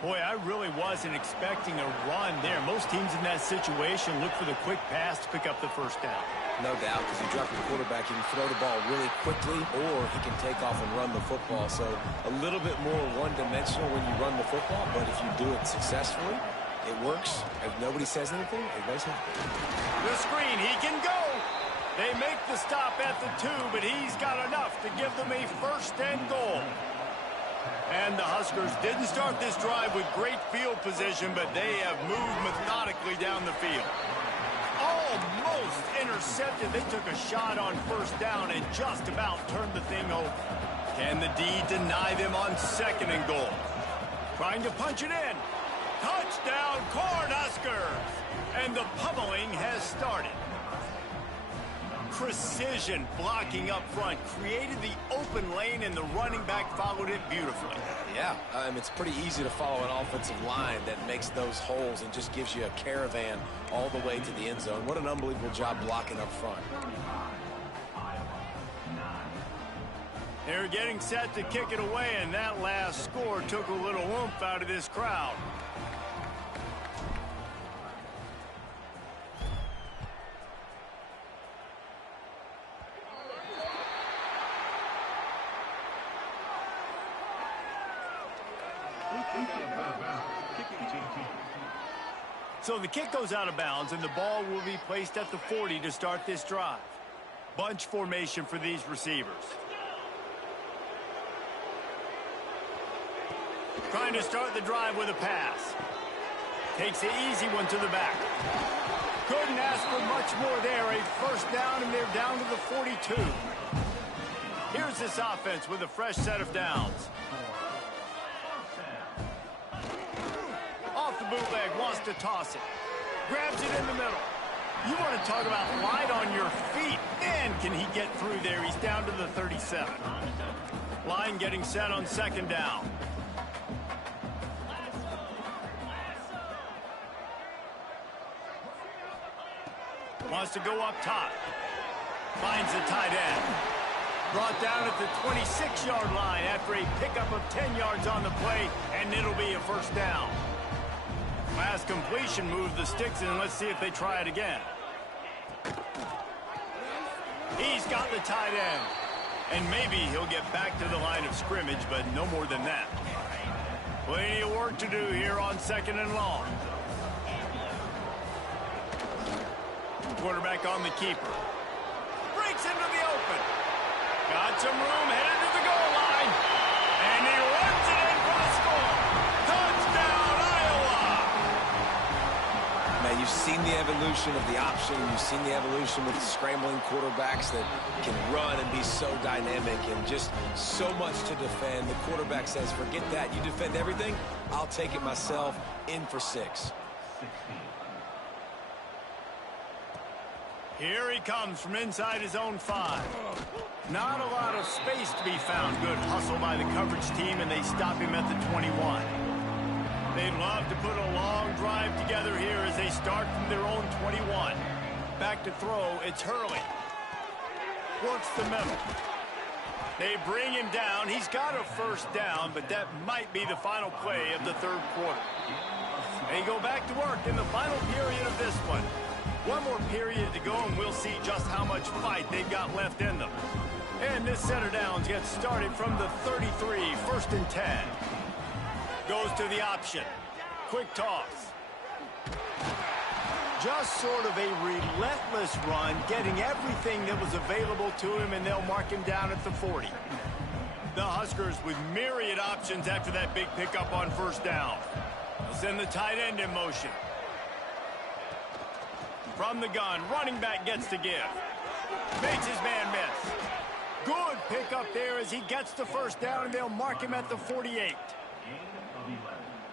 Boy, I really wasn't expecting a run there. Most teams in that situation look for the quick pass to pick up the first down. No doubt, because you drop your quarterback, you can throw the ball really quickly, or he can take off and run the football. So a little bit more one-dimensional when you run the football, but if you do it successfully, it works. If nobody says anything, everybody's happy. The screen, he can go. They make the stop at the 2, but he's got enough to give them a 1st and goal. And the Huskers didn't start this drive with great field position, but they have moved methodically down the field. Almost intercepted. They took a shot on 1st down and just about turned the thing over. Can the D deny them on 2nd and goal? Trying to punch it in. Touchdown, Cornhuskers! And the pummeling has started. Precision blocking up front created the open lane, and the running back followed it beautifully. Yeah, it's pretty easy to follow an offensive line that makes those holes and just gives you a caravan all the way to the end zone. What an unbelievable job blocking up front. They're getting set to kick it away, and that last score took a little oomph out of this crowd. So the kick goes out of bounds, and the ball will be placed at the 40 to start this drive. Bunch formation for these receivers. Trying to start the drive with a pass. Takes the easy one to the back. Couldn't ask for much more there. A first down, and they're down to the 42. Here's this offense with a fresh set of downs. Off the bootleg, wants to toss it. Grabs it in the middle. You want to talk about light on your feet. Man, can he get through there. He's down to the 37. Line getting set on second down. Wants to go up top. Finds the tight end. Brought down at the 26-yard line after a pickup of 10 yards on the play, and it'll be a first down. Last completion moved the sticks in. Let's see if they try it again. He's got the tight end. And maybe he'll get back to the line of scrimmage, but no more than that. Plenty of work to do here on second and long. Quarterback on the keeper. Breaks into the open. Got some room, headed to the goal line. And he runs it in for the score. Touchdown, Iowa! Man, you've seen the evolution of the option. You've seen the evolution with scrambling quarterbacks that can run and be so dynamic and just so much to defend. The quarterback says, forget that. You defend everything, I'll take it myself. In for 6. Here he comes from inside his own 5. Not a lot of space to be found. Good hustle by the coverage team, and they stop him at the 21. They'd love to put a long drive together here as they start from their own 21. Back to throw, it's Hurley. Works the middle. They bring him down. He's got a first down, but that might be the final play of the third quarter. They go back to work in the final period of this one. One more period to go, and we'll see just how much fight they've got left in them. And this set of downs gets started from the 33, 1st and 10. Goes to the option. Quick toss. Just sort of a relentless run, getting everything that was available to him, and they'll mark him down at the 40. The Huskers with myriad options after that big pickup on first down. They'll send the tight end in motion. From the gun, running back gets to give. Makes his man miss. Good pickup there as he gets the first down, and they'll mark him at the 48.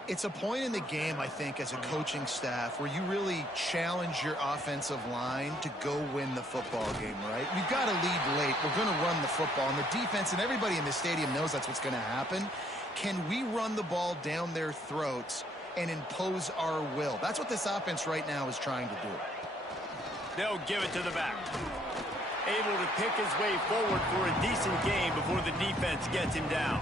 It's a point in the game, I think, as a coaching staff where you really challenge your offensive line to go win the football game, right? We've got to lead late. We're going to run the football. And the defense and everybody in the stadium knows that's what's going to happen. Can we run the ball down their throats and impose our will? That's what this offense right now is trying to do. They'll give it to the back. Able to pick his way forward for a decent game before the defense gets him down.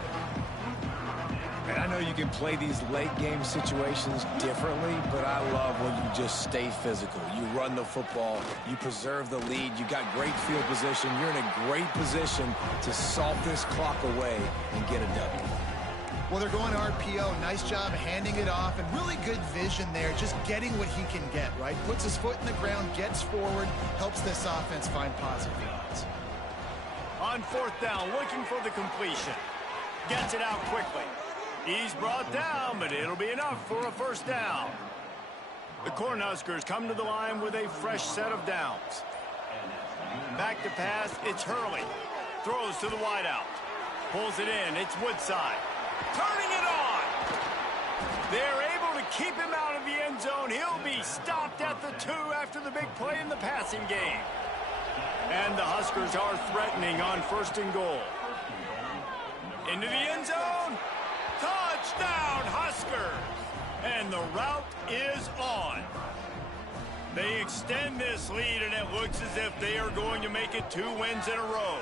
And I know you can play these late game situations differently, but I love when you just stay physical. You run the football, you preserve the lead, you got great field position, you're in a great position to salt this clock away and get a W. Well, they're going RPO. Nice job handing it off, and really good vision there, just getting what he can get, right? Puts his foot in the ground, gets forward, helps this offense find positive yards. On fourth down, looking for the completion. Gets it out quickly. He's brought down, but it'll be enough for a first down. The Cornhuskers come to the line with a fresh set of downs. Back to pass, it's Hurley. Throws to the wideout. Pulls it in, it's Woodside. Turning it on. They're able to keep him out of the end zone. He'll be stopped at the 2 after the big play in the passing game. And the Huskers are threatening on 1st and goal. Into the end zone. Touchdown, Huskers! And the route is on. They extend this lead, and it looks as if they are going to make it 2 wins in a row.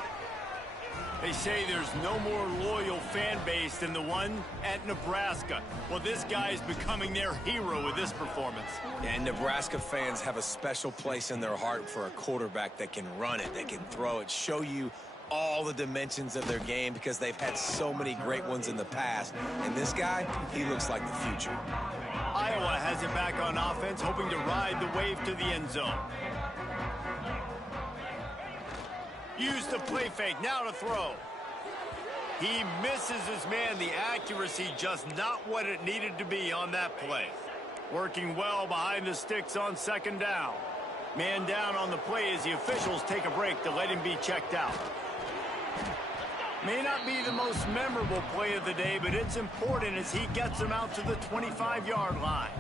They say there's no more loyal fan base than the one at Nebraska. Well, this guy is becoming their hero with this performance. And Nebraska fans have a special place in their heart for a quarterback that can run it, that can throw it, show you all the dimensions of their game because they've had so many great ones in the past. And this guy, he looks like the future. Iowa has it back on offense, hoping to ride the wave to the end zone. Use the play fake, now to throw. He misses his man. The accuracy just not what it needed to be on that play. Working well behind the sticks on second down. Man down on the play as the officials take a break to let him be checked out. May not be the most memorable play of the day, but it's important as he gets them out to the 25-yard line.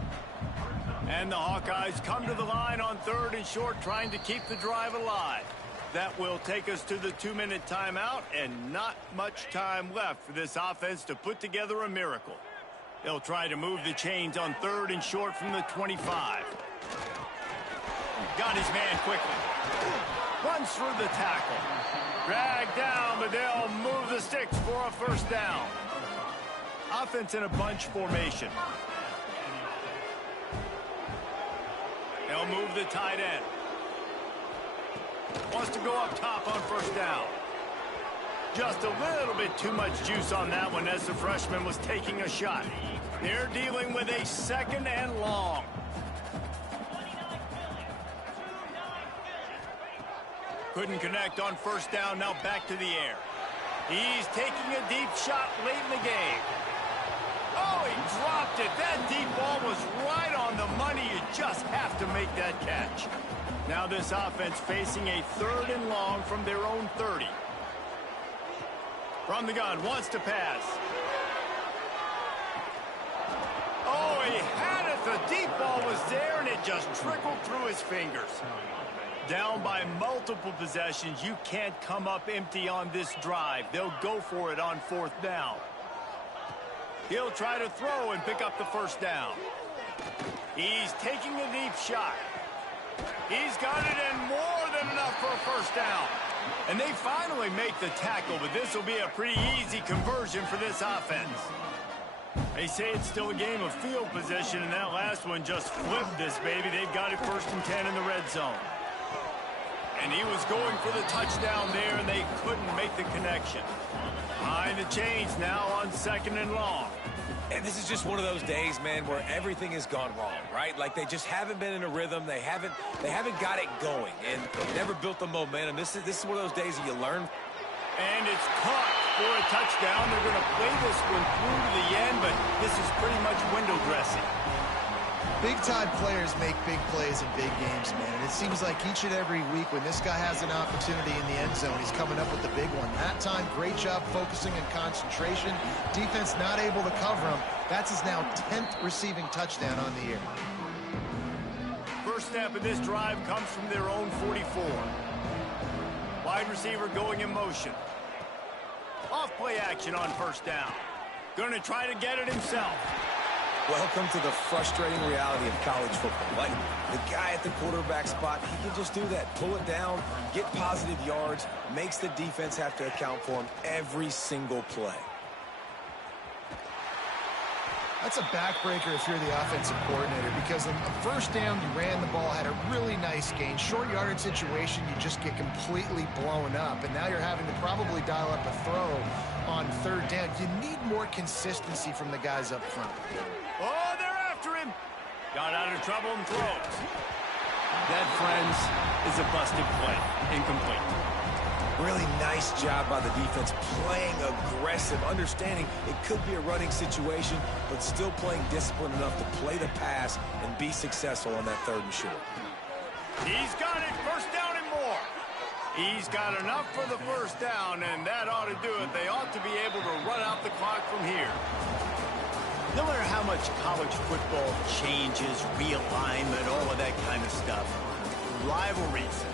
And the Hawkeyes come to the line on 3rd and short, trying to keep the drive alive. That will take us to the 2-minute timeout, and not much time left for this offense to put together a miracle. They'll try to move the chains on 3rd and short from the 25. Got his man quickly. Runs through the tackle. Dragged down, but they'll move the sticks for a first down. Offense in a bunch formation. They'll move the tight end. Wants to go up top on first down. Just a little bit too much juice on that one as the freshman was taking a shot. They're dealing with a 2nd and long. Couldn't connect on first down, now back to the air. He's taking a deep shot late in the game. Oh, he dropped it. That deep ball was right on the money. You just have to make that catch. Now this offense facing a 3rd and long from their own 30. From the gun, wants to pass. Oh, he had it. The deep ball was there, and it just trickled through his fingers. Down by multiple possessions, you can't come up empty on this drive. They'll go for it on 4th down. He'll try to throw and pick up the first down. He's taking a deep shot. He's got it and more than enough for a first down. And they finally make the tackle, but this will be a pretty easy conversion for this offense. They say it's still a game of field position, and that last one just flipped this baby. They've got it 1st and 10 in the red zone. And he was going for the touchdown there, and they couldn't make the connection. Behind the chains now on 2nd and long. And this is just one of those days, man, where everything has gone wrong, right? Like they just haven't been in a rhythm. They haven't got it going, and they've never built the momentum. This is one of those days that you learn. And it's caught for a touchdown. They're going to play this one through to the end, but this is pretty much window dressing. Big-time players make big plays in big games, man. And it seems like each and every week when this guy has an opportunity in the end zone, he's coming up with the big one. That time, great job focusing and concentration. Defense not able to cover him. That's his now 10th receiving touchdown on the year. First snap of this drive comes from their own 44. Wide receiver going in motion. Off play action on first down. Going to try to get it himself. Welcome to the frustrating reality of college football. Like, the guy at the quarterback spot, he can just do that. Pull it down, get positive yards, makes the defense have to account for him every single play. That's a backbreaker if you're the offensive coordinator, because on the first down, you ran the ball, had a really nice gain. Short yardage situation, you just get completely blown up, and now you're having to probably dial up a throw on 3rd down. You need more consistency from the guys up front. Oh, they're after him. Got out of trouble and throws. That, friends, is a busted play. Incomplete. Really nice job by the defense, playing aggressive, understanding it could be a running situation, but still playing disciplined enough to play the pass and be successful on that 3rd and short. He's got it. First down and more. He's got enough for the first down, and that ought to do it. They ought to be able to run out the clock from here. No matter how much college football changes, realignment, all of that kind of stuff, rivalries,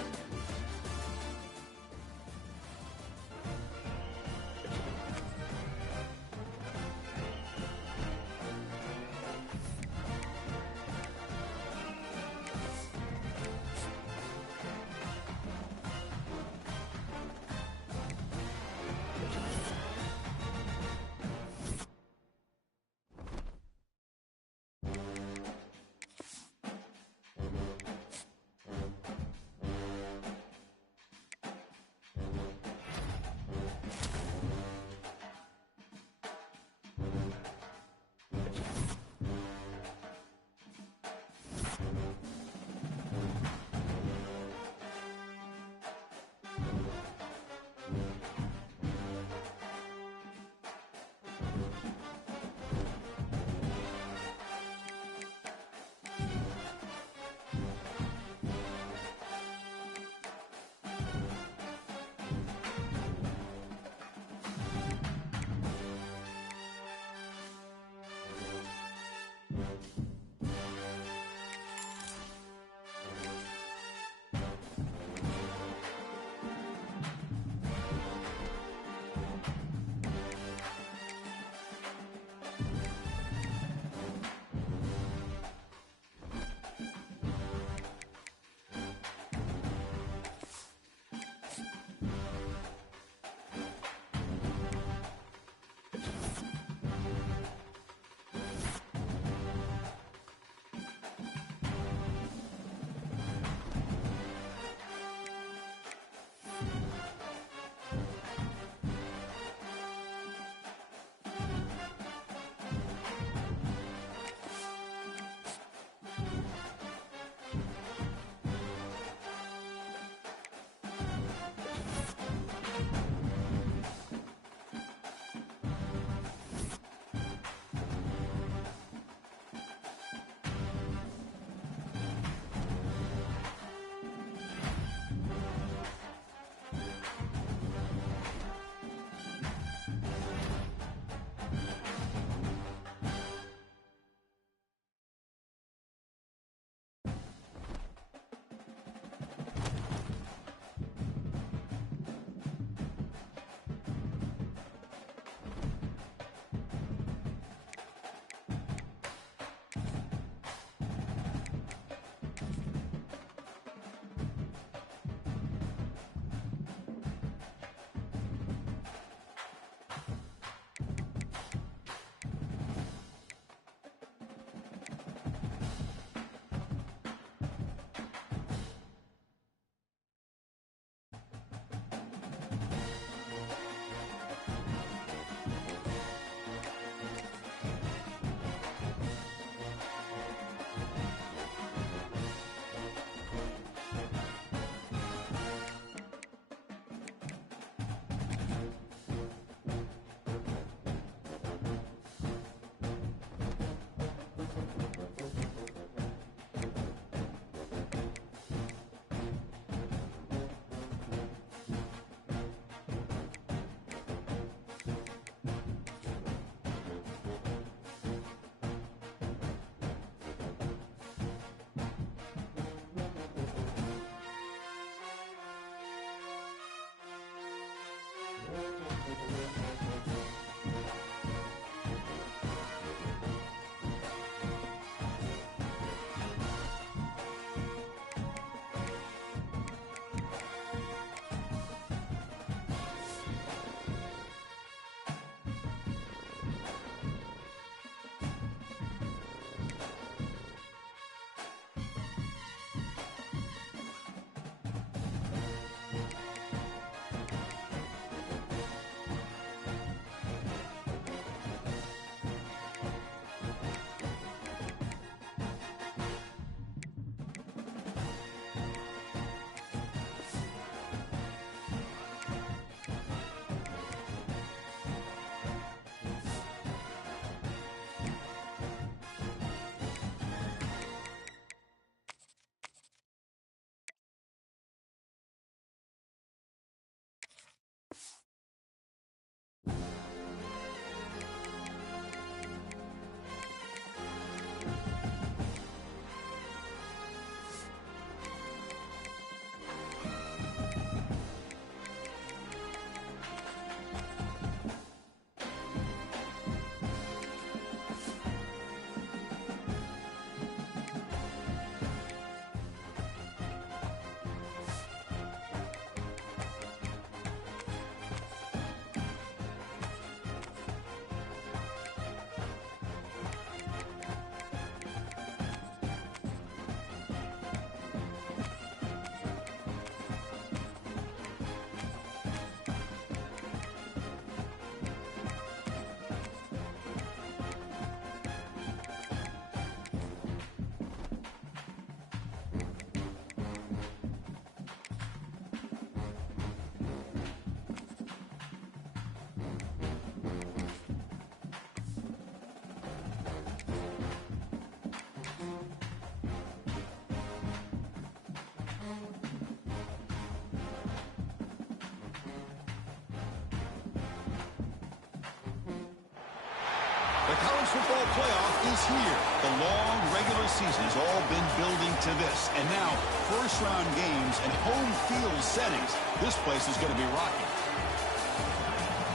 The college football playoff is here. The long regular season has all been building to this. And now, first-round games and home field settings. This place is going to be rocking.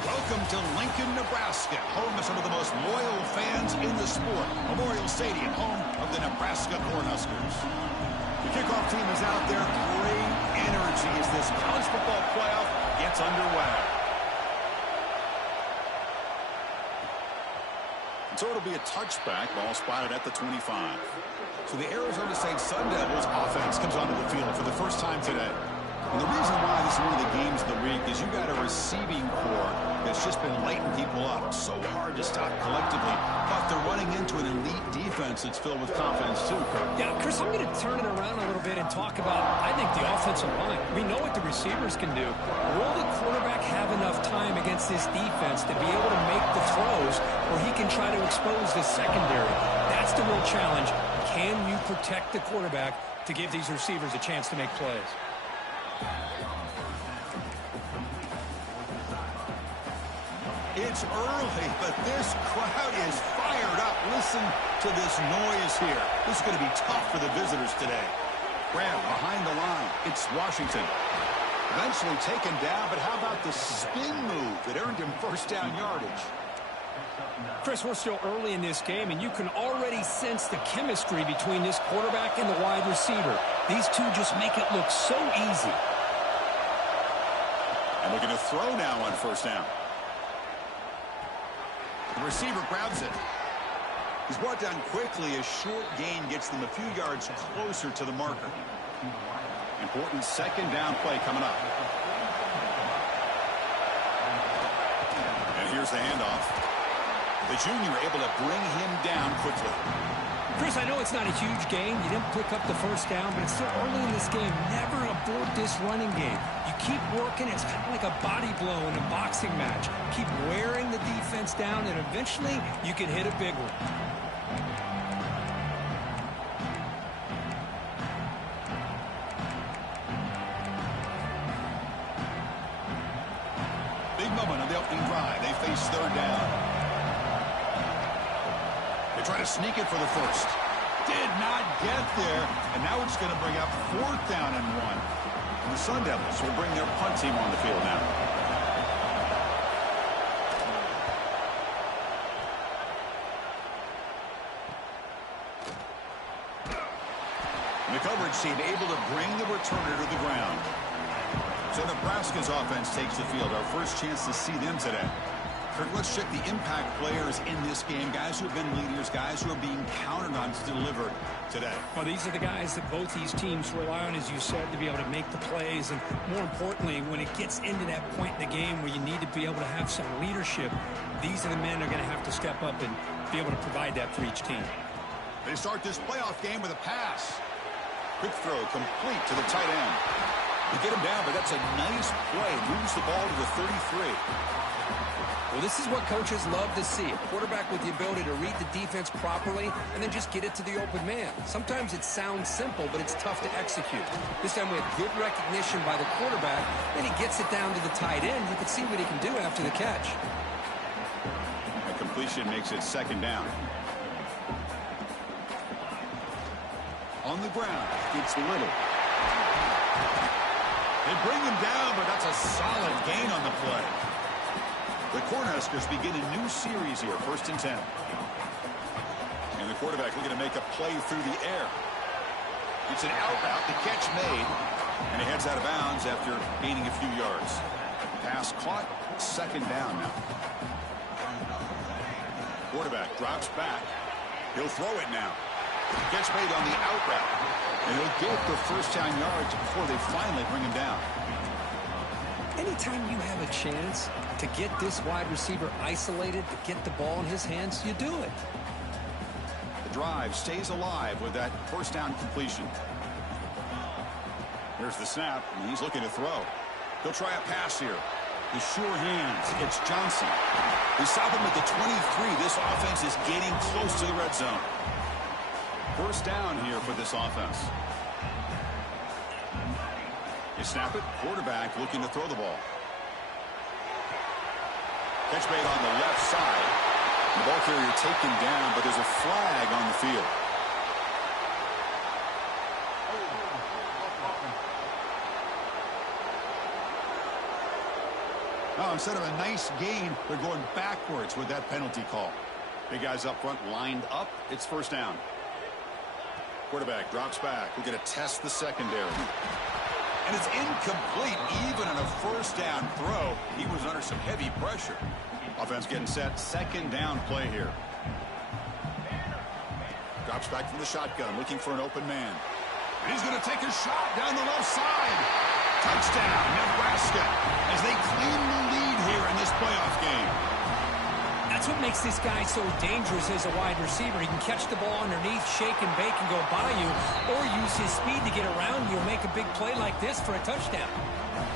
Welcome to Lincoln, Nebraska, home of some of the most loyal fans in the sport. Memorial Stadium, home of the Nebraska Cornhuskers. The kickoff team is out there. Great energy as this college football playoff gets underway. So it'll be a touchback, ball spotted at the 25. So the Arizona State Sun Devils offense comes onto the field for the first time today. And the reason why this is one of the games of the week is you got a receiving core that's just been lighting people up. So hard to stop collectively. But they're running into an elite defense that's filled with confidence too, Kirk. Yeah, Chris, I'm going to turn it around a little bit and talk about, I think, the offensive line. We know what the receivers can do. Will the quarterback have enough time against this defense to be able to make the throws where he can try to expose the secondary? That's the real challenge. Can you protect the quarterback to give these receivers a chance to make plays? It's early, but this crowd is fired up. Listen to this noise here. This is going to be tough for the visitors today. Graham behind the line. It's Washington. Eventually taken down, but how about the spin move that earned him first down yardage? Chris, we're still early in this game, and you can already sense the chemistry between this quarterback and the wide receiver. These two just make it look so easy. And looking to throw now on first down. The receiver grabs it. He's brought down quickly. A short gain gets them a few yards closer to the marker. Important second down play coming up. And here's the handoff. The junior able to bring him down quickly. Chris, I know it's not a huge gain. You didn't pick up the first down, but it's still early in this game. Never abort this running game. You keep working. It's kind of like a body blow in a boxing match. Keep wearing the defense down, and eventually you can hit a big one. Big moment on the opening drive. They face third down. They try to sneak it for the first. Did not get there. And now it's going to bring up fourth down and 1. And the Sun Devils will bring their punt team on the field now. The coverage team able to bring the returner to the ground. So Nebraska's offense takes the field. Our first chance to see them today. Kirk, let's check the impact players in this game. Guys who have been leaders, guys who are being counted on to deliver today. Well, these are the guys that both these teams rely on, as you said, to be able to make the plays. And more importantly, when it gets into that point in the game where you need to be able to have some leadership, these are the men that are going to have to step up and be able to provide that for each team. They start this playoff game with a pass. Quick throw complete to the tight end. They get him down, but that's a nice play. Moves the ball to the 33. Well, this is what coaches love to see. A quarterback with the ability to read the defense properly and then just get it to the open man. Sometimes it sounds simple, but it's tough to execute. This time we have good recognition by the quarterback. Then he gets it down to the tight end. You can see what he can do after the catch. A completion makes it second down. On the ground, it's Little. They bring him down, but that's a solid gain on the play. The Cornhuskers begin a new series here, 1st and 10. And the quarterback looking to make a play through the air. It's an out route, the catch made, and he heads out of bounds after gaining a few yards. Pass caught, second down now. Quarterback drops back. He'll throw it now. Catch made on the out route. And he'll get the first down yards before they finally bring him down. Anytime you have a chance to get this wide receiver isolated, to get the ball in his hands, you do it. The drive stays alive with that first down completion. Here's the snap, and he's looking to throw. He'll try a pass here. The sure hands. It's Johnson. They stop him at the 23. This offense is getting close to the red zone. First down here for this offense. You snap it. Quarterback looking to throw the ball. Catch made on the left side. The ball carrier taken down, but there's a flag on the field. Now, instead of a nice gain, they're going backwards with that penalty call. Big guys up front lined up. It's first down. Quarterback drops back. We're going to test the secondary. And it's incomplete, even on a first down throw. He was under some heavy pressure. Offense getting set. Second down play here. Drops back from the shotgun, looking for an open man. And he's going to take a shot down the left side. Touchdown, Nebraska, as they claim the lead here in this playoff game. That's what makes this guy so dangerous as a wide receiver. He can catch the ball underneath, shake and bake and go by you, or use his speed to get around you and make a big play like this for a touchdown.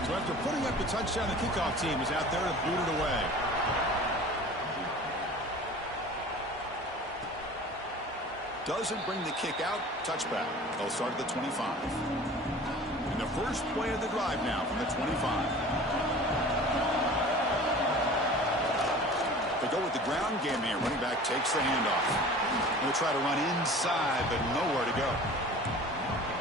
So after putting up the touchdown, the kickoff team is out there to boot it away. Doesn't bring the kick out. Touchback. They'll start at the 25. And the first play of the drive now from the 25. They go with the ground game here. Running back takes the handoff. We'll try to run inside, but nowhere to go.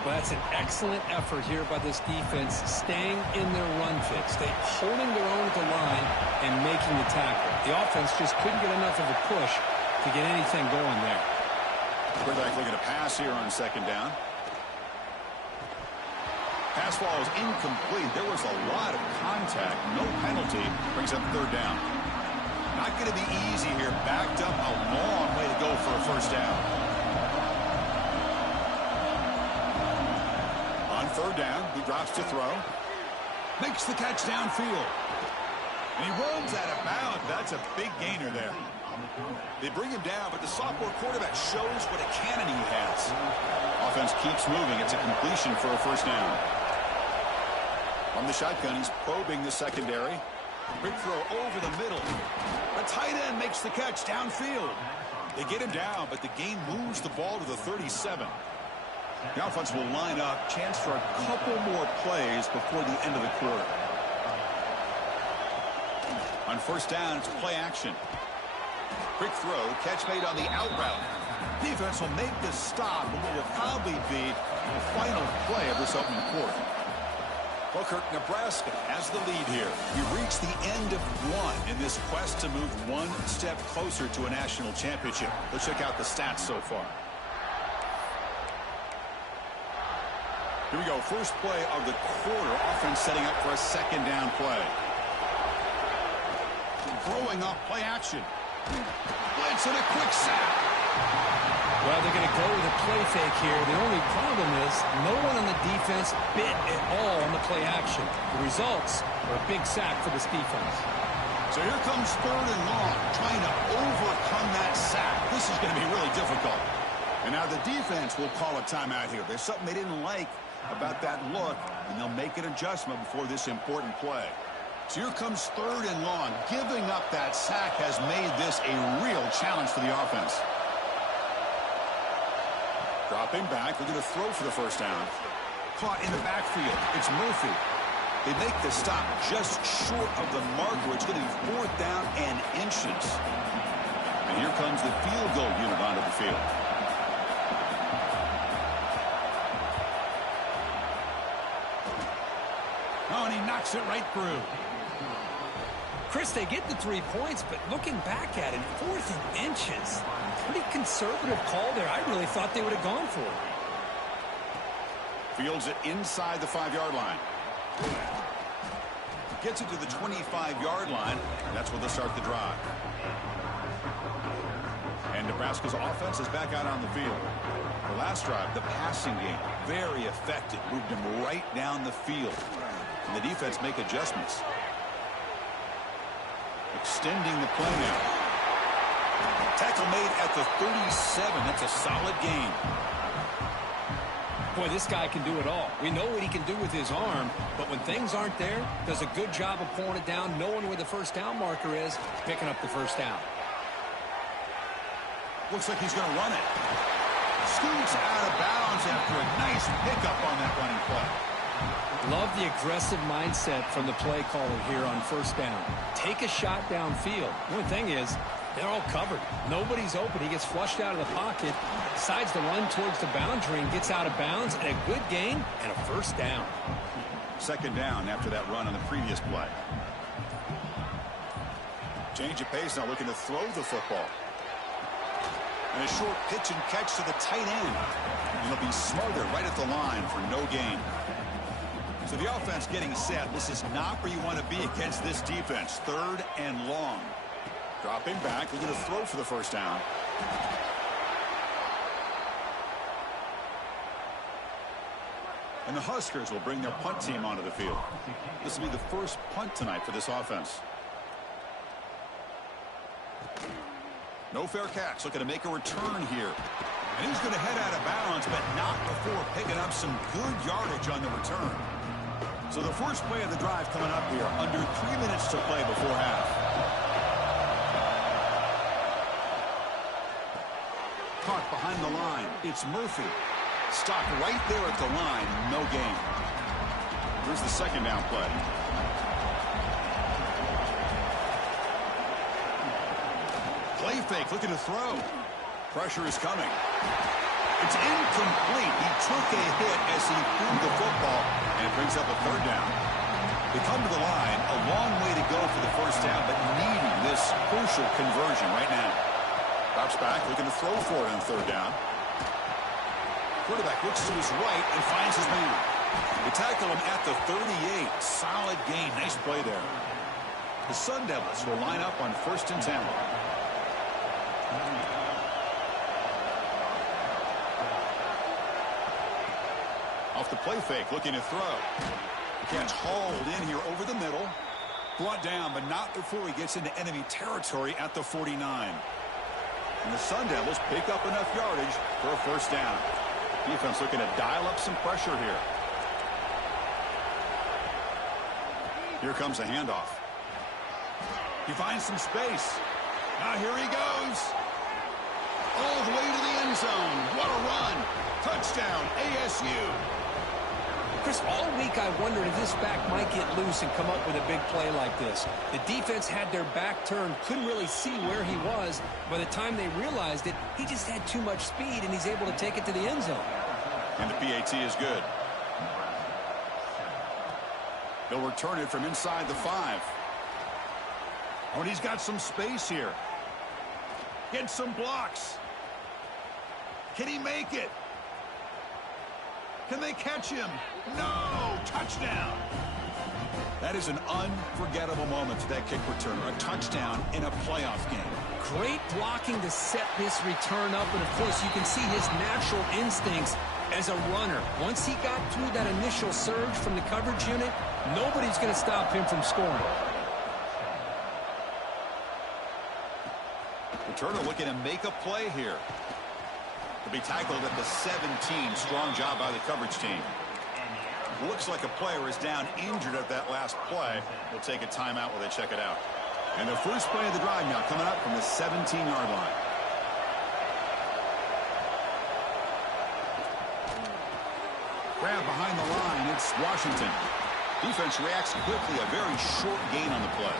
Well, that's an excellent effort here by this defense, staying in their run fits. They holding their own at the line and making the tackle. The offense just couldn't get enough of a push to get anything going there. Quarterback looking to pass here on second down. Pass ball is incomplete. There was a lot of contact. No penalty. Brings up third down. Not going to be easy here. Backed up a long way to go for a first down. On third down, he drops to throw. Makes the catch downfield. And he runs out of bounds. That's a big gainer there. They bring him down, but the sophomore quarterback shows what a cannon he has. Offense keeps moving. It's a completion for a first down. From the shotgun, he's probing the secondary. Quick throw over the middle. A tight end makes the catch downfield. They get him down, but the gain moves the ball to the 37. The offense will line up. Chance for a couple more plays before the end of the quarter. On first down, it's play action. Quick throw, catch made on the out route. Defense will make the stop, and what will probably be the final play of this opening quarter. Well, Kirk, Nebraska has the lead here. We reach the end of one in this quest to move one step closer to a national championship. Let's check out the stats so far. Here we go. First play of the quarter. Offense setting up for a second down play. Throwing up play action. Blitz and a quick sack. Well, they're going to go with a play fake here. The only problem is no one on the defense bit at all on the play action. The results are a big sack for this defense. So here comes third and long, trying to overcome that sack. This is going to be really difficult. And now the defense will call a timeout here. There's something they didn't like about that look, and they'll make an adjustment before this important play. So here comes third and long. Giving up that sack has made this a real challenge for the offense. Dropping back, they're going to throw for the first down. Caught in the backfield. It's Murphy. They make the stop just short of the marker. It's going to be fourth down and inches. And here comes the field goal unit onto the field. Oh, and he knocks it right through. Chris, they get the 3 points, but looking back at it, fourth and inches. Pretty conservative call there. I really thought they would have gone for it. Fields it inside the 5-yard line. Gets it to the 25-yard line. That's where they'll start the drive. And Nebraska's offense is back out on the field. The last drive, the passing game, very effective. Moved him right down the field. And the defense make adjustments. Extending the play now. Tackle made at the 37. That's a solid gain. Boy, this guy can do it all. We know what he can do with his arm, but when things aren't there, does a good job of pulling it down, knowing where the first down marker is, picking up the first down. Looks like he's going to run it. Scoots out of bounds after a nice pickup on that running play. Love the aggressive mindset from the play caller here on first down. Take a shot downfield. The only thing is, they're all covered. Nobody's open. He gets flushed out of the pocket, decides to run towards the boundary and gets out of bounds, and a good gain and a first down. Second down after that run on the previous play. Change of pace now, looking to throw the football. And a short pitch and catch to the tight end. And he'll be smothered right at the line for no gain. So the offense getting set. This is not where you want to be against this defense. Third and long. Dropping back. We're going to throw for the first down. And the Huskers will bring their punt team onto the field. This will be the first punt tonight for this offense. No fair catch. Looking to make a return here. And he's going to head out of bounds, but not before picking up some good yardage on the return. So the first play of the drive coming up here. Under 3 minutes to play before half. Caught behind the line. It's Murphy. Stopped right there at the line. No gain. Here's the second down play. Play fake, looking to throw. Pressure is coming. It's incomplete. He took a hit as he threw the football, and it brings up a third down. They come to the line, a long way to go for the first down, but needing this crucial conversion right now. Drops back, looking to throw for it on third down. Quarterback looks to his right and finds his man. They tackle him at the 38. Solid gain. Nice play there. The Sun Devils will line up on 1st and 10. Off the play fake, looking to throw. Catch hauled in here over the middle. Brought down, but not before he gets into enemy territory at the 49. And the Sun Devils pick up enough yardage for a first down. Defense looking to dial up some pressure here. Here comes a handoff. He finds some space. Now here he goes. All the way to the end zone. What a run. Touchdown, ASU. Chris, all week I wondered if this back might get loose and come up with a big play like this. The defense had their back turned, couldn't really see where he was. By the time they realized it, he just had too much speed, and he's able to take it to the end zone. And the PAT is good. They'll return it from inside the 5. Oh, and he's got some space here. Get some blocks. Can he make it? Can they catch him? No! Touchdown! That is an unforgettable moment to that kick return. A touchdown in a playoff game. Great blocking to set this return up, and of course you can see his natural instincts as a runner. Once he got through that initial surge from the coverage unit, nobody's going to stop him from scoring. Returner looking to make a play here. To be tackled at the 17. Strong job by the coverage team. Looks like a player is down injured at that last play. We'll take a timeout while they check it out. And the first play of the drive now coming up from the 17-yard line. Grab behind the line. It's Washington. Defense reacts quickly. A very short gain on the play.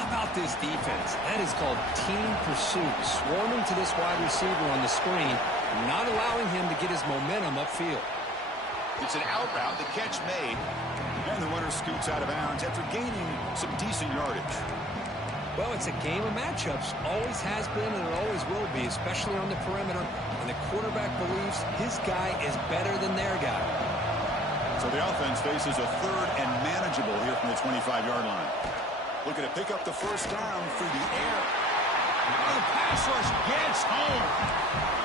How about this defense? That is called team pursuit. Swarming to this wide receiver on the screen, not allowing him to get his momentum upfield. It's an out route. The catch made. And the runner scoots out of bounds after gaining some decent yardage. Well, it's a game of matchups. Always has been and it always will be, especially on the perimeter. And the quarterback believes his guy is better than their guy. So the offense faces a third and manageable here from the 25-yard line. Looking to pick up the first down through the air. Oh, the pass rush gets home.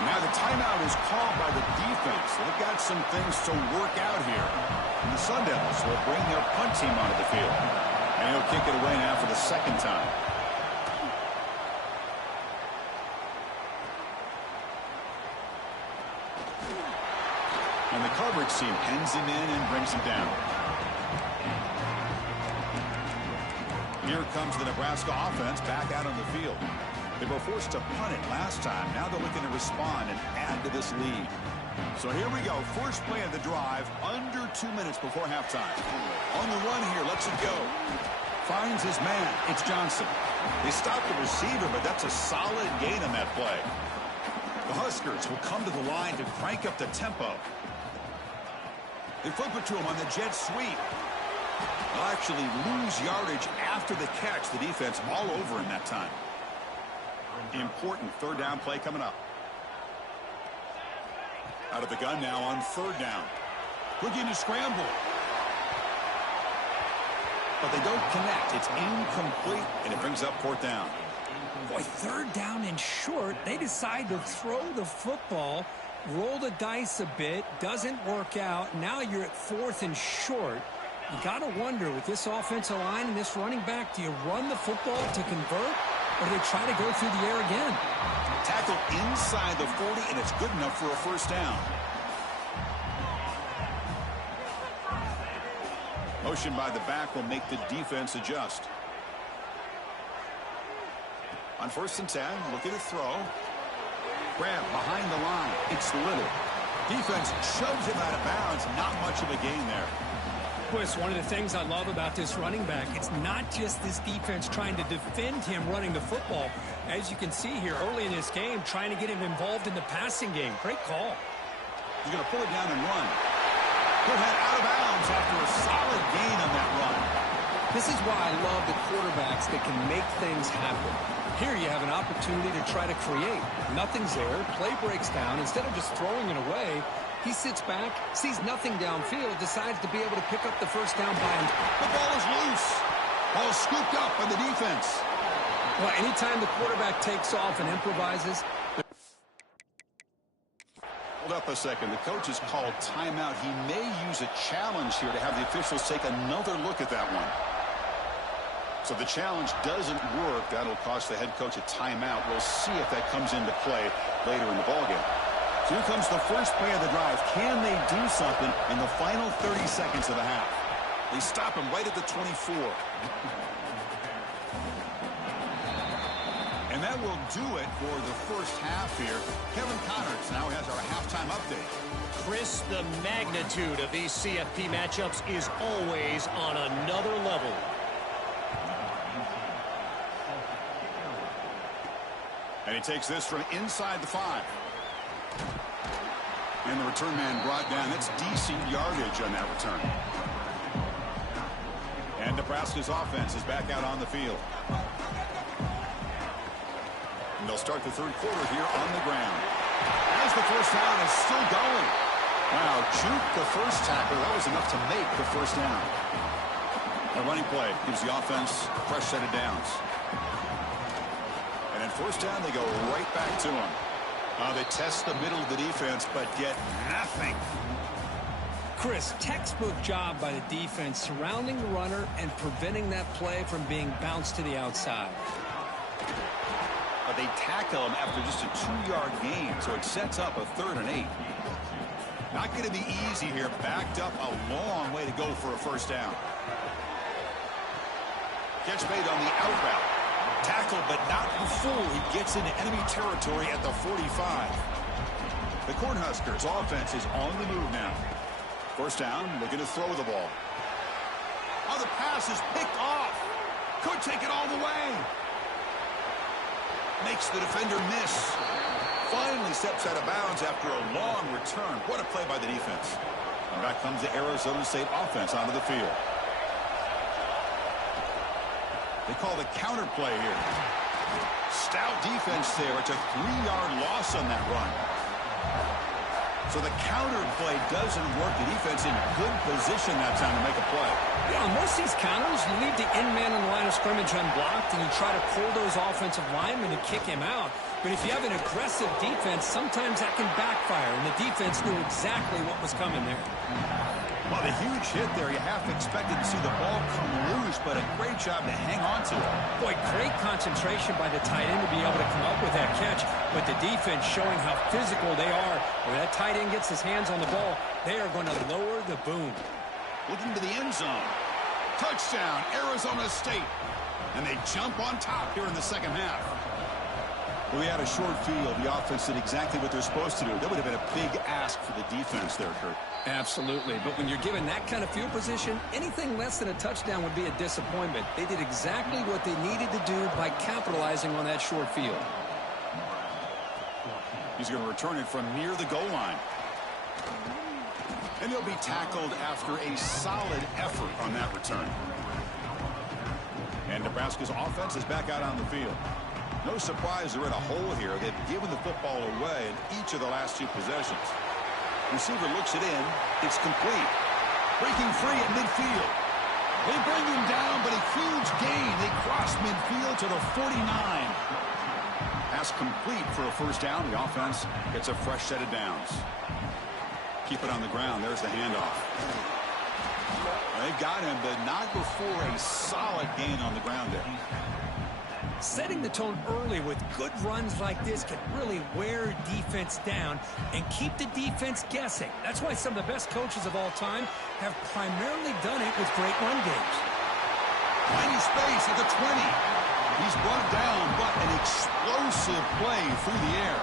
Now the timeout is called by the defense. They've got some things to work out here. And the Sun Devils will bring their punt team onto the field. And he'll kick it away now for the second time. And the coverage team pens him in and brings him down. Here comes the Nebraska offense back out on the field. They were forced to punt it last time. Now they're looking to respond and add to this lead. So here we go. First play of the drive, under 2 minutes before halftime. On the run here, lets it go. Finds his man. It's Johnson. They stop the receiver, but that's a solid gain on that play. The Huskers will come to the line to crank up the tempo. They flip it to him on the jet sweep. They'll actually lose yardage after the catch. The defense all over in that time. Important third down play coming up. Out of the gun now on third down. Looking to scramble. But they don't connect. It's incomplete, and it brings up fourth down. Boy, third down and short. They decide to throw the football, roll the dice a bit, doesn't work out. Now you're at fourth and short. You got to wonder, with this offensive line and this running back, do you run the football to convert, or do they try to go through the air again? Tackle inside the 40, and it's good enough for a first down. Motion by the back will make the defense adjust. On 1st and 10, looking to throw. Grab behind the line. It's Little. Defense shoves him out of bounds. Not much of a gain there. Boy, it's one of the things I love about this running back. It's not just this defense trying to defend him running the football. As you can see here early in this game, trying to get him involved in the passing game. Great call. He's going to pull it down and run. Put that out of bounds after a solid gain on that run. This is why I love the quarterbacks that can make things happen. Here you have an opportunity to try to create. Nothing's there. Play breaks down. Instead of just throwing it away, he sits back, sees nothing downfield, decides to be able to pick up the first down by him. The ball is loose. Ball scooped up by the defense. Well, anytime the quarterback takes off and improvises. Hold up a second. The coach has called timeout. He may use a challenge here to have the officials take another look at that one. So the challenge doesn't work. That'll cost the head coach a timeout. We'll see if that comes into play later in the ballgame. So here comes the first play of the drive. Can they do something in the final 30 seconds of the half? They stop him right at the 24. And that will do it for the first half here. Kevin Connors now has our halftime update. Chris, the magnitude of these CFP matchups is always on another level. And he takes this from inside the 5. And the return man brought down. That's decent yardage on that return. And Nebraska's offense is back out on the field. And they'll start the third quarter here on the ground. As the first down is still going. Wow, juke the first tackle. That was enough to make the first down. A running play gives the offense a fresh set of downs. And in first down, they go right back to him. They test the middle of the defense, but get nothing. Chris, textbook job by the defense surrounding the runner and preventing that play from being bounced to the outside. But they tackle him after just a 2-yard gain, so it sets up a 3rd and 8. Not going to be easy here. Backed up a long way to go for a first down. Catch made on the out route. Tackled, but not before he gets into enemy territory at the 45. The Cornhuskers offense is on the move now. First down, looking to throw the ball. Oh, the pass is picked off. Could take it all the way. Makes the defender miss. Finally steps out of bounds after a long return. What a play by the defense. And back comes the Arizona State offense onto the field. They call the counter play here. Stout defense there. It's a 3-yard loss on that run. So the counter play doesn't work. The defense in good position that time to make a play. Yeah, on most of these counters, you leave the in man on the line of scrimmage unblocked, and you try to pull those offensive linemen to kick him out. But if you have an aggressive defense, sometimes that can backfire, and the defense knew exactly what was coming there. Well, the huge hit there, you half expected to see the ball come loose, but a great job to hang on to it. Boy, great concentration by the tight end to be able to come up with that catch, but the defense showing how physical they are. When that tight end gets his hands on the ball, they are going to lower the boom. Looking to the end zone. Touchdown, Arizona State. And they jump on top here in the second half. We had a short field. The offense did exactly what they're supposed to do. That would have been a big ask for the defense there, Kurt. Absolutely. But when you're given that kind of field position, anything less than a touchdown would be a disappointment. They did exactly what they needed to do by capitalizing on that short field. He's going to return it from near the goal line. And he'll be tackled after a solid effort on that return. And Nebraska's offense is back out on the field. No surprise they're in a hole here. They've given the football away in each of the last 2 possessions. Receiver looks it in. It's complete. Breaking free at midfield. They bring him down, but a huge gain. They cross midfield to the 49. Pass complete for a first down. The offense gets a fresh set of downs. Keep it on the ground. There's the handoff. They've got him, but not before a solid gain on the ground there. Setting the tone early with good runs like this can really wear defense down and keep the defense guessing. That's why some of the best coaches of all time have primarily done it with great run games. Tiny space at the 20. He's brought down, but an explosive play through the air.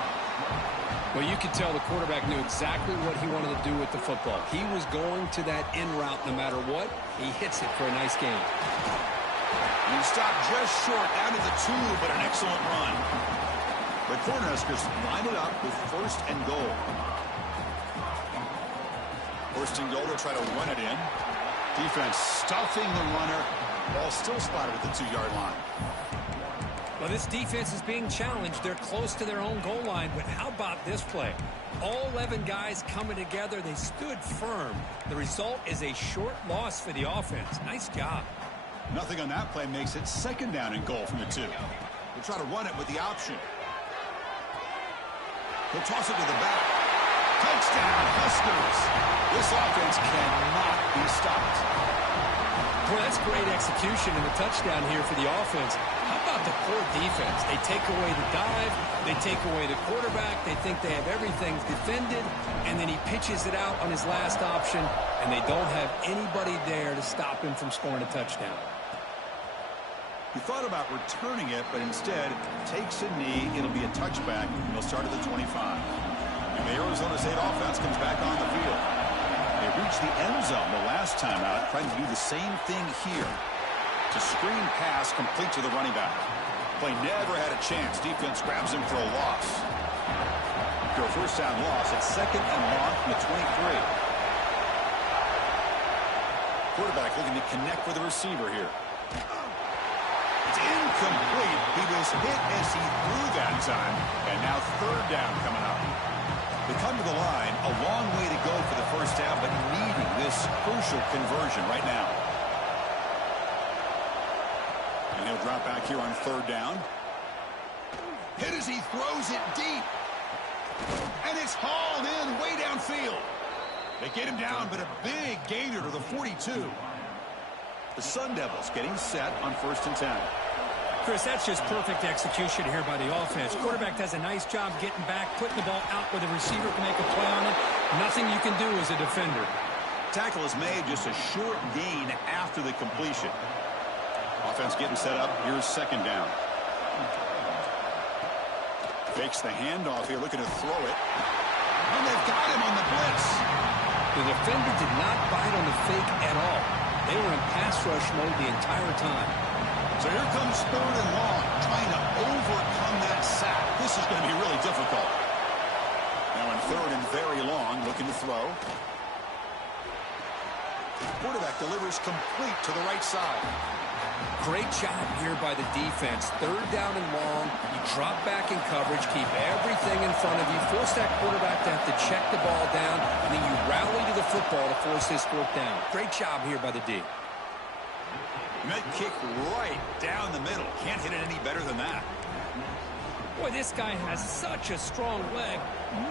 Well, you could tell the quarterback knew exactly what he wanted to do with the football. He was going to that in route no matter what. He hits it for a nice gain. He stopped just short down to the 2, but an excellent run. The Cornhuskers line it up with 1st and goal. 1st and goal, they'll try to run it in. Defense stuffing the runner. Ball still spotted at the 2-yard line. Well, this defense is being challenged. They're close to their own goal line, but how about this play? All 11 guys coming together. They stood firm. The result is a short loss for the offense. Nice job. Nothing on that play makes it 2nd down and goal from the 2. They'll try to run it with the option. He'll toss it to the back. Touchdown, Huskers. This offense cannot be stopped. Boy, that's great execution and a touchdown here for the offense. How about the poor defense? They take away the dive, they take away the quarterback, they think they have everything defended, and then he pitches it out on his last option, and they don't have anybody there to stop him from scoring a touchdown. He thought about returning it, but instead takes a knee. It'll be a touchback, and he'll start at the 25. And the Arizona State offense comes back on the field. They reached the end zone the last time out, trying to do the same thing here. To screen pass complete to the running back. Play never had a chance. Defense grabs him for a loss. After a first down loss, it's 2nd and long from the 23. Quarterback looking to connect with the receiver here. It's incomplete. He was hit as he threw that time. And now 3rd down coming up. They come to the line a long way to go for the first down, but needing this crucial conversion right now. And he'll drop back here on third down. Hit as he throws it deep. And it's hauled in way downfield. They get him down, but a big gainer to the 42. The Sun Devils getting set on 1st and 10. Chris, that's just perfect execution here by the offense. Quarterback does a nice job getting back, putting the ball out where the receiver can make a play on it. Nothing you can do as a defender. Tackle is made, just a short gain after the completion. Offense getting set up. Here's 2nd down. Fakes the handoff here, looking to throw it. And they've got him on the blitz. The defender did not bite on the fake at all. They were in pass rush mode the entire time. So here comes 3rd and long, trying to overcome that sack. This is going to be really difficult. Now in 3rd and very long, looking to throw. Quarterback delivers complete to the right side. Great job here by the defense. 3rd down and long. You drop back in coverage, keep everything in front of you, force that quarterback to have to check the ball down, and then you rally to the football to force this 4th down. Great job here by the D. Mid kick right down the middle. Can't hit it any better than that. Boy, this guy has such a strong leg.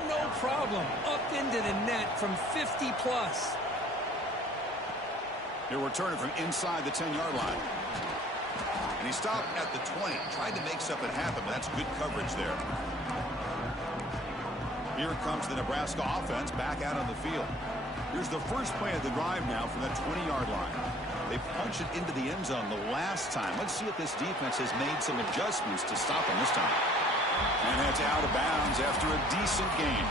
No problem. Up into the net from 50 plus. He'll return it from inside the 10-yard line. And he stopped at the 20. Tried to make something happen, but that's good coverage there. Here comes the Nebraska offense back out on the field. Here's the first play of the drive now from that 20-yard line. They punched it into the end zone the last time. Let's see if this defense has made some adjustments to stop him this time. And that's out of bounds after a decent gain.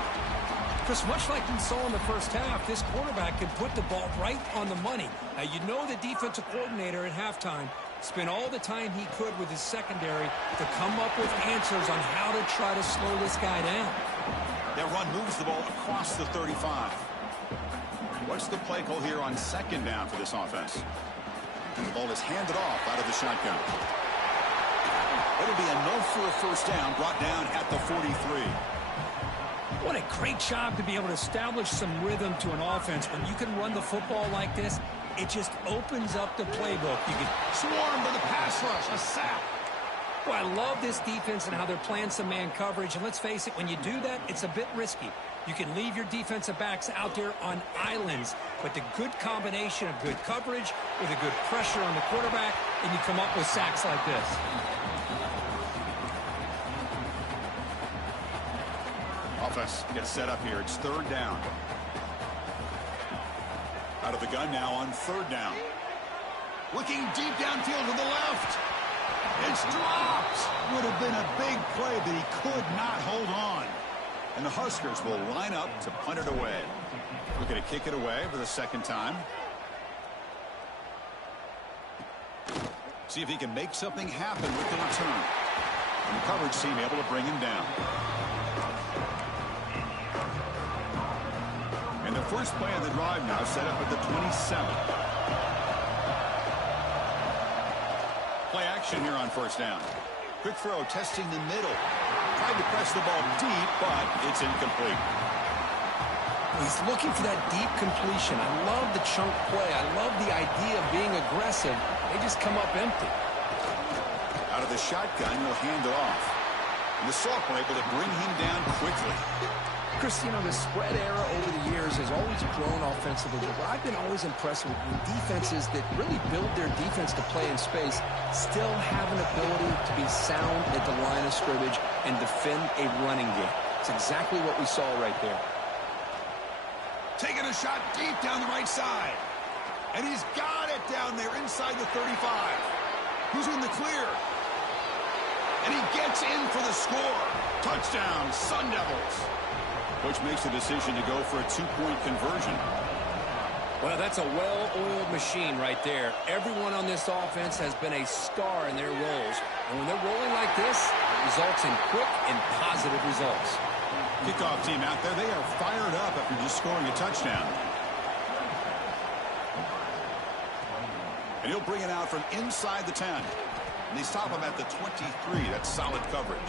Chris, much like we saw in the first half, this quarterback can put the ball right on the money. Now, you know the defensive coordinator at halftime spent all the time he could with his secondary to come up with answers on how to try to slow this guy down. That run moves the ball across the 35. What's the play call here on 2nd down for this offense? And the ball is handed off out of the shotgun. It'll be enough for a first down, brought down at the 43. What a great job to be able to establish some rhythm to an offense. When you can run the football like this, it just opens up the playbook. You can swarm to the pass rush, a sack. Well, I love this defense and how they're playing some man coverage. And let's face it, when you do that, it's a bit risky. You can leave your defensive backs out there on islands, but the good combination of good coverage with a good pressure on the quarterback, and you come up with sacks like this. Offense gets set up here. It's 3rd down. Out of the gun now on 3rd down. Looking deep downfield to the left. It's dropped. Would have been a big play, but he could not hold on. And the Huskers will line up to punt it away. Looking to kick it away for the 2nd time. See if he can make something happen with the return. And the coverage team able to bring him down. And the first play of the drive now set up at the 27. Play action here on 1st down. Quick throw, testing the middle. Tried to press the ball deep, but it's incomplete. He's looking for that deep completion. I love the chunk play. I love the idea of being aggressive. They just come up empty. Out of the shotgun, he'll hand it off. And the Sophomore able to bring him down quickly. Chris, you know, the spread era over the years has always grown offensively, but what I've been always impressed with defenses that really build their defense to play in space still have an ability to be sound at the line of scrimmage and defend a running game. It's exactly what we saw right there. Taking a shot deep down the right side. And he's got it down there inside the 35. Who's in the clear? And he gets in for the score. Touchdown, Sun Devils. Coach makes the decision to go for a 2-point conversion. Well, that's a well-oiled machine right there. Everyone on this offense has been a star in their roles. And when they're rolling like this, it results in quick and positive results. Kickoff team out there, they are fired up after just scoring a touchdown. And he'll bring it out from inside the 10. And they stop him at the 23. That's solid coverage.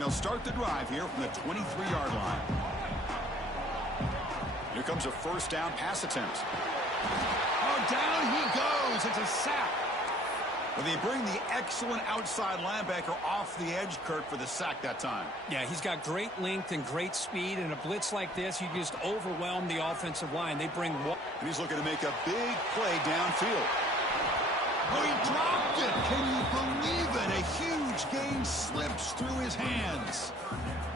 And they'll start the drive here from the 23-yard line. Here comes a first down pass attempt. Oh, down he goes. It's a sack. Well, they bring the excellent outside linebacker off the edge, Kirk, for the sack that time. Yeah, he's got great length and great speed. In a blitz like this, you just overwhelm the offensive line. They bring one. And he's looking to make a big play downfield. Oh, he dropped it. Can you believe it? A huge gain slips through his hands.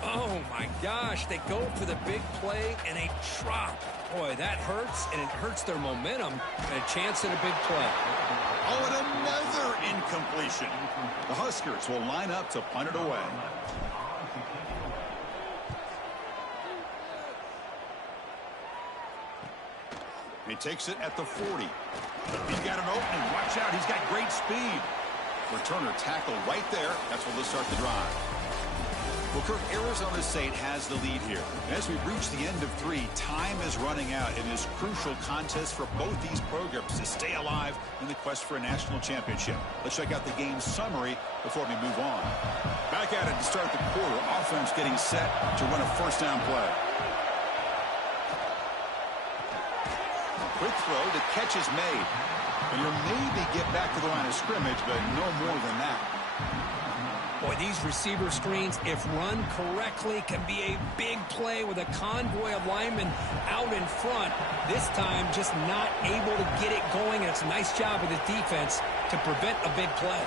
Oh, my gosh. They go for the big play, and they drop. Boy, that hurts, and it hurts their momentum, and a chance at a big play. Oh, and another incompletion. The Huskers will line up to punt it away. He takes it at the 40. He's got an opening. Watch out. He's got great speed. Returner tackle right there. That's where they'll start the drive. Well, Kirk, Arizona State has the lead here. As we reach the end of 3, time is running out in this crucial contest for both these programs to stay alive in the quest for a national championship. Let's check out the game summary before we move on. Back at it to start the quarter. Offense getting set to run a first down play. Quick throw. The catch is made. And he'll maybe get back to the line of scrimmage, but no more than that. Boy, these receiver screens, if run correctly, can be a big play with a convoy of linemen out in front. This time, just not able to get it going, and it's a nice job of the defense to prevent a big play.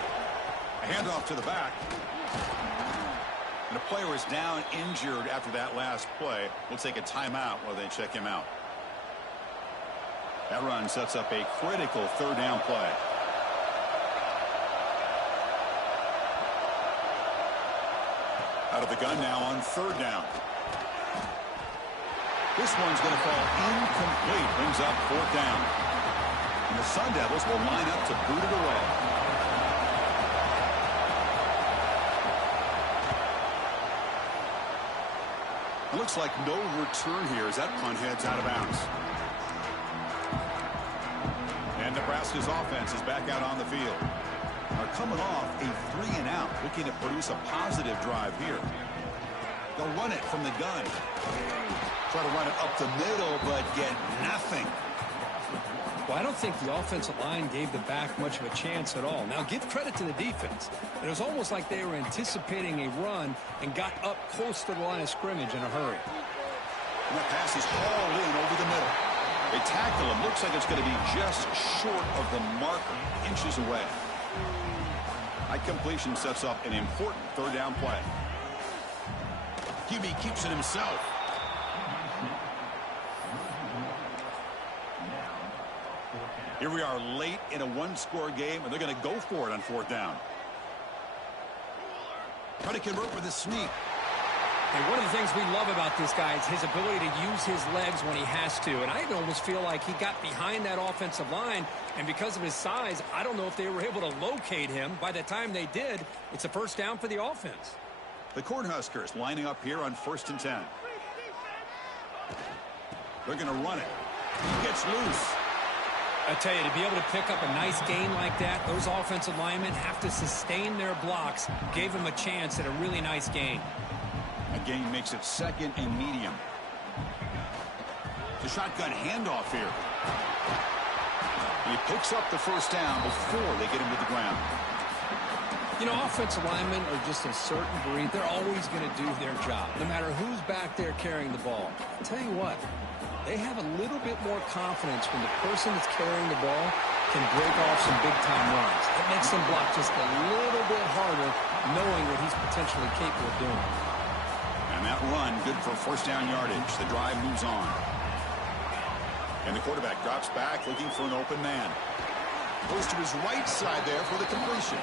A handoff to the back. And the player is down injured after that last play. We'll take a timeout while they check him out. That run sets up a critical third down play. Out of the gun now on third down. This one's going to fall incomplete. Brings up fourth down. And the Sun Devils will line up to boot it away. It looks like no return here as that punt heads out of bounds. And Nebraska's offense is back out on the field. Are coming off a 3-and-out, looking to produce a positive drive here. They'll run it from the gun. Try to run it up the middle, but get nothing. Well, I don't think the offensive line gave the back much of a chance at all. Now, give credit to the defense. It was almost like they were anticipating a run and got up close to the line of scrimmage in a hurry. And that pass is hauled in over the middle. They tackle him. Looks like it's going to be just short of the marker, inches away. High completion sets up an important third down play. QB keeps it himself. Here we are late in a one-score game, and they're going to go for it on fourth down. Try to convert with a sneak. And one of the things we love about this guy is his ability to use his legs when he has to. And I almost feel like he got behind that offensive line, and because of his size, I don't know if they were able to locate him. By the time they did, it's a first down for the offense. The Cornhuskers lining up here on 1st and 10. They're going to run it. He gets loose. I tell you, to be able to pick up a nice gain like that, those offensive linemen have to sustain their blocks. Gave him a chance at a really nice gain. That gain makes it second and medium. The shotgun handoff here. He picks up the first down before they get him to the ground. You know, offensive linemen are just a certain breed. They're always going to do their job, no matter who's back there carrying the ball. I'll tell you what, they have a little bit more confidence when the person that's carrying the ball can break off some big-time runs. It makes them block just a little bit harder, knowing what he's potentially capable of doing. And that run, good for first down yardage. The drive moves on. And the quarterback drops back, looking for an open man. Goes to his right side there for the completion.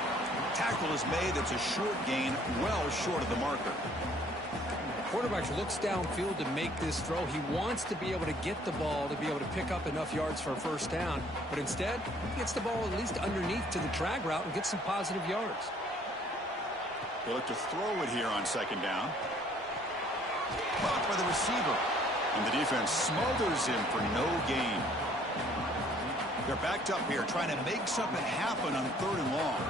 Tackle is made. It's a short gain, well short of the marker. Quarterback looks downfield to make this throw. He wants to be able to get the ball to be able to pick up enough yards for a first down. But instead, he gets the ball at least underneath to the drag route and gets some positive yards. They look to throw it here on second down. Caught by the receiver. And the defense smothers him for no gain. They're backed up here trying to make something happen on third and long.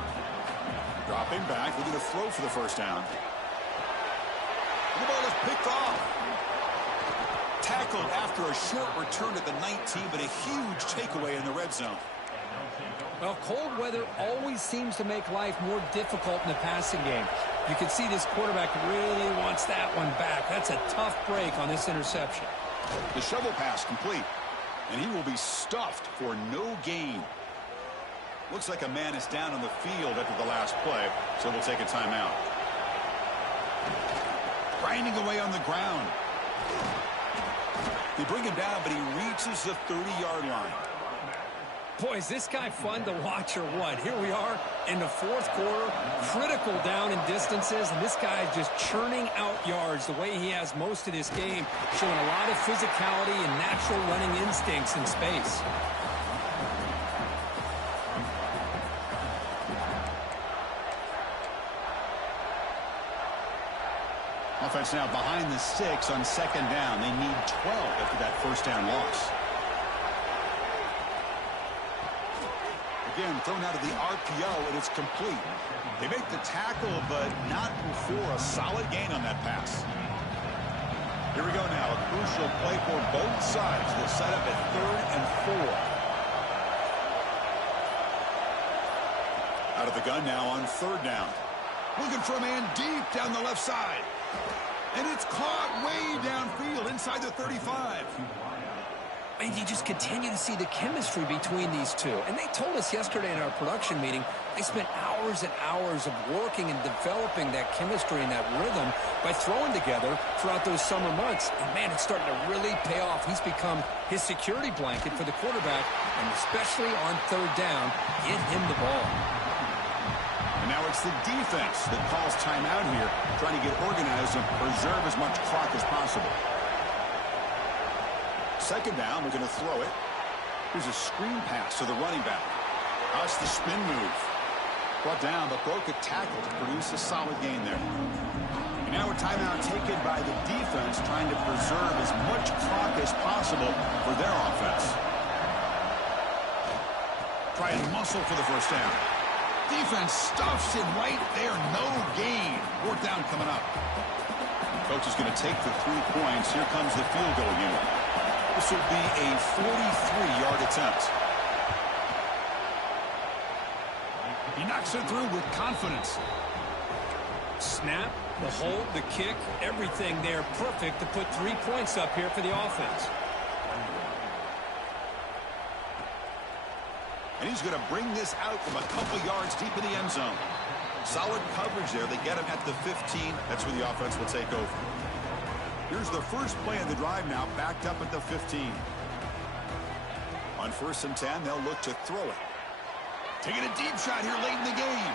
Dropping back, looking to throw for the first down. The ball is picked off. Tackled after a short return at the 19, but a huge takeaway in the red zone. Well, cold weather always seems to make life more difficult in the passing game. You can see this quarterback really wants that one back. That's a tough break on this interception. The shovel pass complete, and he will be stuffed for no gain. Looks like a man is down on the field after the last play, so we'll take a timeout. Grinding away on the ground. They bring him down, but he reaches the 30-yard line. Boy, is this guy fun to watch or what? Here we are in the fourth quarter, critical down in distances, and this guy is just churning out yards the way he has most of this game, showing a lot of physicality and natural running instincts in space. Offense now behind the 6 on second down. They need 12 after that first down loss. Again, thrown out of the RPO, and it's complete. They make the tackle, but not before a solid gain on that pass. Here we go now. A crucial play for both sides. They'll set up at 3rd and 4. Out of the gun now on 3rd down. Looking for a man deep down the left side. And it's caught way downfield inside the 35. And you just continue to see the chemistry between these two. And they told us yesterday in our production meeting, they spent hours and hours of working and developing that chemistry and that rhythm by throwing together throughout those summer months. And, man, it's starting to really pay off. He's become his security blanket for the quarterback, and especially on 3rd down, get him the ball. And now it's the defense that calls timeout here, trying to get organized and preserve as much clock as possible. Second down, we're going to throw it. Here's a screen pass to the running back. That's the spin move. Brought down, but broke a tackle to produce a solid gain there. And now a timeout taken by the defense, trying to preserve as much clock as possible for their offense. Try and muscle for the first down. Defense stuffs it right there. No gain. 4th down coming up. Coach is going to take the 3 points. Here comes the field goal unit. This will be a 43-yard attempt. He knocks it through with confidence. Snap, the hold, the kick, everything there perfect to put 3 points up here for the offense. And he's going to bring this out from a couple yards deep in the end zone. Solid coverage there. They get him at the 15. That's where the offense will take over. Here's the first play of the drive now, backed up at the 15. On 1st and 10, they'll look to throw it. Taking a deep shot here late in the game.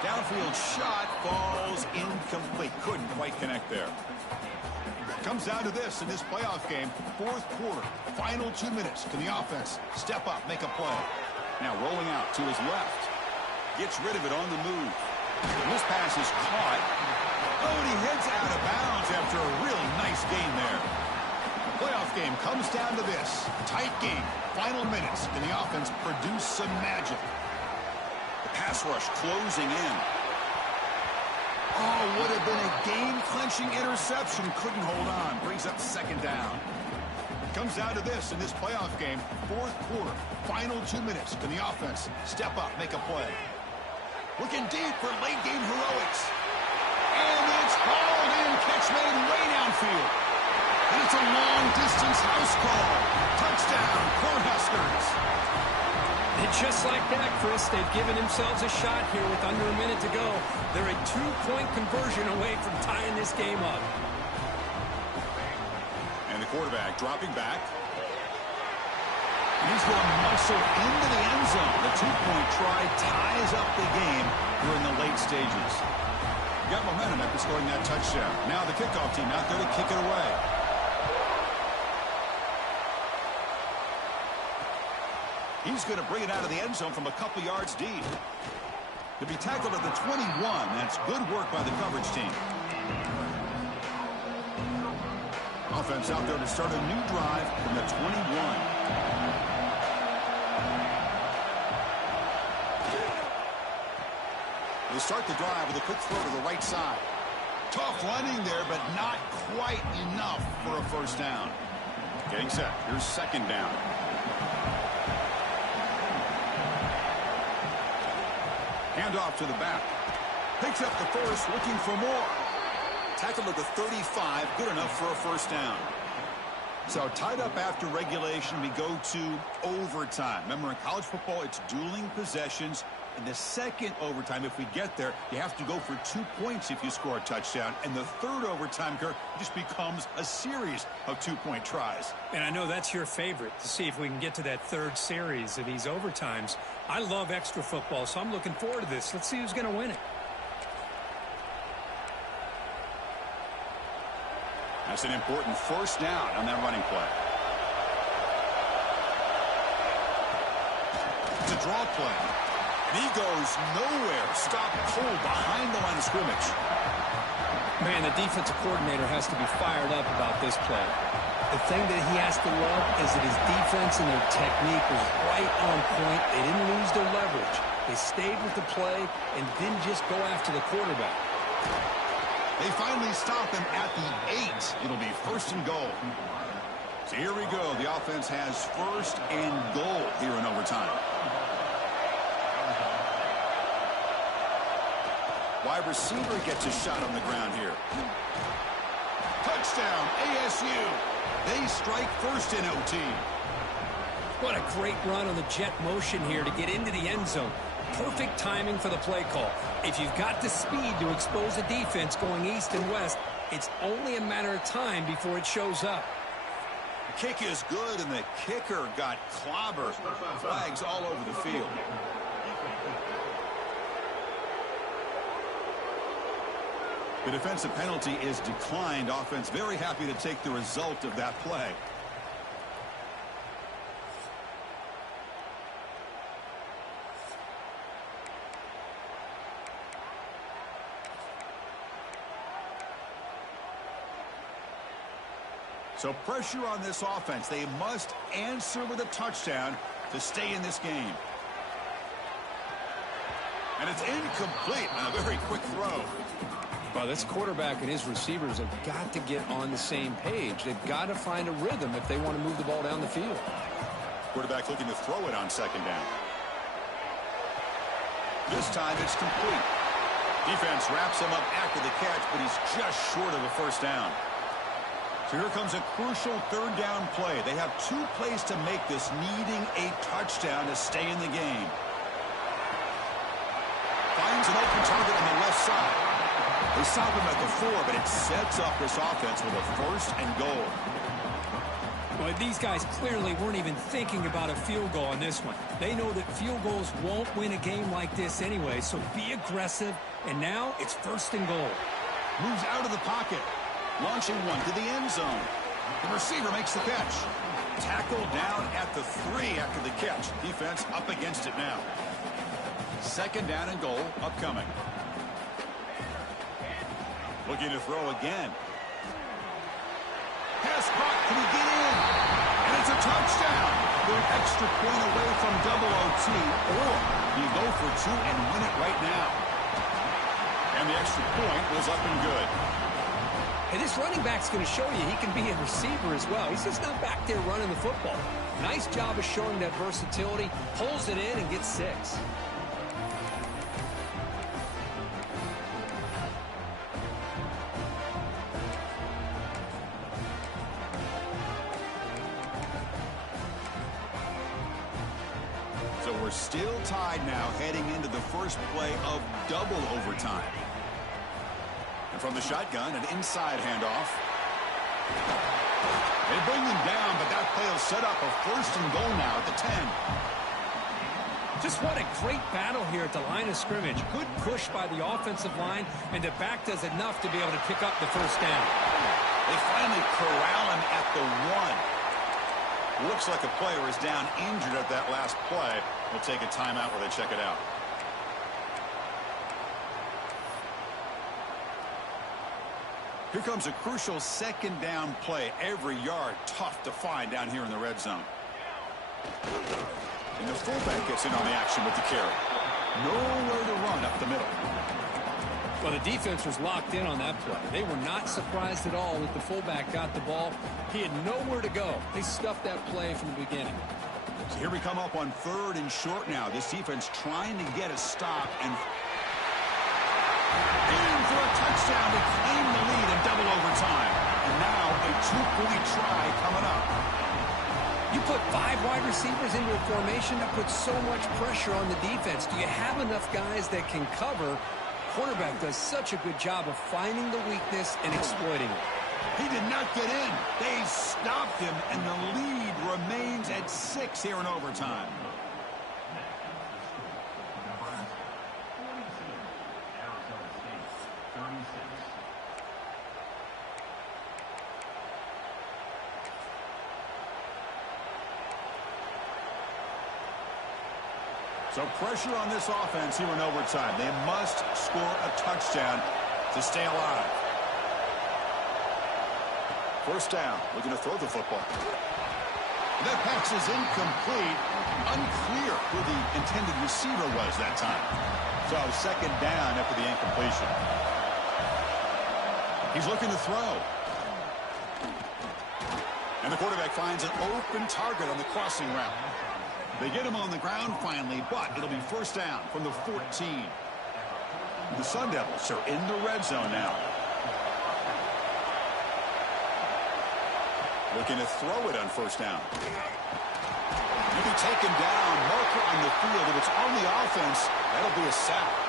Downfield shot falls incomplete. Couldn't quite connect there. Comes down to this in this playoff game. 4th quarter, final 2 minutes. Can the offense step up, make a play? Now rolling out to his left. Gets rid of it on the move. And this pass is caught. Oh, and he heads out of bounds after a really nice gain there. The playoff game comes down to this. Tight game. Final minutes. Can the offense produce some magic? The pass rush closing in. Oh, would have been a game-clinching interception. Couldn't hold on. Brings up 2nd down. Comes down to this in this playoff game. 4th quarter. Final 2 minutes. Can the offense step up, make a play? Looking deep for late-game heroics. And it's hauled in, catch made way downfield. And it's a long-distance house call. Touchdown, Cornhuskers. And just like that, Chris, they've given themselves a shot here with under a minute to go. They're a 2-point conversion away from tying this game up. And the quarterback dropping back. And he's going to muscle into the end zone. The 2-point try ties up the game during the late stages. Got momentum after scoring that touchdown. Now the kickoff team out there to kick it away. He's going to bring it out of the end zone from a couple yards deep. To be tackled at the 21. That's good work by the coverage team. Offense out there to start a new drive from the 21. They start the drive with a quick throw to the right side. Tough running there, but not quite enough for a first down. Getting set. Here's second down. Handoff to the back. Picks up the first, looking for more. Tackled at the 35, good enough for a first down. So tied up after regulation, we go to overtime. Remember, in college football, it's dueling possessions. In the second overtime, if we get there, you have to go for 2 points if you score a touchdown. And the third overtime, Kirk, just becomes a series of 2-point tries. And I know that's your favorite, to see if we can get to that third series of these overtimes. I love extra football, so I'm looking forward to this. Let's see who's going to win it. That's an important first down on that running play. It's a draw play. And he goes nowhere. Stop pulled behind the line of scrimmage. Man, the defensive coordinator has to be fired up about this play. The thing that he has to love is that his defense and their technique was right on point. They didn't lose their leverage. They stayed with the play and didn't just go after the quarterback. They finally stop him at the 8. It'll be first and goal. So here we go. The offense has first and goal here in overtime. Wide receiver gets a shot on the ground here. Touchdown, ASU. They strike first in OT. What a great run on the jet motion here to get into the end zone. Perfect timing for the play call. If you've got the speed to expose the defense going east and west, it's only a matter of time before it shows up. The kick is good, and the kicker got clobbered. Flags all over the field. The defensive penalty is declined. Offense very happy to take the result of that play. So pressure on this offense. They must answer with a touchdown to stay in this game. And it's incomplete on a very quick throw. Well, this quarterback and his receivers have got to get on the same page. They've got to find a rhythm if they want to move the ball down the field. Quarterback looking to throw it on second down. This time it's complete. Defense wraps him up after the catch, but he's just short of a first down. So here comes a crucial third down play. They have 2 plays to make this, needing a touchdown to stay in the game. Finds an open target on the left side. They stop him at the 4, but it sets up this offense with a first and goal. Well, these guys clearly weren't even thinking about a field goal on this one. They know that field goals won't win a game like this anyway, so be aggressive. And now it's first and goal. Moves out of the pocket. Launching one to the end zone. The receiver makes the catch. Tackled down at the 3 after the catch. Defense up against it now. Second down and goal upcoming. Looking to throw again. Pass caught. Can he get in? And it's a touchdown. They're an extra point away from double OT. Or you go for 2 and win it right now. And the extra point was up and good. Hey, this running back's going to show you he can be a receiver as well. He's just not back there running the football. Nice job of showing that versatility. Pulls it in and gets 6. So we're still tied now heading into the first play of double overtime. And from the shotgun, an inside handoff. They bring them down, but that play will set up a first and goal now at the 10. Just what a great battle here at the line of scrimmage. Good push by the offensive line, and the back does enough to be able to pick up the first down. They finally corral him at the 1. Looks like a player is down injured at that last play. We'll take a timeout while they check it out. Here comes a crucial second down play. Every yard tough to find down here in the red zone. And the fullback gets in on the action with the carry. Nowhere to run up the middle. Well, the defense was locked in on that play. They were not surprised at all that the fullback got the ball. He had nowhere to go. They stuffed that play from the beginning. So here we come up on 3rd and short now. This defense trying to get a stop and aim for a touchdown to claim the lead in double overtime. And now a 2-point try coming up. You put 5 wide receivers into a formation, that puts so much pressure on the defense. Do you have enough guys that can cover? Quarterback does such a good job of finding the weakness and exploiting it. He did not get in. They stopped him, and the lead remains at 6 here in overtime. So pressure on this offense here in overtime. They must score a touchdown to stay alive. First down, looking to throw the football. That pass is incomplete. Unclear who the intended receiver was that time. So second down after the incompletion. He's looking to throw. And the quarterback finds an open target on the crossing route. They get him on the ground finally, but it'll be first down from the 14. The Sun Devils are in the red zone now. Looking to throw it on first down. He'll be taken down. Marker on the field. If it's on the offense, that'll be a sack.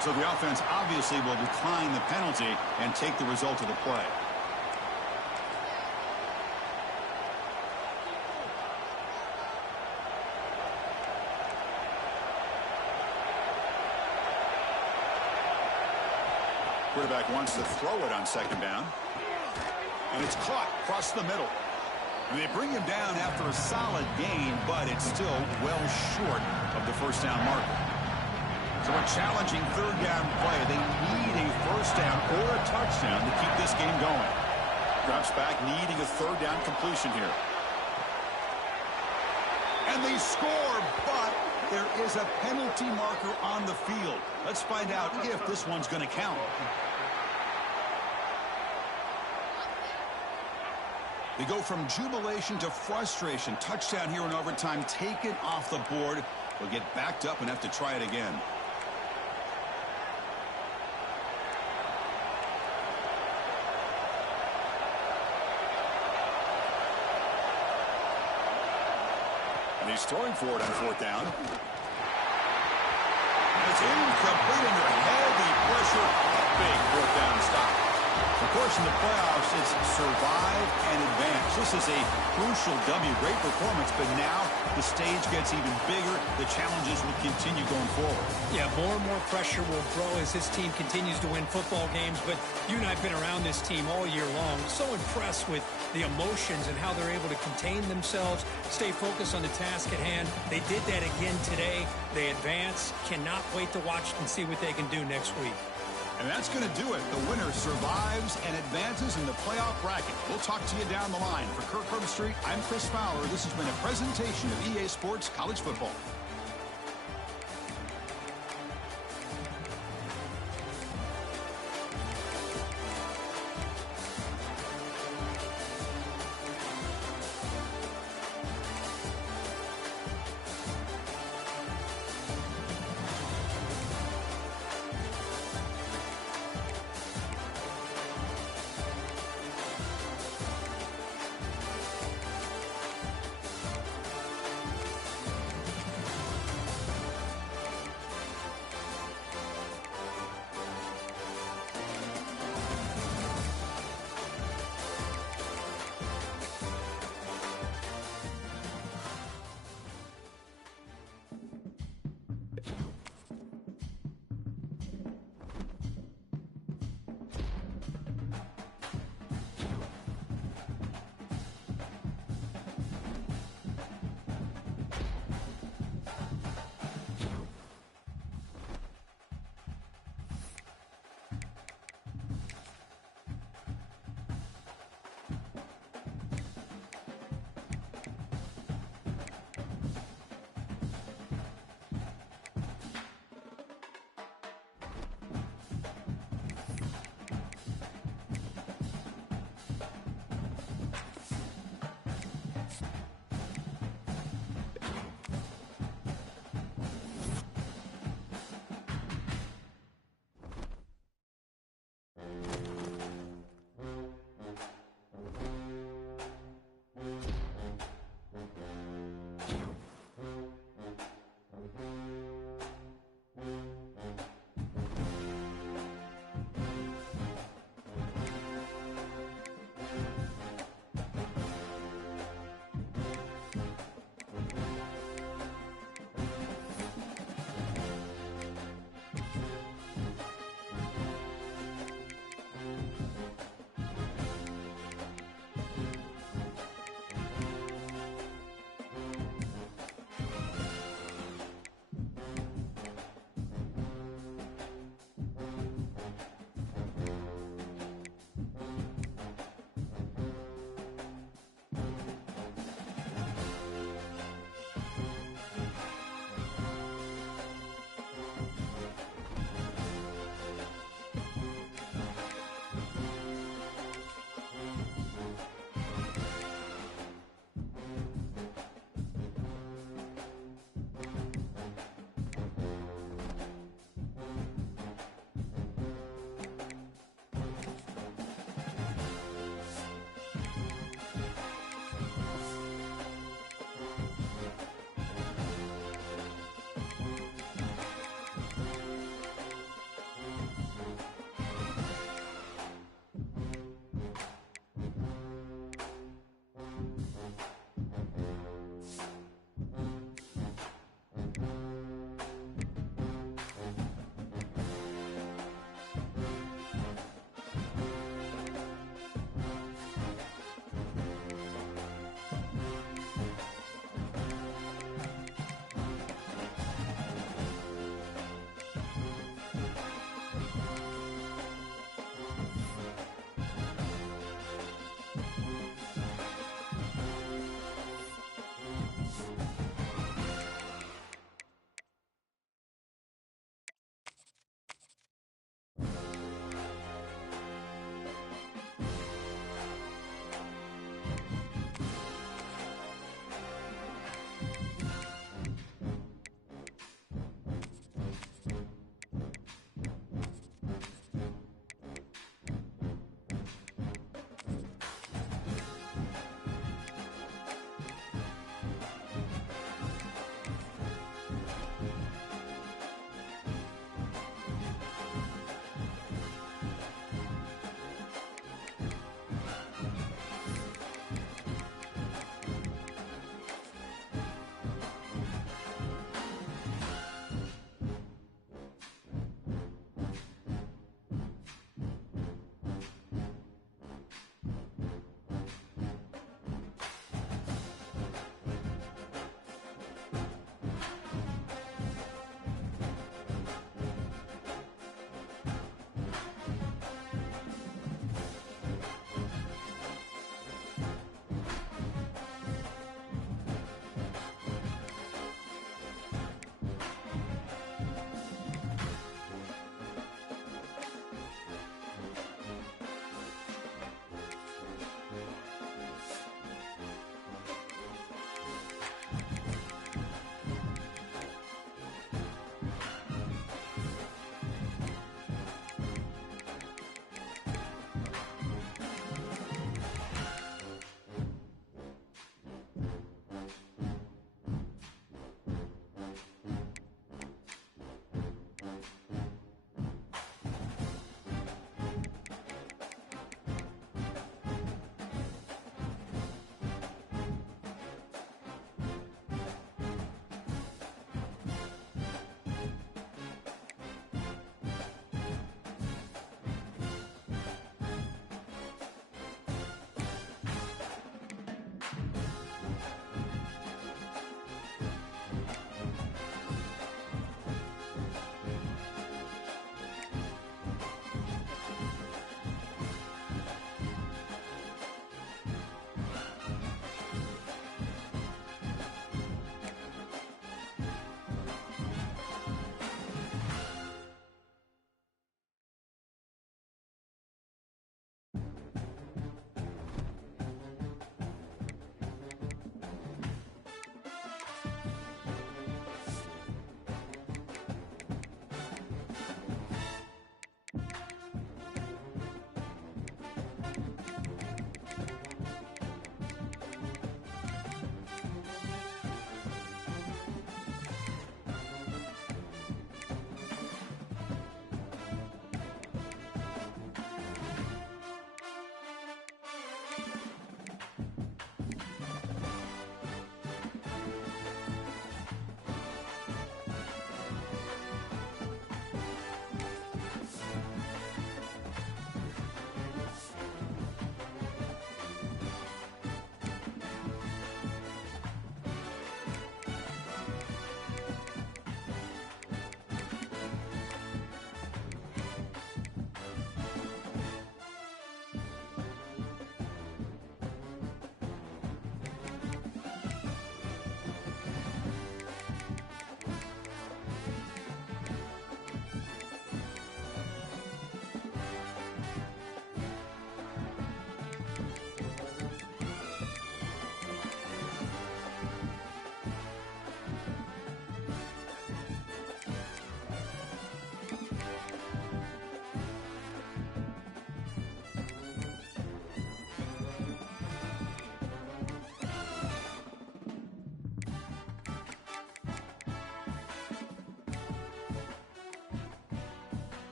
So the offense obviously will decline the penalty and take the result of the play. Quarterback wants to throw it on second down. And it's caught across the middle. And they bring him down after a solid gain, but it's still well short of the first down marker. So a challenging third down play. They need a first down or a touchdown to keep this game going. Drops back, needing a third down completion here. And they score, but there is a penalty marker on the field. Let's find out if this one's going to count. They go from jubilation to frustration. Touchdown here in overtime, taken off the board. They'll get backed up and have to try it again. And he's throwing for it on fourth down. And it's incomplete under heavy pressure. Big fourth down stop. Of course, in the playoffs, it's survive and advance. This is a crucial W. Great performance, but now the stage gets even bigger. The challenges will continue going forward. Yeah, more and more pressure will grow as this team continues to win football games. But you and I have been around this team all year long. So impressed with the emotions and how they're able to contain themselves, stay focused on the task at hand. They did that again today. They advance. Cannot wait to watch and see what they can do next week. And that's going to do it. The winner survives and advances in the playoff bracket. We'll talk to you down the line. For Kirk Herbstreit, I'm Chris Fowler. This has been a presentation of EA Sports College Football.